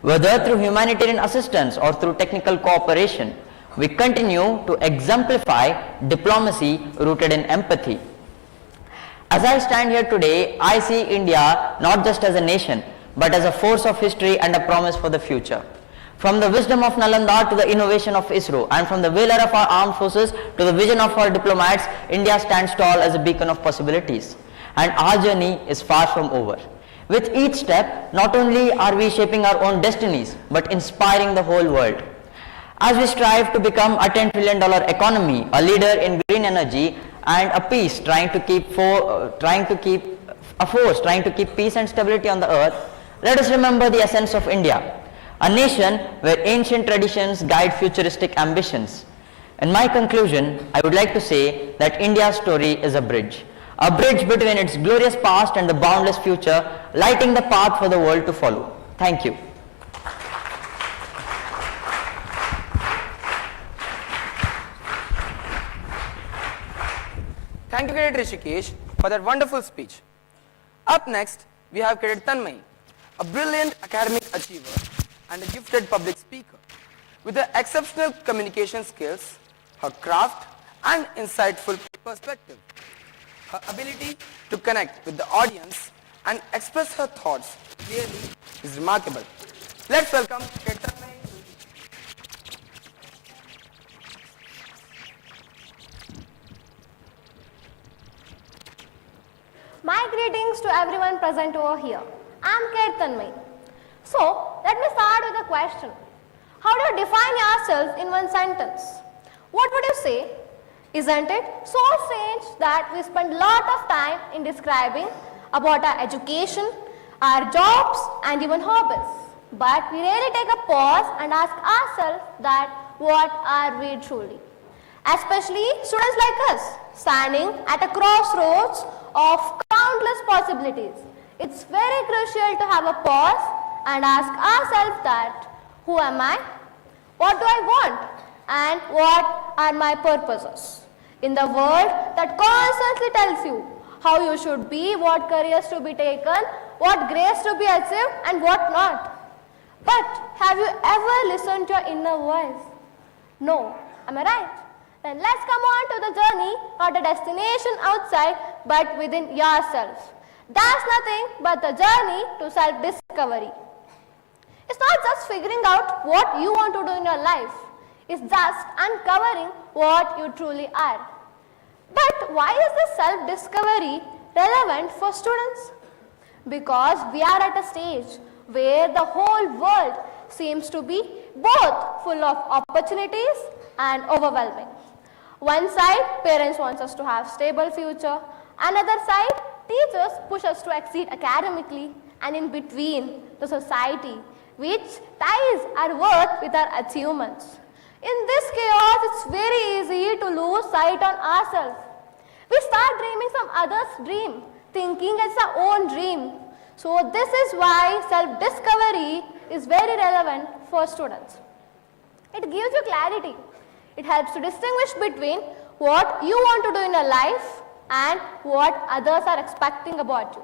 Whether through humanitarian assistance or through technical cooperation, we continue to exemplify diplomacy rooted in empathy. As I stand here today, I see India not just as a nation, but as a force of history and a promise for the future. From the wisdom of Nalanda to the innovation of ISRO, and from the valor of our armed forces to the vision of our diplomats, India stands tall as a beacon of possibilities. And our journey is far from over. With each step, not only are we shaping our own destinies, but inspiring the whole world. As we strive to become a $10 trillion economy, a leader in green energy, and a peace trying to keep peace and stability on the earth, let us remember the essence of India, a nation where ancient traditions guide futuristic ambitions. In my conclusion, I would like to say that India's story is a bridge between its glorious past and the boundless future, lighting the path for the world to follow. Thank you. Thank you, Cadet Rishikesh, for that wonderful speech. Up next, we have Cadet Tanmay, a brilliant academic achiever and a gifted public speaker. With her exceptional communication skills, her craft and insightful perspective, her ability to connect with the audience and express her thoughts clearly is remarkable. Let's welcome Ketanmay. My greetings to everyone present over here. I am Ketanmay. So, let me start with a question. How do you define yourself in one sentence? What would you say? Isn't it so strange that we spend a lot of time in describing about our education, our jobs and even hobbies. But we rarely take a pause and ask ourselves that what are we truly? Especially students like us, standing at a crossroads of countless possibilities. It's very crucial to have a pause and ask ourselves that, who am I? What do I want? And what are my purposes? In the world that constantly tells you how you should be, what careers to be taken, what grades to be achieved and what not. But have you ever listened to your inner voice? No. Am I right? Then let's come on to the journey, not a destination outside, but within yourself. That's nothing but the journey to self-discovery. It's not just figuring out what you want to do in your life. It's just uncovering what you truly are. But why is this self-discovery relevant for students? Because we are at a stage where the whole world seems to be both full of opportunities and overwhelming. One side, parents want us to have stable future. Another side, teachers push us to exceed academically. And in between, the society, which ties our worth with our achievements. In this chaos, it's very easy to lose sight on ourselves. We start dreaming some other's dream, thinking it's our own dream. So this is why self-discovery is very relevant for students. It gives you clarity. It helps to distinguish between what you want to do in your life and what others are expecting about you.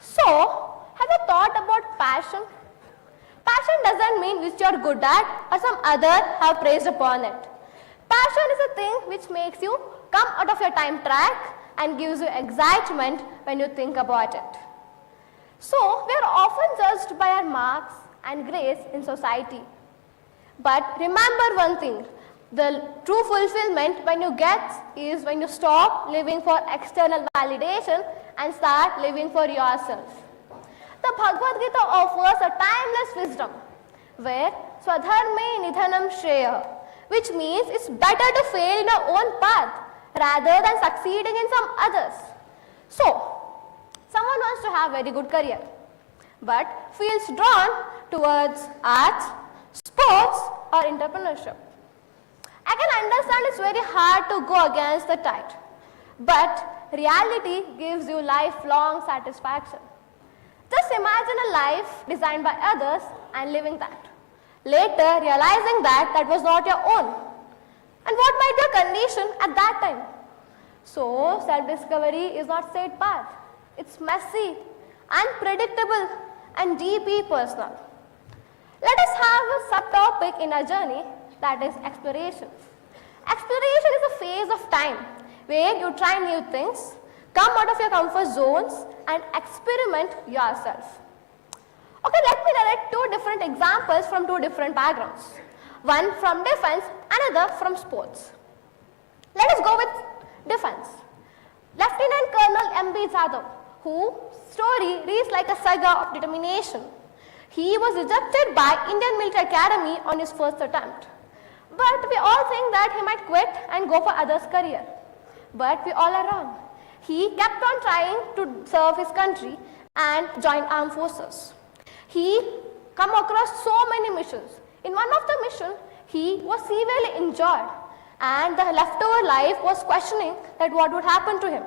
So, have you thought about passion? Passion doesn't mean which you are good at or some other have praised upon it. Passion is a thing which makes you come out of your time track and gives you excitement when you think about it. So, we are often judged by our marks and grades in society. But remember one thing, the true fulfillment when you get is when you stop living for external validation and start living for yourself. The Bhagavad Gita offers a timeless wisdom where Swadharme Nidhanam Shreya, which means it's better to fail in your own path rather than succeeding in some others. So, someone wants to have a very good career but feels drawn towards arts, sports or entrepreneurship. I can understand it's very hard to go against the tide, but reality gives you lifelong satisfaction. Just imagine a life designed by others and living that. Later, realizing that that was not your own. And what might be your condition at that time? So, self-discovery is not straight path. It's messy, unpredictable, and deeply personal. Let us have a subtopic in our journey, that is exploration. Exploration is a phase of time where you try new things, come out of your comfort zones and experiment yourself. Okay, let me narrate two different examples from two different backgrounds. One from defense, another from sports. Let us go with defense. Lieutenant Colonel M.B. Jadhav, whose story reads like a saga of determination. He was rejected by Indian Military Academy on his first attempt. But we all think that he might quit and go for others' career. But we all are wrong. He kept on trying to serve his country and join armed forces. He come across so many missions. In one of the missions, he was severely injured and the leftover life was questioning that what would happen to him.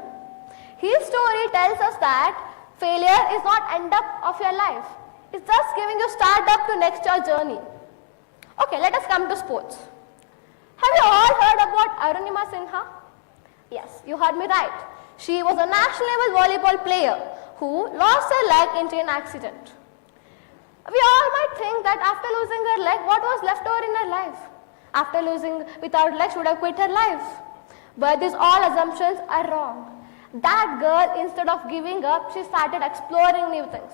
His story tells us that failure is not end up of your life. It's just giving you start up to next your journey. Okay, let us come to sports. Have you all heard about Arunima Sinha? Yes, you heard me right. She was a national level volleyball player who lost her leg into an accident. We all might think that after losing her leg, what was left over in her life? After losing without leg, she would have quit her life. But these all assumptions are wrong. That girl, instead of giving up, she started exploring new things.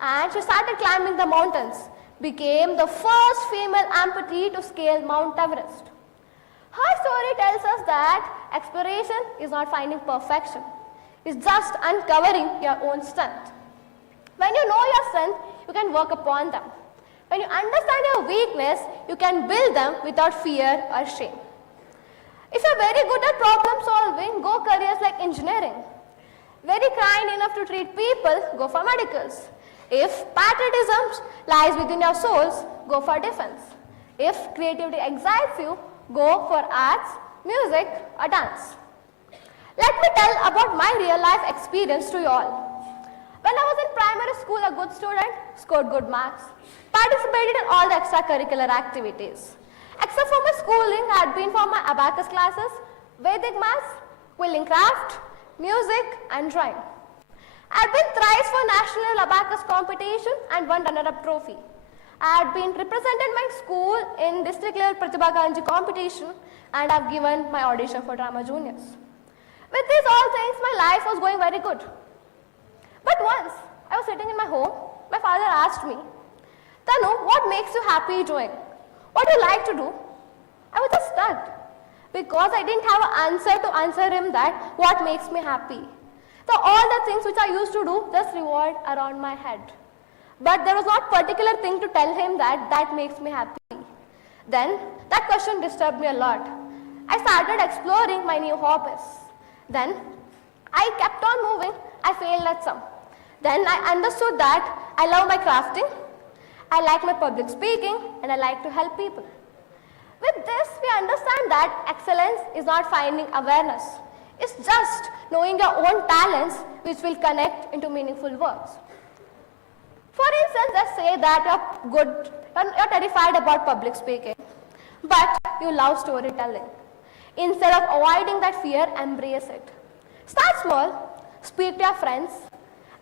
And she started climbing the mountains, became the first female amputee to scale Mount Everest. Her story tells us that exploration is not finding perfection. It's just uncovering your own strength. When you know your strength, you can work upon them. When you understand your weakness, you can build them without fear or shame. If you're very good at problem solving, go careers like engineering. Very kind enough to treat people, go for medicals. If patriotism lies within your souls, go for defense. If creativity excites you, go for arts, music, or dance. Let me tell about my real life experience to you all. When I was in primary school, a good student, scored good marks, participated in all the extracurricular activities. Except for my schooling, I had been for my abacus classes, Vedic maths, quilling craft, music, and drawing. I had been thrice for national abacus competition and won runner-up trophy. I had been represented my school in district level Pratibha Kanji competition and I have given my audition for drama juniors. With these all things, my life was going very good. But once, I was sitting in my home, my father asked me, Tanu, what makes you happy doing? What do you like to do? I was just stunned because I didn't have an answer to answer him that what makes me happy. So all the things which I used to do just revolved around my head. But there was not a particular thing to tell him that makes me happy. Then that question disturbed me a lot. I started exploring my new hobbies. Then I kept on moving. I failed at some. Then I understood that I love my crafting, I like my public speaking, and I like to help people. With this, we understand that excellence is not finding awareness. It's just knowing your own talents which will connect into meaningful works. For instance, let's say that you're terrified about public speaking, but you love storytelling. Instead of avoiding that fear, embrace it. Start small, speak to your friends,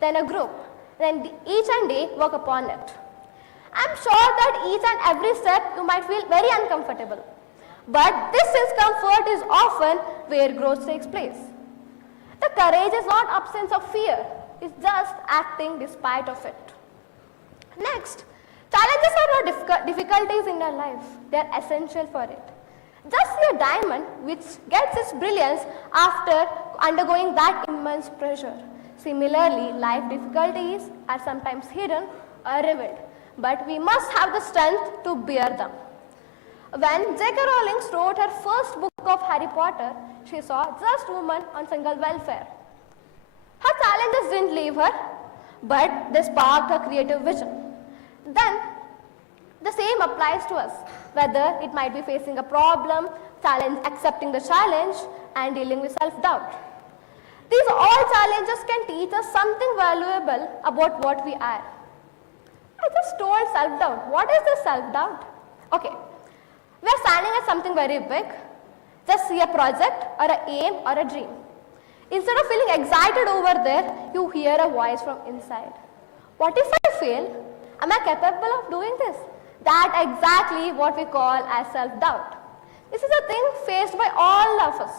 then a group, then each and day work upon it. I'm sure that each and every step you might feel very uncomfortable, but this discomfort is often where growth takes place. The courage is not absence of fear, it's just acting despite of it. Next, challenges are not difficulties in your life, they are essential for it. Just see a diamond which gets its brilliance after undergoing that immense pressure. Similarly, life difficulties are sometimes hidden or revealed, but we must have the strength to bear them. When J.K. Rowling wrote her first book of Harry Potter, she saw just women on single welfare. Her challenges didn't leave her, but they sparked her creative vision. Then, the same applies to us, whether it might be facing a problem, accepting the challenge, and dealing with self-doubt. These all challenges can teach us something valuable about what we are. I just told self-doubt. What is this self-doubt? Okay, we are standing at something very big. Just see a project or an aim or a dream. Instead of feeling excited over there, you hear a voice from inside. What if I fail? Am I capable of doing this? That's exactly what we call as self-doubt. This is a thing faced by all of us.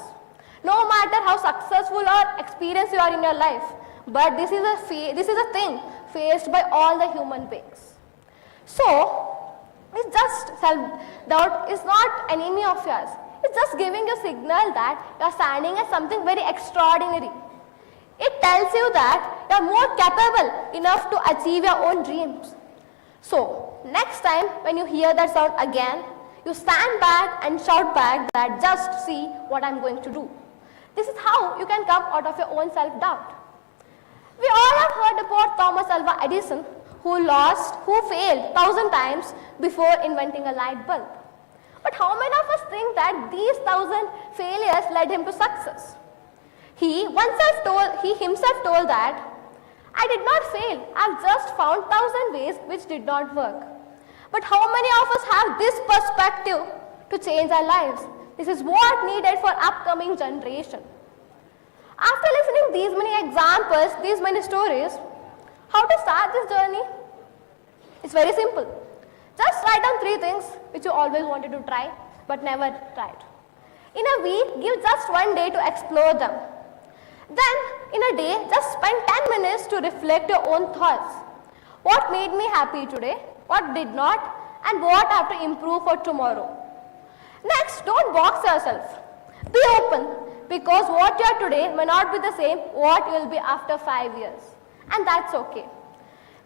No matter how successful or experienced you are in your life, but this is a thing faced by all the human beings. So, it's just self-doubt is not enemy of yours. It's just giving you a signal that you are standing at something very extraordinary. It tells you that you are more capable enough to achieve your own dreams. So, next time when you hear that sound again, you stand back and shout back that just see what I'm going to do. This is how you can come out of your own self-doubt. We all have heard about Thomas Alva Edison, who failed 1,000 times before inventing a light bulb. But how many of us think that these 1,000 failures led him to success? He himself told that, I did not fail, I've just found 1,000 ways which did not work. But how many of us have this perspective to change our lives? This is what needed for upcoming generation. After listening these many examples, these many stories, how to start this journey? It's very simple. Just write down 3 things which you always wanted to try but never tried. In a week, give just 1 day to explore them. Then, in a day, just spend 10 minutes to reflect your own thoughts. What made me happy today? What did not? And what I have to improve for tomorrow? Next, don't box yourself. Be open, because what you are today may not be the same what you will be after 5 years. And that's okay.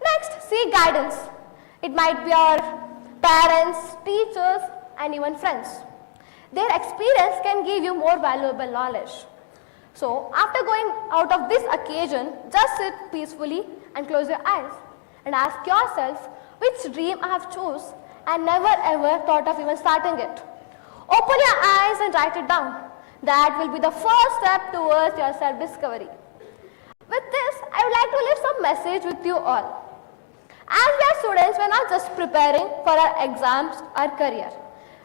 Next, seek guidance. It might be your parents, teachers, and even friends. Their experience can give you more valuable knowledge. So, after going out of this occasion, just sit peacefully and close your eyes and ask yourself which dream I have chose and never ever thought of even starting it. Open your eyes and write it down. That will be the first step towards your self-discovery. With this, I would like to leave some message with you all. As we are students, we are not just preparing for our exams or career.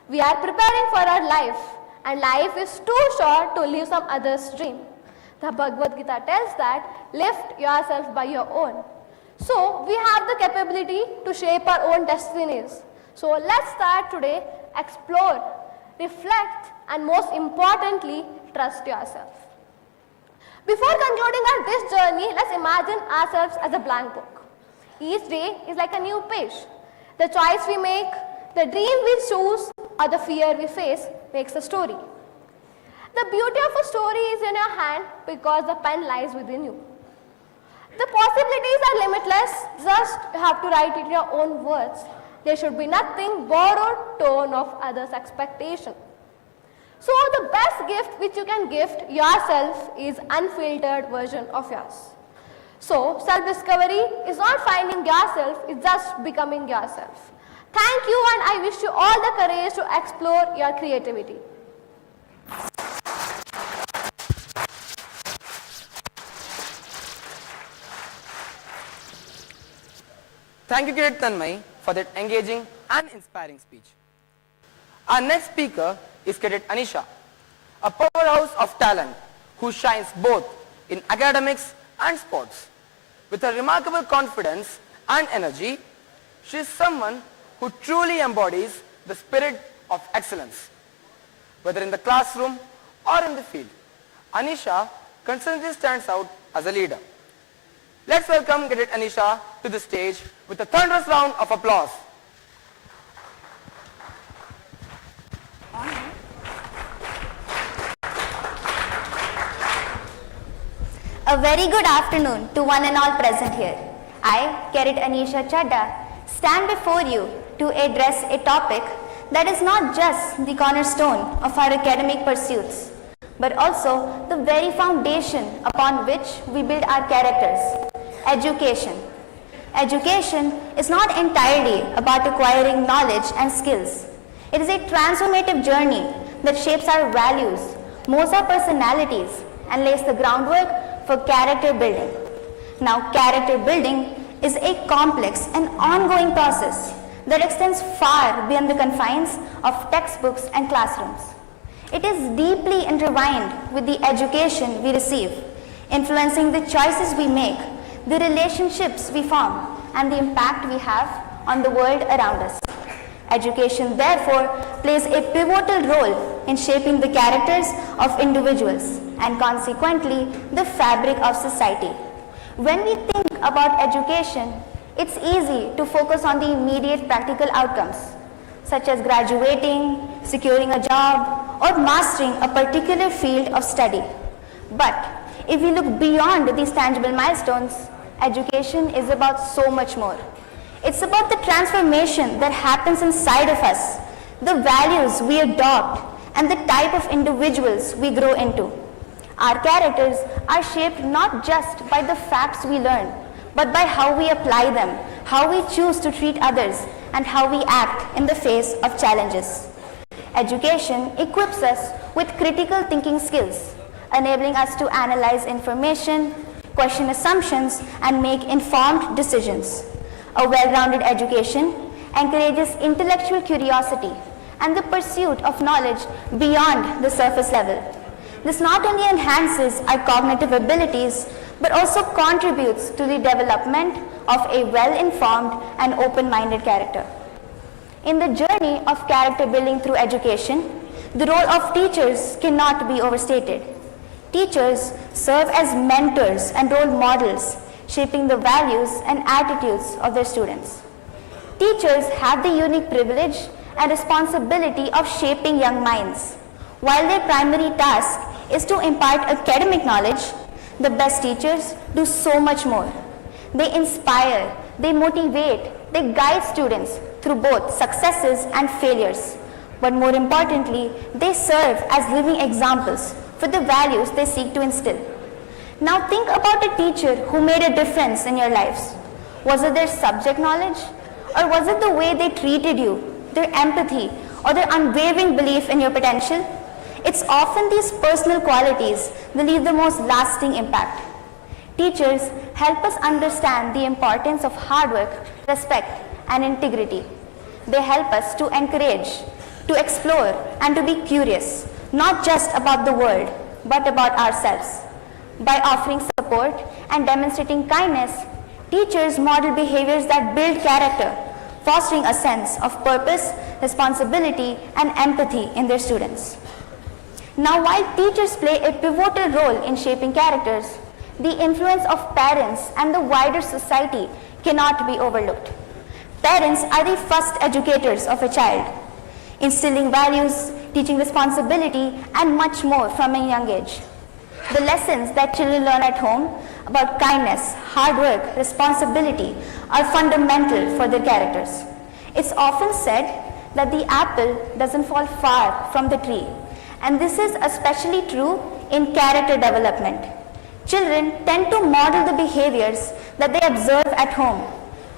We are preparing for our life, and life is too short to live some other's dream. The Bhagavad Gita tells that, lift yourself by your own. So, we have the capability to shape our own destinies. So, let's start today, explore, reflect, and most importantly, trust yourself. Before concluding our this journey, let's imagine ourselves as a blank book. Each day is like a new page. The choice we make, the dream we choose, or the fear we face makes a story. The beauty of a story is in your hand because the pen lies within you. The possibilities are limitless, just you have to write it in your own words. There should be nothing borrowed tone of others' expectation. So the best gift which you can gift yourself is unfiltered version of yours. So self-discovery is not finding yourself, it's just becoming yourself. Thank you, and I wish you all the courage to explore your creativity. Thank you, Cadet Tanmay, for that engaging and inspiring speech. Our next speaker is Cadet Anisha, a powerhouse of talent who shines both in academics and sports. With her remarkable confidence and energy, she is someone who truly embodies the spirit of excellence. Whether in the classroom or in the field, Anisha consistently stands out as a leader. Let's welcome Cadet Anisha to the stage with a thunderous round of applause. A very good afternoon to one and all present here. I, Cadet Anisha Chadda, stand before you to address a topic that is not just the cornerstone of our academic pursuits, but also the very foundation upon which we build our characters, education. Education is not entirely about acquiring knowledge and skills. It is a transformative journey that shapes our values, molds our personalities, and lays the groundwork for character building. Now, character building is a complex and ongoing process that extends far beyond the confines of textbooks and classrooms. It is deeply intertwined with the education we receive, influencing the choices we make, the relationships we form, and the impact we have on the world around us. Education, therefore, plays a pivotal role in shaping the characters of individuals and consequently the fabric of society. When we think about education, it's easy to focus on the immediate practical outcomes, such as graduating, securing a job, or mastering a particular field of study. But if we look beyond these tangible milestones, education is about so much more. It's about the transformation that happens inside of us, the values we adopt, and the type of individuals we grow into. Our characters are shaped not just by the facts we learn, but by how we apply them, how we choose to treat others, and how we act in the face of challenges. Education equips us with critical thinking skills, enabling us to analyze information, question assumptions, and make informed decisions. A well-rounded education encourages intellectual curiosity and the pursuit of knowledge beyond the surface level. This not only enhances our cognitive abilities, but also contributes to the development of a well-informed and open-minded character. In the journey of character building through education, the role of teachers cannot be overstated. Teachers serve as mentors and role models, shaping the values and attitudes of their students. Teachers have the unique privilege and responsibility of shaping young minds. While their primary task is to impart academic knowledge, the best teachers do so much more. They inspire, they motivate, they guide students through both successes and failures. But more importantly, they serve as living examples for the values they seek to instill. Now think about a teacher who made a difference in your lives. Was it their subject knowledge? Or was it the way they treated you, their empathy, or their unwavering belief in your potential? It's often these personal qualities that leave the most lasting impact. Teachers help us understand the importance of hard work, respect, and integrity. They help us to encourage, to explore, and to be curious, not just about the world, but about ourselves. By offering support and demonstrating kindness, teachers model behaviors that build character, fostering a sense of purpose, responsibility, and empathy in their students. Now, while teachers play a pivotal role in shaping characters, the influence of parents and the wider society cannot be overlooked. Parents are the first educators of a child, instilling values, teaching responsibility, and much more from a young age. The lessons that children learn at home about kindness, hard work, responsibility are fundamental for their characters. It's often said that the apple doesn't fall far from the tree, and this is especially true in character development. Children tend to model the behaviors that they observe at home,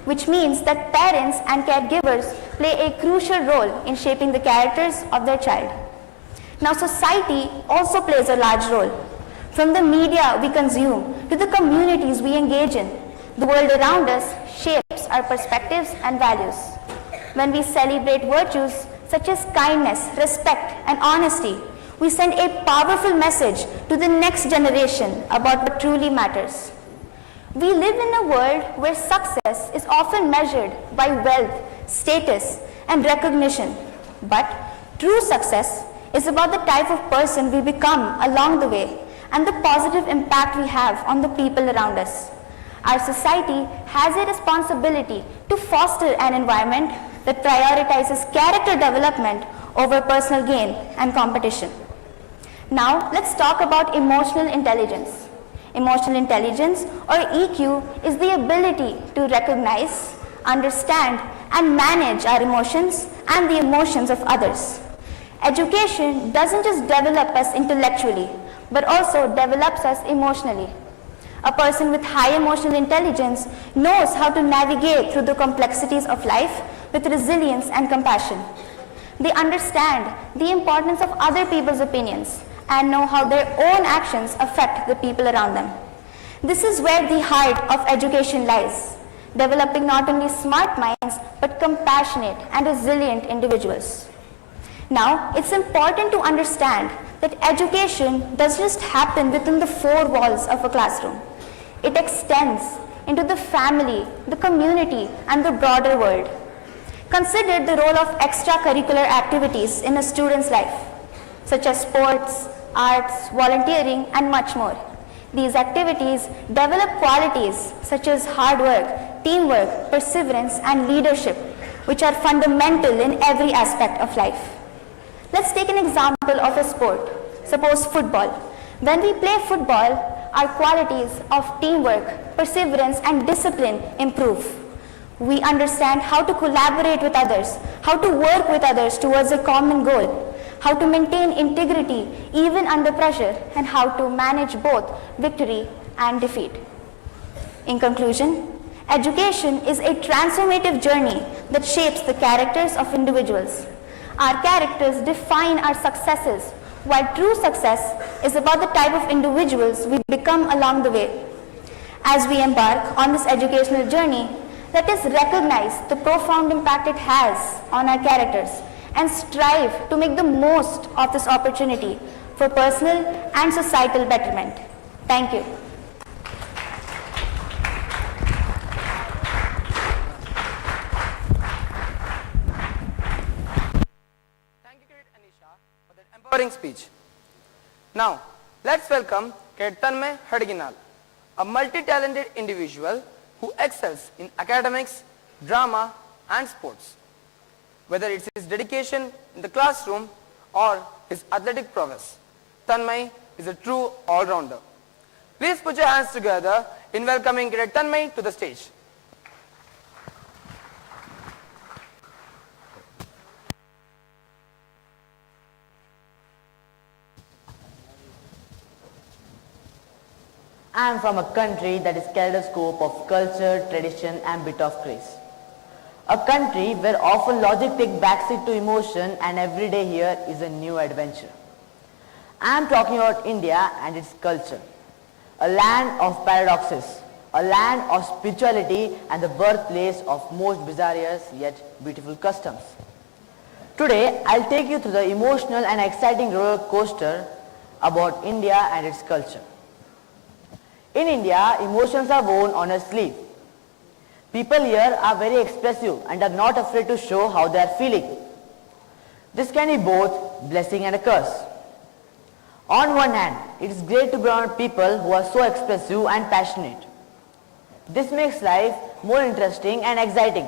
which means that parents and caregivers play a crucial role in shaping the characters of their child. Now, society also plays a large role. From the media we consume to the communities we engage in, the world around us shapes our perspectives and values. When we celebrate virtues such as kindness, respect, and honesty, we send a powerful message to the next generation about what truly matters. We live in a world where success is often measured by wealth, status, and recognition. But true success is about the type of person we become along the way and the positive impact we have on the people around us. Our society has a responsibility to foster an environment that prioritizes character development over personal gain and competition. Now, let's talk about emotional intelligence. Emotional intelligence, or EQ, is the ability to recognize, understand, and manage our emotions and the emotions of others. Education doesn't just develop us intellectually, but also develops us emotionally. A person with high emotional intelligence knows how to navigate through the complexities of life with resilience and compassion. They understand the importance of other people's opinions and know how their own actions affect the people around them. This is where the heart of education lies, developing not only smart minds but compassionate and resilient individuals. Now, it's important to understand that education doesn't just happen within the four walls of a classroom. It extends into the family, the community, and the broader world. Consider the role of extracurricular activities in a student's life, such as sports, arts, volunteering, and much more. These activities develop qualities such as hard work, teamwork, perseverance, and leadership, which are fundamental in every aspect of life. Let's take an example of a sport. Suppose football. When we play football, our qualities of teamwork, perseverance, and discipline improve. We understand how to collaborate with others, how to work with others towards a common goal, how to maintain integrity even under pressure, and how to manage both victory and defeat. In conclusion, education is a transformative journey that shapes the characters of individuals. Our characters define our successes, while true success is about the type of individuals we become along the way. As we embark on this educational journey, let us recognize the profound impact it has on our characters and strive to make the most of this opportunity for personal and societal betterment. Thank you. Thank you, Anisha, for that empowering speech. Now, Let's welcome Cadet Tanmay Hadiginal, a multi-talented individual who excels in academics, drama and sports. Whether it's his dedication in the classroom or his athletic prowess, Tanmay is a true all-rounder. Please put your hands together in welcoming Cadet Tanmay to the stage. I am from a country that is kaleidoscope of culture, tradition and bit of grace. A country where often logic takes backseat to emotion and every day here is a new adventure. I am talking about India and its culture. A land of paradoxes, a land of spirituality and the birthplace of most bizarre yet beautiful customs. Today, I'll take you through the emotional and exciting roller coaster about India and its culture. In India, emotions are worn on a sleeve. People here are very expressive and are not afraid to show how they are feeling. This can be both blessing and a curse. On one hand, it is great to be around people who are so expressive and passionate. This makes life more interesting and exciting.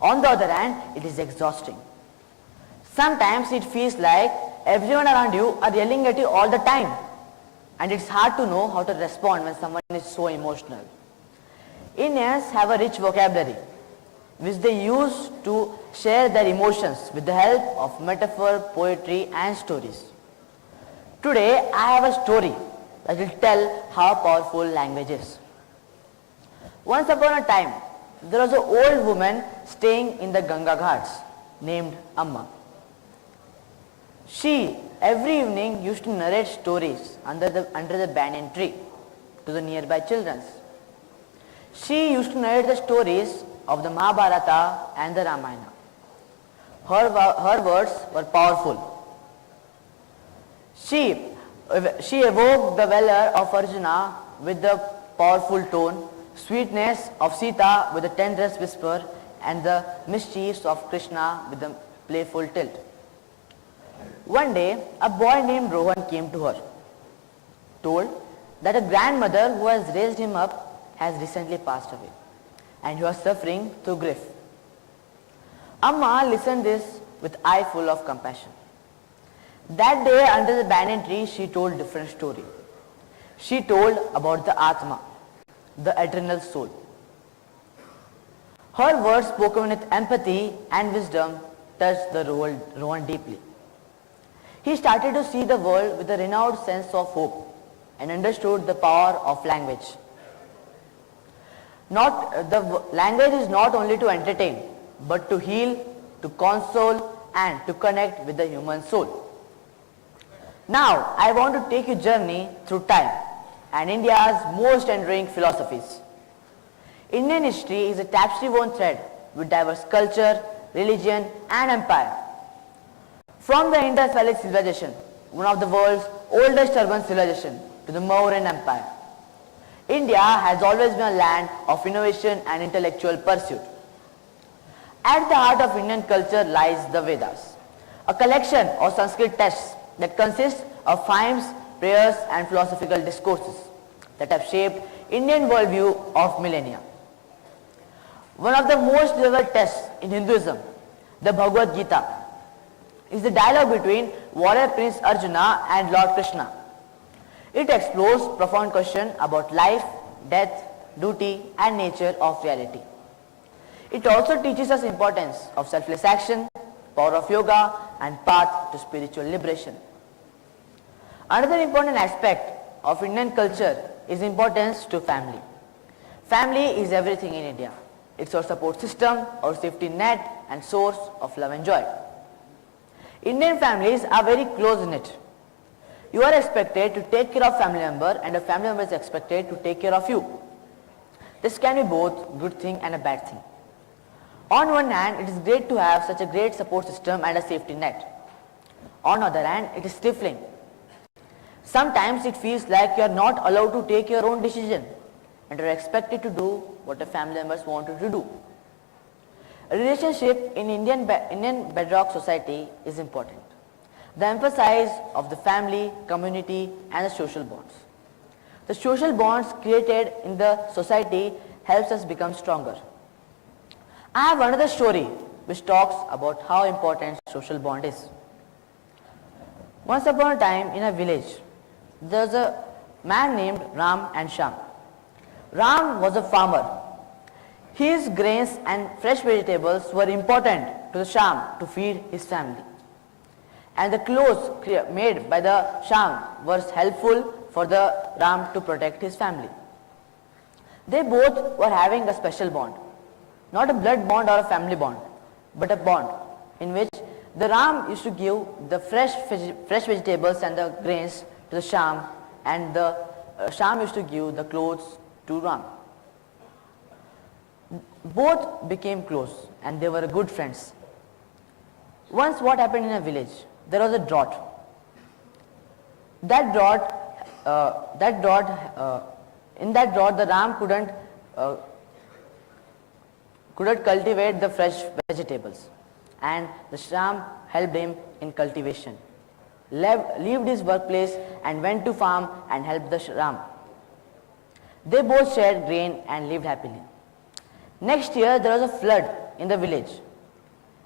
On the other hand, it is exhausting. Sometimes it feels like everyone around you are yelling at you all the time. And it's hard to know how to respond when someone is so emotional. Indians have a rich vocabulary, which they use to share their emotions with the help of metaphor, poetry and stories. Today, I have a story that will tell how powerful language is. Once upon a time, there was an old woman staying in the Ganga Ghats named Amma. She every evening used to narrate stories under the banyan tree to the nearby children. She used to narrate the stories of the Mahabharata and the Ramayana. Her words were powerful. She evoked the valor of Arjuna with the powerful tone, sweetness of Sita with the tenderest whisper, and the mischiefs of Krishna with the playful tilt. One day, a boy named Rohan came to her, told that a grandmother who has raised him up has recently passed away and he was suffering through grief. Amma listened this with eye full of compassion. That day under the banyan tree, she told a different story. She told about the Atma, the eternal soul. Her words spoken with empathy and wisdom touched the Rohan deeply. He started to see the world with a renewed sense of hope and understood the power of language. The language is not only to entertain, but to heal, to console, and to connect with the human soul. Now, I want to take you a journey through time and India's most enduring philosophies. Indian history is a tapestry-woven thread with diverse culture, religion, and empire. From the Indus Valley civilization, one of the world's oldest urban civilization, to the Mauryan Empire, India has always been a land of innovation and intellectual pursuit. At the heart of Indian culture lies the Vedas, a collection of Sanskrit texts that consists of hymns, prayers and philosophical discourses that have shaped Indian worldview of millennia. One of the most beloved texts in Hinduism, the Bhagavad Gita, is the dialogue between warrior prince Arjuna and Lord Krishna. It explores profound questions about life, death, duty and nature of reality. It also teaches us importance of selfless action, power of yoga and path to spiritual liberation. Another important aspect of Indian culture is importance to family. Family is everything in India. It's our support system, our safety net and source of love and joy. Indian families are very close-knit. You are expected to take care of family member and a family member is expected to take care of you. This can be both a good thing and a bad thing. On one hand, it is great to have such a great support system and a safety net. On the other hand, it is stifling. Sometimes it feels like you are not allowed to take your own decision and are expected to do what the family members want you to do. A relationship in Indian bedrock society is important. the emphasis of the family, community and the social bonds. The social bonds created in the society helps us become stronger. I have another story which talks about how important social bond is. Once upon a time in a village, there was a man named Ram and Sham. Ram was a farmer. His grains and fresh vegetables were important to the Sham to feed his family. And the clothes made by the Sham was helpful for the Ram to protect his family. They both were having a special bond. Not a blood bond or a family bond, but a bond in which the Ram used to give the fresh vegetables and the grains to the Sham, and the Sham used to give the clothes to Ram. Both became close and they were good friends. Once what happened in a village, there was a drought. In that drought, the Ram couldn't cultivate the fresh vegetables, and the Sham helped him in cultivation. Left his workplace and went to farm and helped the Ram. They both shared grain and lived happily. Next year there was a flood in the village.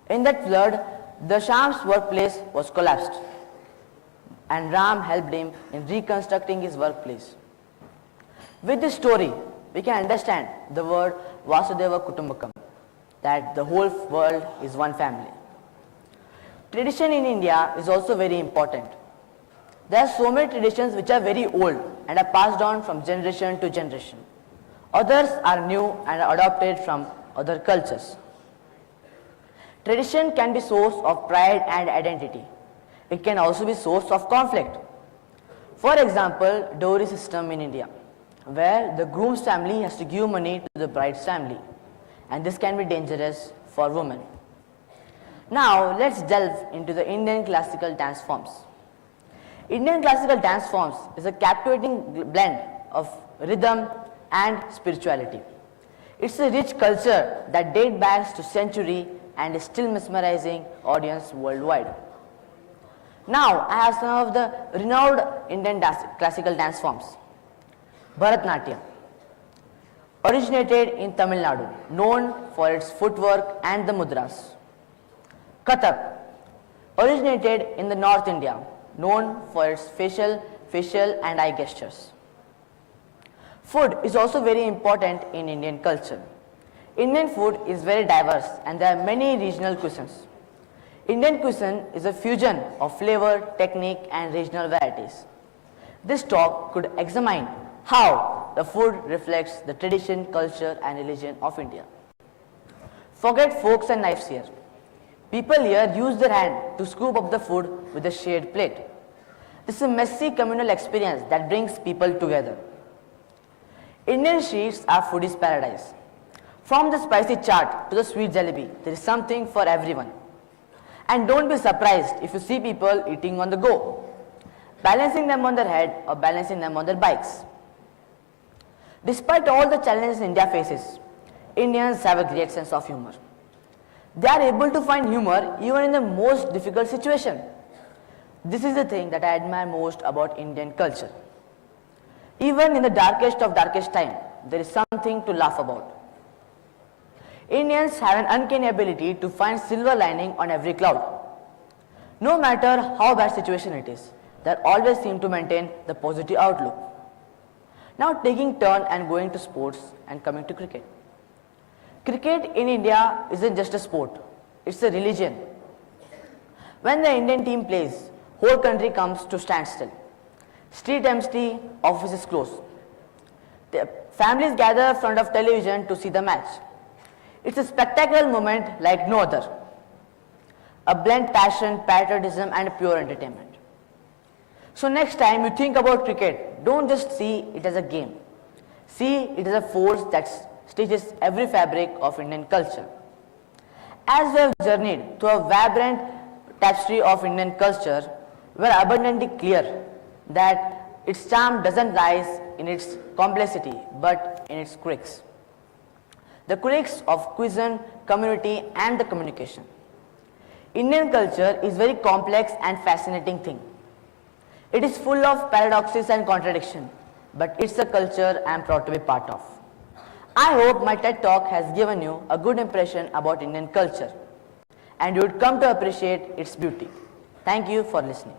In that flood, the Sham's workplace was collapsed, and Ram helped him in reconstructing his workplace. With this story, we can understand the word Vasudeva Kutumbakam, that the whole world is one family. Tradition in India is also very important. There are so many traditions which are very old and are passed on from generation to generation. Others are new and are adopted from other cultures. Tradition can be source of pride and identity. It can also be source of conflict. For example, dowry system in India, where the groom's family has to give money to the bride's family, and this can be dangerous for women. Now let's delve into the Indian classical dance forms. Indian classical dance forms is a captivating blend of rhythm and spirituality. It's a rich culture that dates back to centuries and is still mesmerizing audience worldwide. Now I have some of the renowned Indian classical dance forms. Bharatnatyam, originated in Tamil Nadu, known for its footwork and the mudras. Kathak, originated in the North India, known for its facial and eye gestures. Food is also very important in Indian culture. Indian food is very diverse and there are many regional cuisines. Indian cuisine is a fusion of flavor, technique and regional varieties. This talk could examine how the food reflects the tradition, culture and religion of India. Forget forks and knives here. People here use their hand to scoop up the food with a shared plate. This is a messy communal experience that brings people together. Indian streets are foodies' paradise. From the spicy chaat to the sweet jalebi, there is something for everyone. And don't be surprised if you see people eating on the go, balancing them on their head or balancing them on their bikes. Despite all the challenges India faces, Indians have a great sense of humor. They are able to find humor even in the most difficult situation. This is the thing that I admire most about Indian culture. Even in the darkest of darkest time, there is something to laugh about. Indians have an uncanny ability to find silver lining on every cloud. No matter how bad situation it is, they always seem to maintain the positive outlook. Now taking turn and going to sports and coming to cricket. Cricket in India isn't just a sport, it's a religion. When the Indian team plays, whole country comes to standstill. Street empty, offices close. The families gather in front of television to see the match. It's a spectacular moment like no other. A blend passion, patriotism and pure entertainment. So next time you think about cricket, don't just see it as a game. See it as a force that stitches every fabric of Indian culture. As we have journeyed through a vibrant tapestry of Indian culture, we are abundantly clear that its charm doesn't lie in its complexity, but in its quirks. The quirks of cuisine, community and the communication. Indian culture is very complex and fascinating thing. It is full of paradoxes and contradiction, but it's a culture I am proud to be part of. I hope my TED talk has given you a good impression about Indian culture and you would come to appreciate its beauty. Thank you for listening.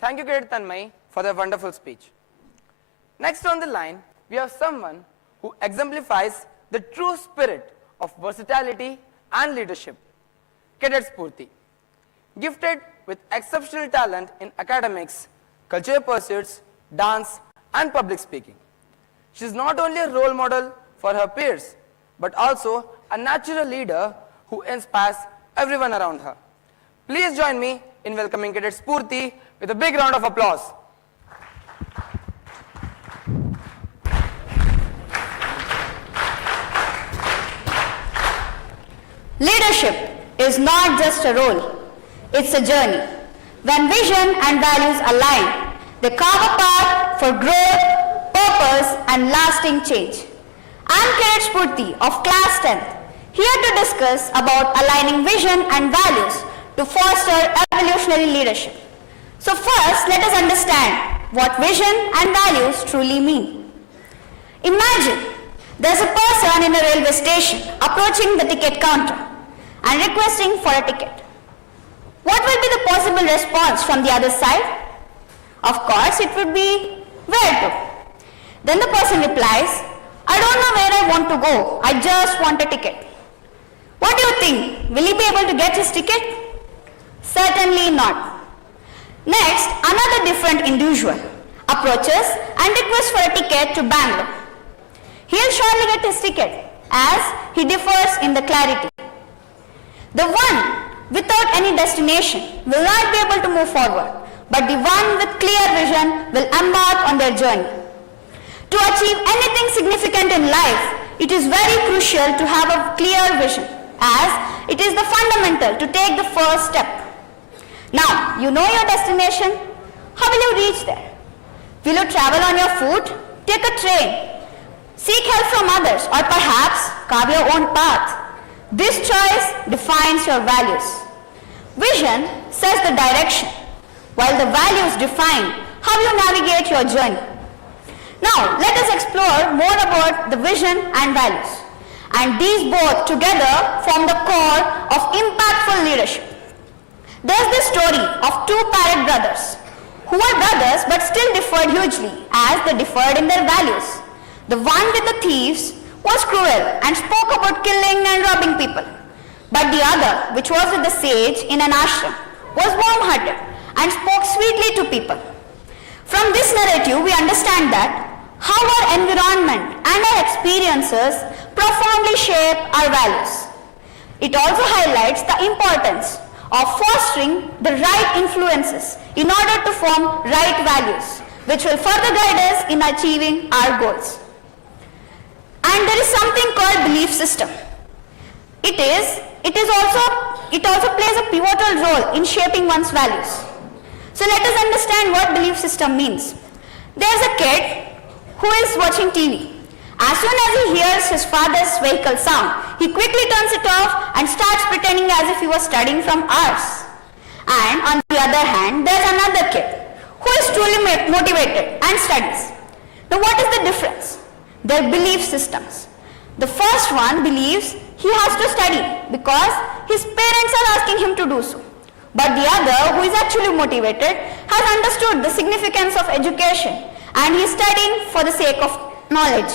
Thank you, Cadet Tanmay, for the wonderful speech. Next on the line, we have someone who exemplifies the true spirit of versatility and leadership, Cadet Spurti. Gifted with exceptional talent in academics, cultural pursuits, dance, and public speaking. She is not only a role model for her peers, but also a natural leader who inspires everyone around her. Please join me in welcoming Cadet Spurti with a big round of applause. Leadership is not just a role, it's a journey. When vision and values align, they carve a path for growth, purpose, and lasting change. I am Cadet Spurti of Class 10th, here to discuss about aligning vision and values to foster evolutionary leadership. So first, let us understand what vision and values truly mean. Imagine there's a person in a railway station approaching the ticket counter and requesting for a ticket. What will be the possible response from the other side? Of course, it would be, where to? Then the person replies, I don't know where I want to go, I just want a ticket. What do you think? Will he be able to get his ticket? Certainly not. Next, another different individual approaches and requests for a ticket to Bangalore. He'll surely get his ticket as he differs in the clarity. The one without any destination will not be able to move forward, but the one with clear vision will embark on their journey. To achieve anything significant in life, it is very crucial to have a clear vision, as it is the fundamental to take the first step. Now, you know your destination. How will you reach there? Will you travel on your foot? Take a train. Seek help from others, or perhaps carve your own path. This choice defines your values. Vision sets the direction, while the values define how you navigate your journey. Now, let us explore more about the vision and values. And these both together form the core of impactful leadership. There's this story of two parrot brothers, who were brothers but still differed hugely, as they differed in their values. The one with the thieves was cruel and spoke about killing and robbing people. But the other, which was with the sage in an ashram, was warm-hearted and spoke sweetly to people. From this narrative, we understand that how our environment and our experiences profoundly shape our values. It also highlights the importance of fostering the right influences in order to form right values, which will further guide us in achieving our goals. And there is something called belief system. It also plays a pivotal role in shaping one's values. So let us understand what belief system means. There's a kid who is watching TV. As soon as he hears his father's vehicle sound, he quickly turns it off and starts pretending as if he was studying from hours. And on the other hand, there's another kid who is truly motivated and studies. Now what is the difference? Their belief systems. The first one believes he has to study because his parents are asking him to do so. But the other, who is actually motivated, has understood the significance of education and he is studying for the sake of knowledge.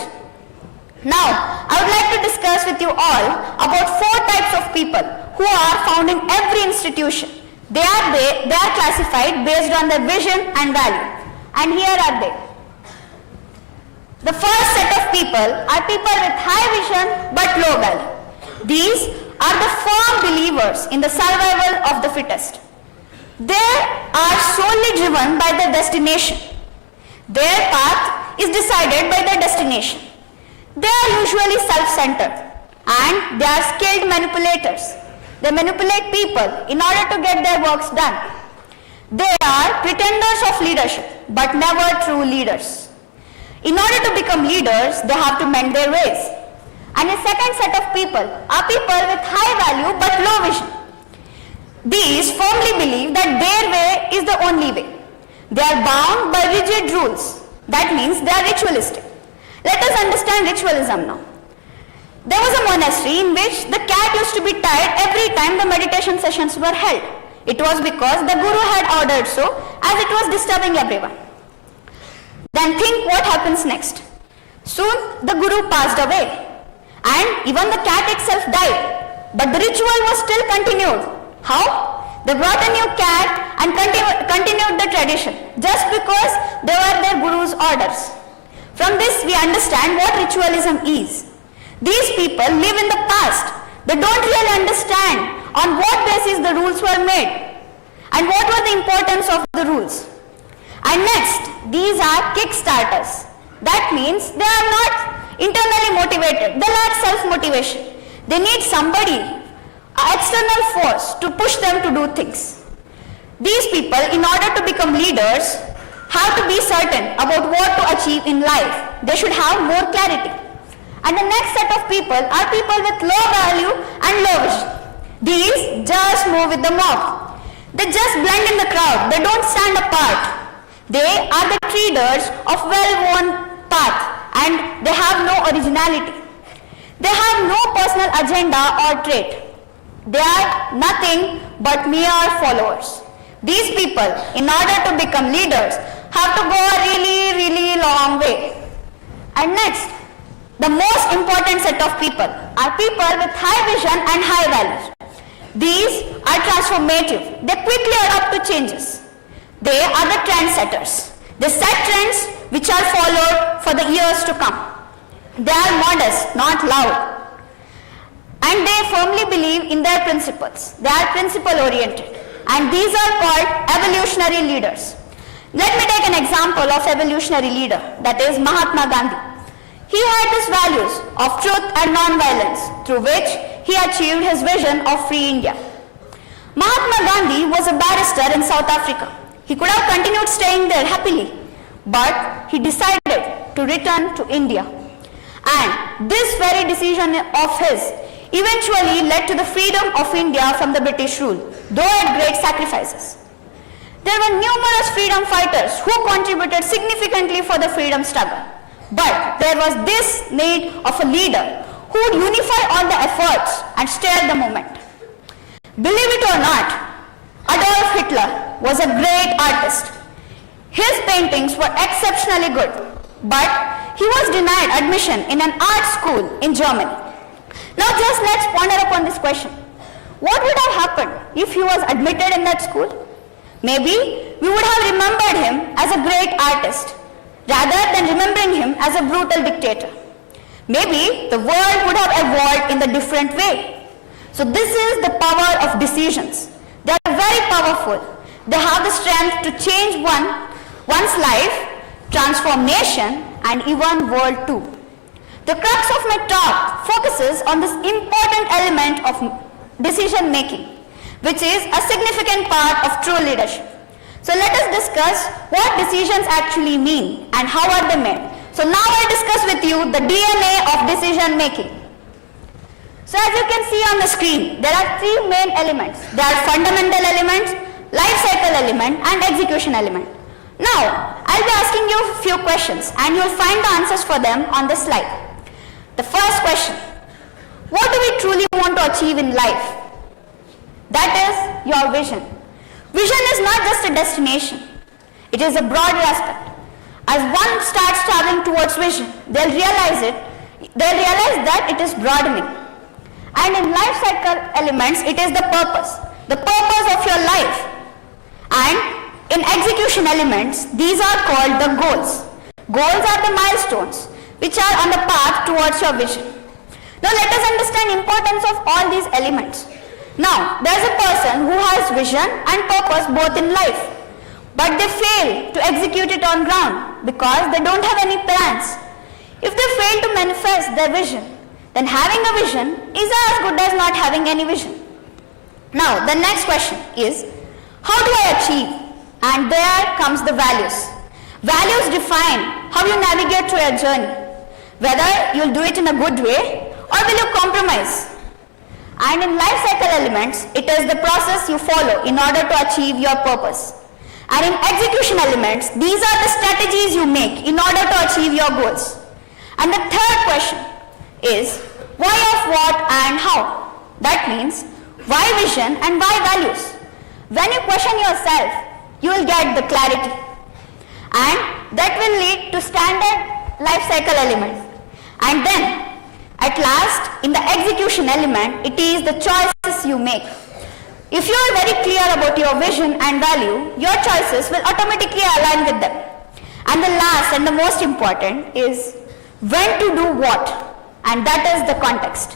Now, I would like to discuss with you all about 4 types of people who are found in every institution. They are classified based on their vision and value. And here are they. The first set of people are people with high vision but low value. These are the firm believers in the survival of the fittest. They are solely driven by their destination. Their path is decided by their destination. They are usually self-centered and they are skilled manipulators. They manipulate people in order to get their works done. They are pretenders of leadership but never true leaders. In order to become leaders, they have to mend their ways. And the second set of people are people with high value but low vision. These firmly believe that their way is the only way. They are bound by rigid rules. That means they are ritualistic. Let us understand ritualism now. There was a monastery in which the cat used to be tied every time the meditation sessions were held. It was because the guru had ordered so, as it was disturbing everyone. Then think what happens next. Soon the guru passed away, and even the cat itself died. But the ritual was still continued. How? They brought a new cat and continued the tradition, just because they were their guru's orders. From this we understand what ritualism is. These people live in the past. They don't really understand on what basis the rules were made and what was the importance of the rules. And next, these are kickstarters. That means they are not internally motivated. They lack self-motivation. They need somebody, an external force, to push them to do things. These people, in order to become leaders, have to be certain about what to achieve in life. They should have more clarity. And the next set of people are people with low value and low vision. These just move with the mob. They just blend in the crowd. They don't stand apart. They are the treaders of well-worn path, and they have no originality. They have no personal agenda or trait. They are nothing but mere followers. These people, in order to become leaders, have to go a really, really long way. And next, the most important set of people are people with high vision and high values. These are transformative. They quickly adapt to changes. They are the trendsetters. They set trends which are followed for the years to come. They are modest, not loud. And they firmly believe in their principles. They are principle-oriented. And these are called evolutionary leaders. Let me take an example of evolutionary leader, that is Mahatma Gandhi. He had these values of truth and non-violence, through which he achieved his vision of free India. Mahatma Gandhi was a barrister in South Africa. He could have continued staying there happily, but he decided to return to India. And this very decision of his eventually led to the freedom of India from the British rule, though at great sacrifices. There were numerous freedom fighters who contributed significantly for the freedom struggle. But there was this need of a leader who would unify all the efforts and steer the movement. Believe it or not, Adolf Hitler was a great artist. His paintings were exceptionally good, but he was denied admission in an art school in Germany. Now just let's ponder upon this question. What would have happened if he was admitted in that school? Maybe we would have remembered him as a great artist, rather than remembering him as a brutal dictator. Maybe the world would have evolved in a different way. So this is the power of decisions. They are very powerful. They have the strength to change one's life, transform nation, and even world too. The crux of my talk focuses on this important element of decision making, which is a significant part of true leadership. So let us discuss what decisions actually mean and how are they made. So now I'll discuss with you the DNA of decision making. So as you can see on the screen, there are three main elements. There are fundamental elements, life cycle element, and execution element. Now, I'll be asking you a few questions and you'll find the answers for them on this slide. The first question, what do we truly want to achieve in life? That is your vision. Vision is not just a destination. It is a broader aspect. As one starts traveling towards vision, they'll realize that it is broadening. And in life cycle elements, it is the purpose of your life. And in execution elements, these are called the goals. Goals are the milestones which are on the path towards your vision. Now let us understand the importance of all these elements. Now, there is a person who has vision and purpose both in life, but they fail to execute it on ground because they don't have any plans. If they fail to manifest their vision, then having a vision is as good as not having any vision. Now, the next question is, how do I achieve? And there comes the values. Values define how you navigate through your journey, whether you'll do it in a good way or will you compromise. And in life cycle elements, it is the process you follow in order to achieve your purpose. And in execution elements, these are the strategies you make in order to achieve your goals. And the third question is, why of what and how? That means, why vision and why values? When you question yourself, you will get the clarity. And that will lead to standard life cycle elements. And then, at last, in the execution element, it is the choices you make. If you are very clear about your vision and value, your choices will automatically align with them. And the last and the most important is when to do what, and that is the context.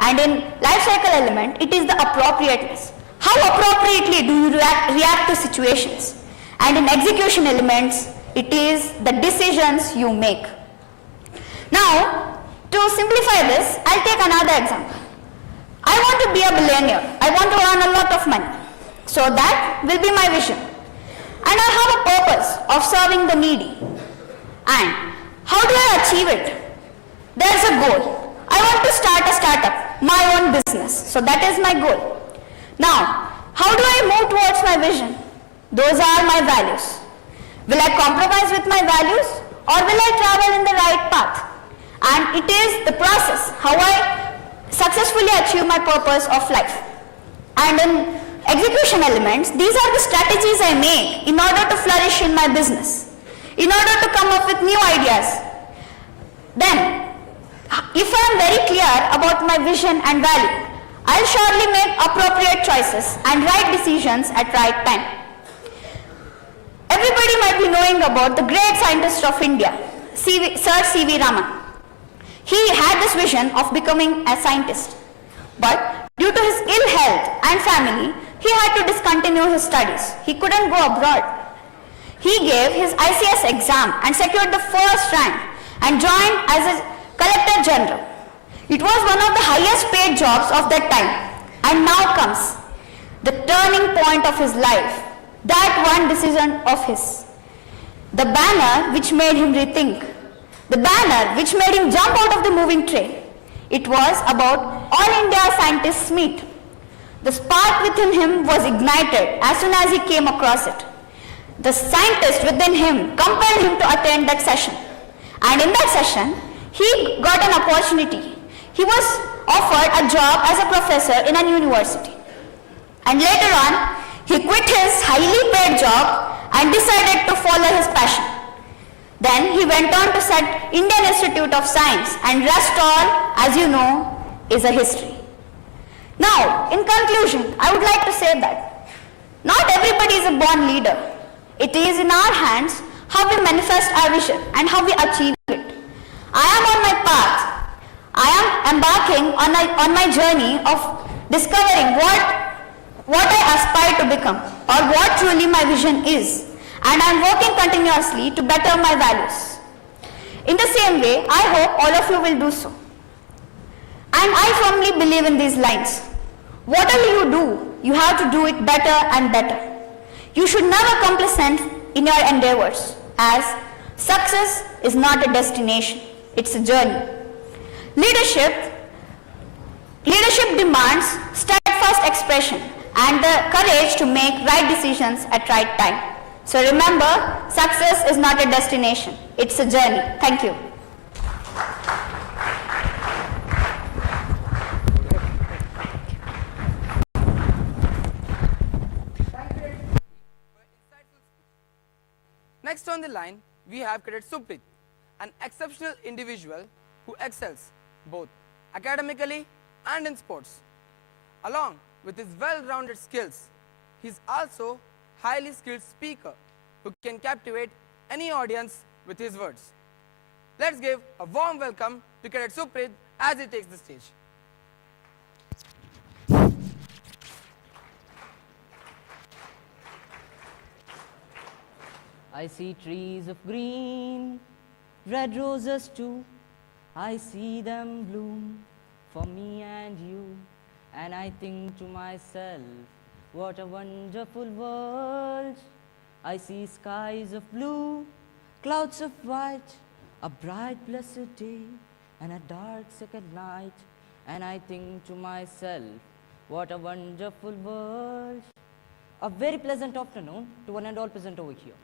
And in life cycle element, it is the appropriateness. How appropriately do you react to situations? And in execution elements, it is the decisions you make. Now, to simplify this, I'll take another example. I want to be a billionaire. I want to earn a lot of money. So that will be my vision. And I have a purpose of serving the needy. And how do I achieve it? There's a goal. I want to start a startup, my own business. So that is my goal. Now, how do I move towards my vision? Those are my values. Will I compromise with my values or will I travel in the right path? And it is the process, how I successfully achieve my purpose of life. And in execution elements, these are the strategies I make in order to flourish in my business, in order to come up with new ideas. Then, if I am very clear about my vision and value, I'll surely make appropriate choices and right decisions at right time. Everybody might be knowing about the great scientist of India, Sir C.V. Raman. He had this vision of becoming a scientist, but due to his ill health and family, he had to discontinue his studies. He couldn't go abroad. He gave his ICS exam and secured the first rank and joined as a Collector General. It was one of the highest paid jobs of that time. And now comes the turning point of his life, that one decision of his. The banner which made him rethink. The banner which made him jump out of the moving train. It was about All India Scientists Meet. The spark within him was ignited as soon as he came across it. The scientist within him compelled him to attend that session. And in that session, he got an opportunity. He was offered a job as a professor in a university. And later on, he quit his highly paid job and decided to follow his passion. Then he went on to set Indian Institute of Science, and rest all, as you know, is a history. Now, in conclusion, I would like to say that not everybody is a born leader. It is in our hands how we manifest our vision and how we achieve it. I am on my path. I am embarking on my journey of discovering what I aspire to become or what truly my vision is. And I am working continuously to better my values. In the same way, I hope all of you will do so. And I firmly believe in these lines. Whatever you do, you have to do it better and better. You should never complacent in your endeavors, as success is not a destination, it's a journey. Leadership demands steadfast expression and the courage to make right decisions at right time. So remember, success is not a destination, it's a journey. Thank you. Next on the line, we have Cadet Suprit, an exceptional individual who excels both academically and in sports. Along with his well-rounded skills, he is also highly skilled speaker who can captivate any audience with his words. Let's give a warm welcome to Cadet Suprit as he takes the stage. I see trees of green, red roses too. I see them bloom for me and you. And I think to myself, what a wonderful world. I see skies of blue Clouds of white, a bright blessed day, and a dark second night. And I think to myself, what a wonderful world. A very pleasant afternoon to one and all present over here.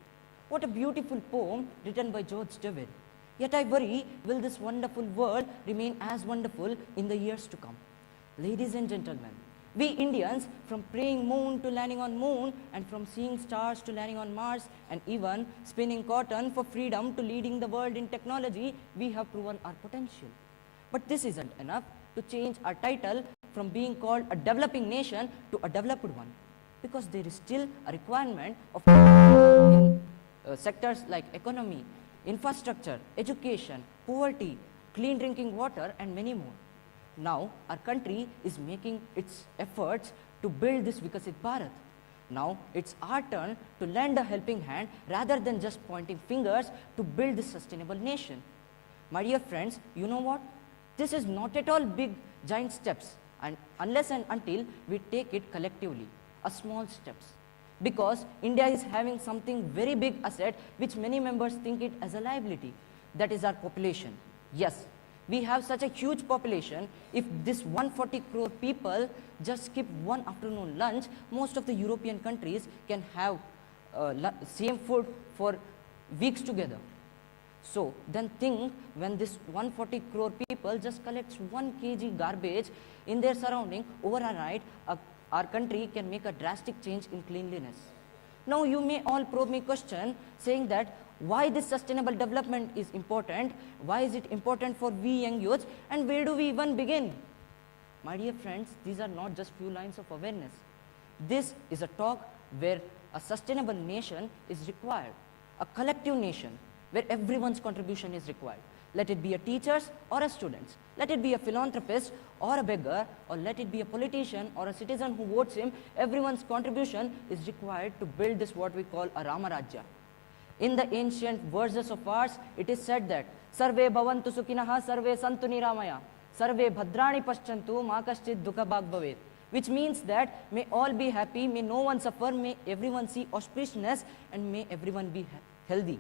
What a beautiful poem written by George David. Yet I worry, will this wonderful world remain as wonderful in the years to come? Ladies and gentlemen, we Indians, from praying moon to landing on moon, and from seeing stars to landing on Mars, and even spinning cotton for freedom to leading the world in technology, we have proven our potential. But this isn't enough to change our title from being called a developing nation to a developed one, because there is still a requirement of in sectors like economy, infrastructure, education, poverty, clean drinking water, and many more. Now, our country is making its efforts to build this Vikasit Bharat. Now, it's our turn to lend a helping hand rather than just pointing fingers to build this sustainable nation. My dear friends, you know what? This is not at all big, giant steps, and unless and until we take it collectively, a small steps. Because India is having something very big asset which many members think it as a liability. That is our population. Yes, we have such a huge population. If this 140 crore people just skip one afternoon lunch, most of the European countries can have same food for weeks together. So then think, when this 140 crore people just collects 1 kg garbage in their surrounding, over a night, our country can make a drastic change in cleanliness. Now you may all probe me question saying that why this sustainable development is important, why is it important for we young youths, and where do we even begin? My dear friends, these are not just few lines of awareness. This is a talk where a sustainable nation is required, a collective nation where everyone's contribution is required. Let it be a teachers or a students, let it be a philanthropist or a beggar, or let it be a politician or a citizen who votes him, everyone's contribution is required to build this what we call a Ramarajya. In the ancient verses of ours, it is said that Sarve bhavantu sukhinaha, sarve santu niramaya, sarve bhadrani paschantu, ma kaschid dukha bhag bhavet. Which means that may all be happy, may no one suffer, may everyone see auspiciousness, and may everyone be healthy.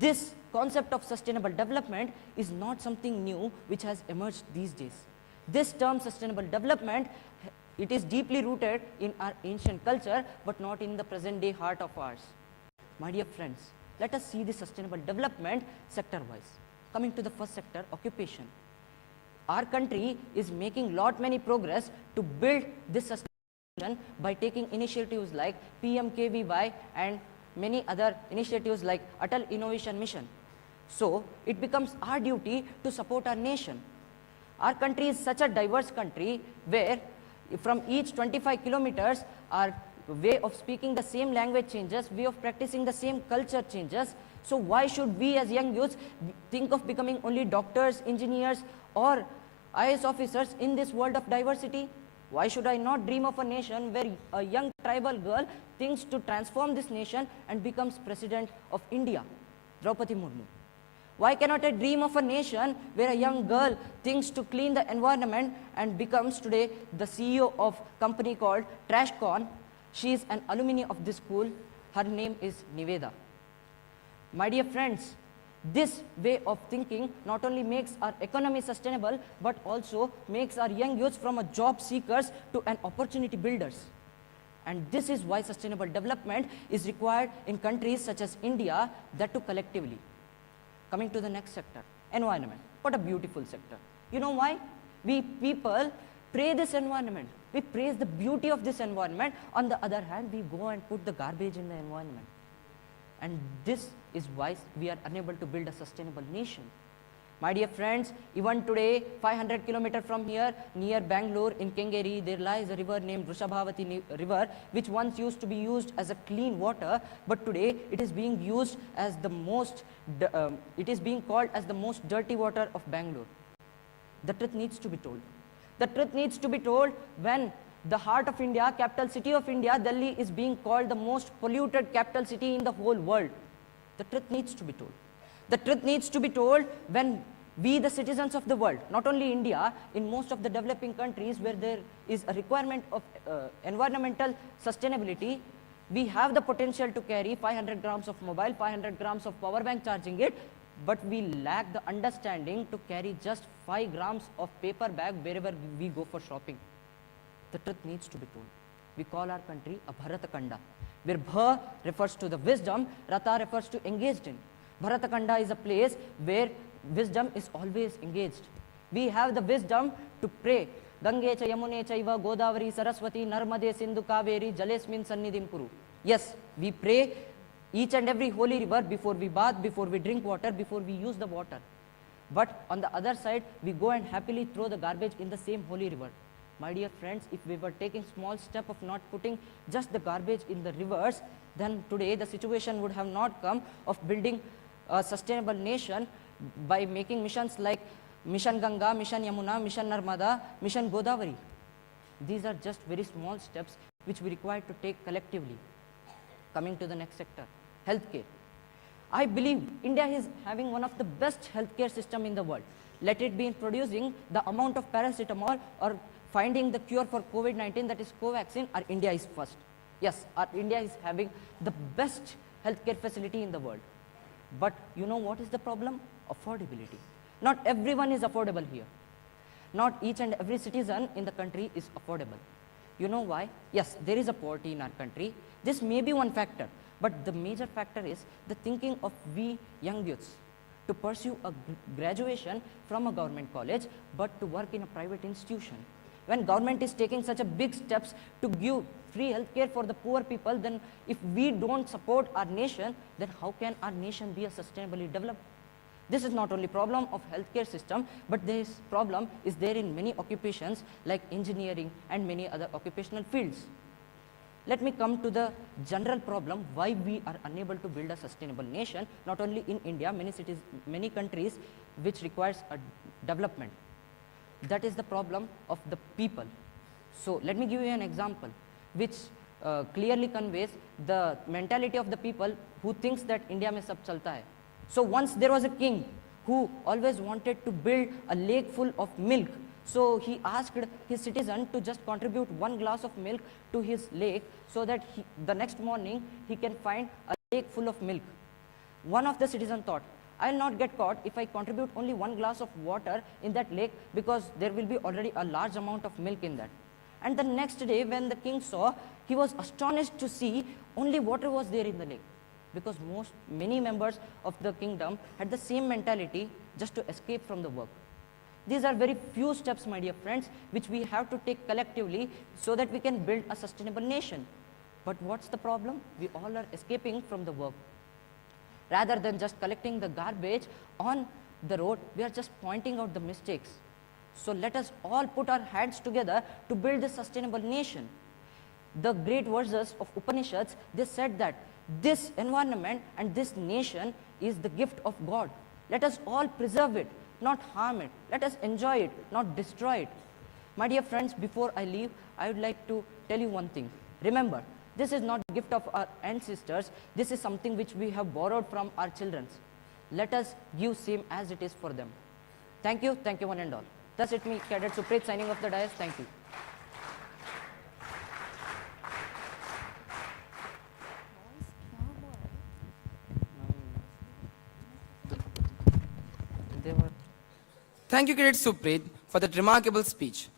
This concept of sustainable development is not something new which has emerged these days. This term sustainable development, it is deeply rooted in our ancient culture, but not in the present day heart of ours. My dear friends, let us see the sustainable development sector-wise. Coming to the first sector, occupation. Our country is making many progress to build this sustainable by taking initiatives like PMKVY and many other initiatives like Atal Innovation Mission. So, it becomes our duty to support our nation. Our country is such a diverse country where from each 25 kilometers, our way of speaking the same language changes, way of practicing the same culture changes. So why should we as young youths think of becoming only doctors, engineers, or IAS officers in this world of diversity? Why should I not dream of a nation where a young tribal girl thinks to transform this nation and becomes president of India, Draupadi Murmu? Why cannot I dream of a nation where a young girl thinks to clean the environment and becomes today the CEO of a company called TrashCon? She is an alumni of this school. Her name is Niveda. My dear friends, this way of thinking not only makes our economy sustainable, but also makes our young youths from a job seekers to an opportunity builders. And this is why sustainable development is required in countries such as India, that too collectively. Coming to the next sector, environment. What a beautiful sector. You know why? We people praise this environment. We praise the beauty of this environment. On the other hand, we go and put the garbage in the environment. And this is why we are unable to build a sustainable nation. My dear friends, even today, 500 kilometers from here, near Bangalore in Kengeri, there lies a river named Vrishabhavati river, which once used to be used as a clean water, but today it is being used as the most, it is being called as the most dirty water of Bangalore. The truth needs to be told. The truth needs to be told when the heart of India, capital city of India, Delhi, is being called the most polluted capital city in the whole world. The truth needs to be told. The truth needs to be told when we, the citizens of the world, not only India, in most of the developing countries where there is a requirement of environmental sustainability, We have the potential to carry 500 grams of mobile, 500 grams of power bank charging it, but we lack the understanding to carry just 5 grams of paper bag wherever we go for shopping. The truth needs to be told. We call our country a Bharatakanda, where Bha refers to the wisdom, Rata refers to engaged in. Bharatakanda is a place where wisdom is always engaged. We have the wisdom to pray. Gange cha Yamune chaiva Godavari Saraswati Narmade Sindhu Kaveri Jalesmin Sannidhim Kuru. Yes, we pray each and every holy river before we bath, before we drink water, before we use the water. But on the other side, we go and happily throw the garbage in the same holy river. My dear friends, if we were taking small step of not putting just the garbage in the rivers, then today the situation would have not come of building a sustainable nation by making missions like Mission Ganga, Mission Yamuna, Mission Narmada, Mission Godavari. These are just very small steps which we require to take collectively. Coming to the next sector, healthcare. I believe India is having one of the best healthcare system in the world. Let it be in producing the amount of paracetamol or finding the cure for COVID-19, that is Covaxin, our India is first. Yes, our India is having the best healthcare facility in the world. But you know what is the problem? Affordability. Not everyone is affordable here. Not each and every citizen in the country is affordable. You know why? Yes, there is a poverty in our country. This may be one factor, but the major factor is the thinking of we young youths to pursue a graduation from a government college, but to work in a private institution. When government is taking such a big steps to give free healthcare for the poor people, then if we don't support our nation, then how can our nation be a sustainably developed? This is not only problem of healthcare system, but this problem is there in many occupations like engineering and many other occupational fields. Let me come to the general problem why we are unable to build a sustainable nation, not only in India, many cities, many countries which requires a development. That is the problem of the people. So let me give you an example which clearly conveys the mentality of the people who thinks that India mein sab chalta hai. So once there was a king who always wanted to build a lake full of milk. So he asked his citizen to just contribute 1 glass of milk to his lake so that the next morning he can find a lake full of milk. One of the citizens thought, I will not get caught if I contribute only 1 glass of water in that lake, because there will be already a large amount of milk in that. And the next day when the king saw, he was astonished to see only water was there in the lake, because many members of the kingdom had the same mentality just to escape from the work. These are very few steps, my dear friends, which we have to take collectively so that we can build a sustainable nation. But what's the problem? We all are escaping from the work. Rather than just collecting the garbage on the road, we are just pointing out the mistakes. So let us all put our hands together to build a sustainable nation. The great verses of Upanishads, they said that this environment and this nation is the gift of God. Let us all preserve it, not harm it. Let us enjoy it, not destroy it. My dear friends, before I leave, I would like to tell you one thing. Remember, this is not a gift of our ancestors. This is something which we have borrowed from our children. Let us give same as it is for them. Thank you one and all. Thus it me, Cadet Suprit, signing off the dais. Thank you. Thank you, Cadet Suprit, for that remarkable speech.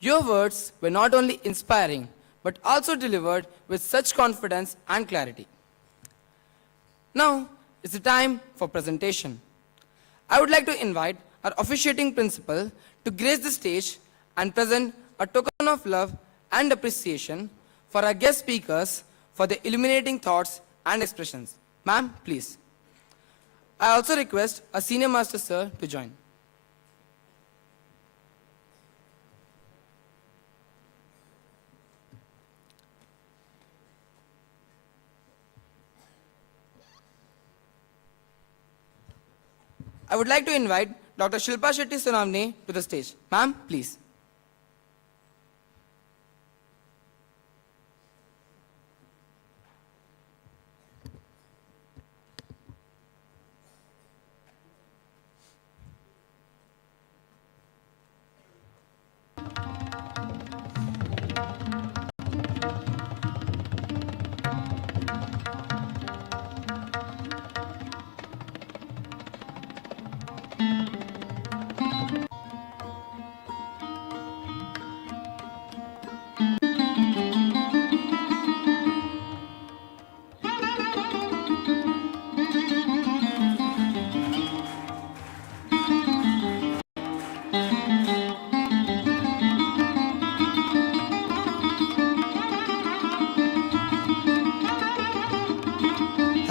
Your words were not only inspiring, but also delivered with such confidence and clarity. Now, it's the time for presentation. I would like to invite our officiating principal to grace the stage and present a token of love and appreciation for our guest speakers for their illuminating thoughts and expressions. Ma'am, please. I also request a senior master sir to join. I would like to invite Dr. Shilpa Shetty Sonamne to the stage. Ma'am, please.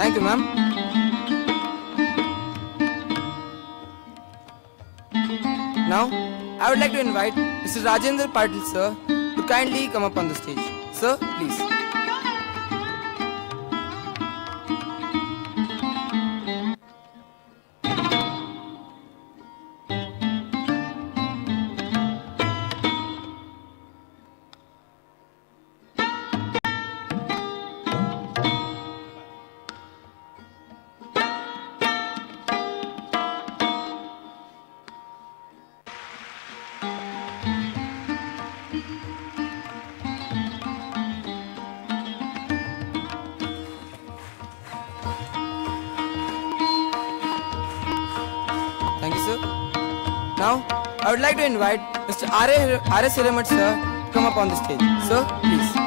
Thank you, ma'am. Now, I would like to invite Mr. Rajendra Patil, sir, to kindly come up on the stage. Sir, please. Thank you, sir. Now, I would like to invite Mr. R.S. Hiramat, sir, to come up on the stage. Sir, please.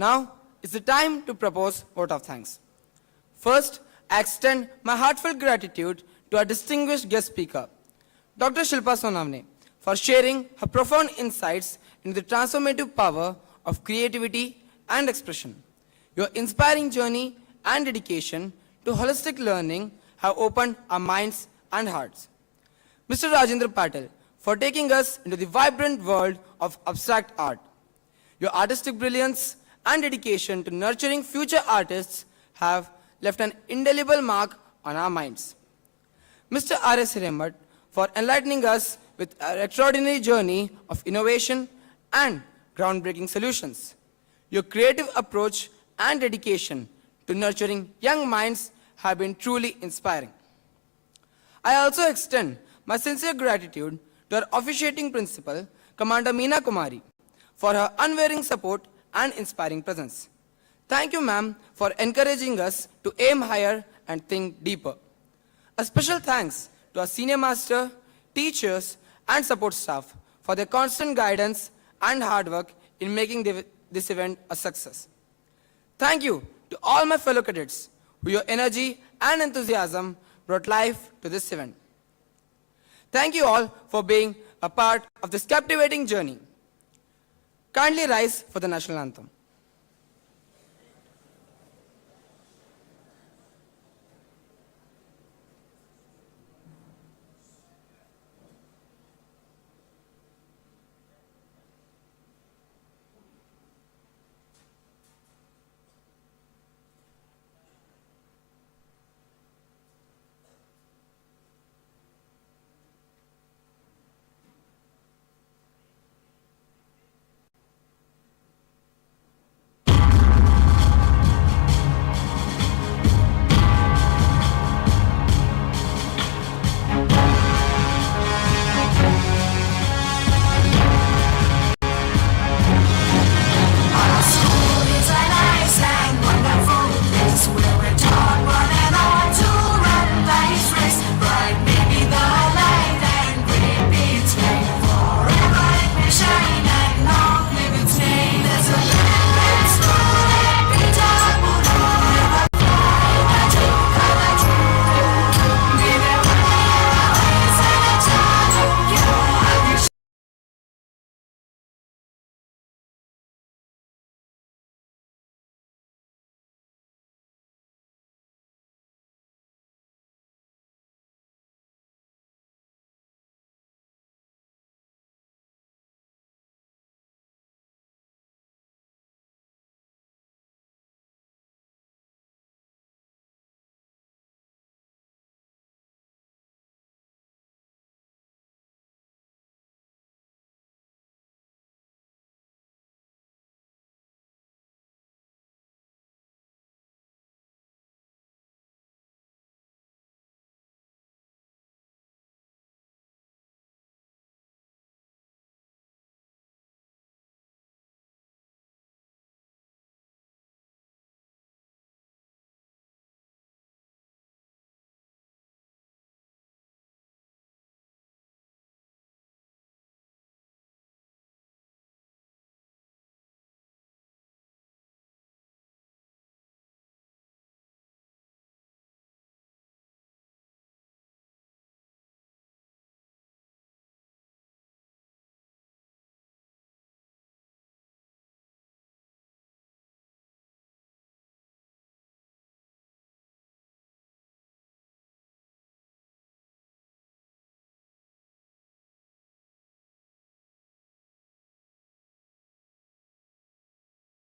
Now, it's the time to propose vote of thanks. First, I extend my heartfelt gratitude to our distinguished guest speaker, Dr. Shilpa Sonavne, for sharing her profound insights into the transformative power of creativity and expression. Your inspiring journey and dedication to holistic learning have opened our minds and hearts. Mr. Rajendra Patil, for taking us into the vibrant world of abstract art. Your artistic brilliance and dedication to nurturing future artists have left an indelible mark on our minds. Mr. R.S. Hiramat, for enlightening us with an extraordinary journey of innovation and groundbreaking solutions. Your creative approach and dedication to nurturing young minds have been truly inspiring. I also extend my sincere gratitude to our officiating principal, Commander Meena Kumari, for her unwavering support and inspiring presence. Thank you, ma'am, for encouraging us to aim higher and think deeper. A special thanks to our senior master, teachers, and support staff for their constant guidance and hard work in making this event a success. Thank you to all my fellow cadets who your energy and enthusiasm brought life to this event. Thank you all for being a part of this captivating journey. Kindly rise for the national anthem.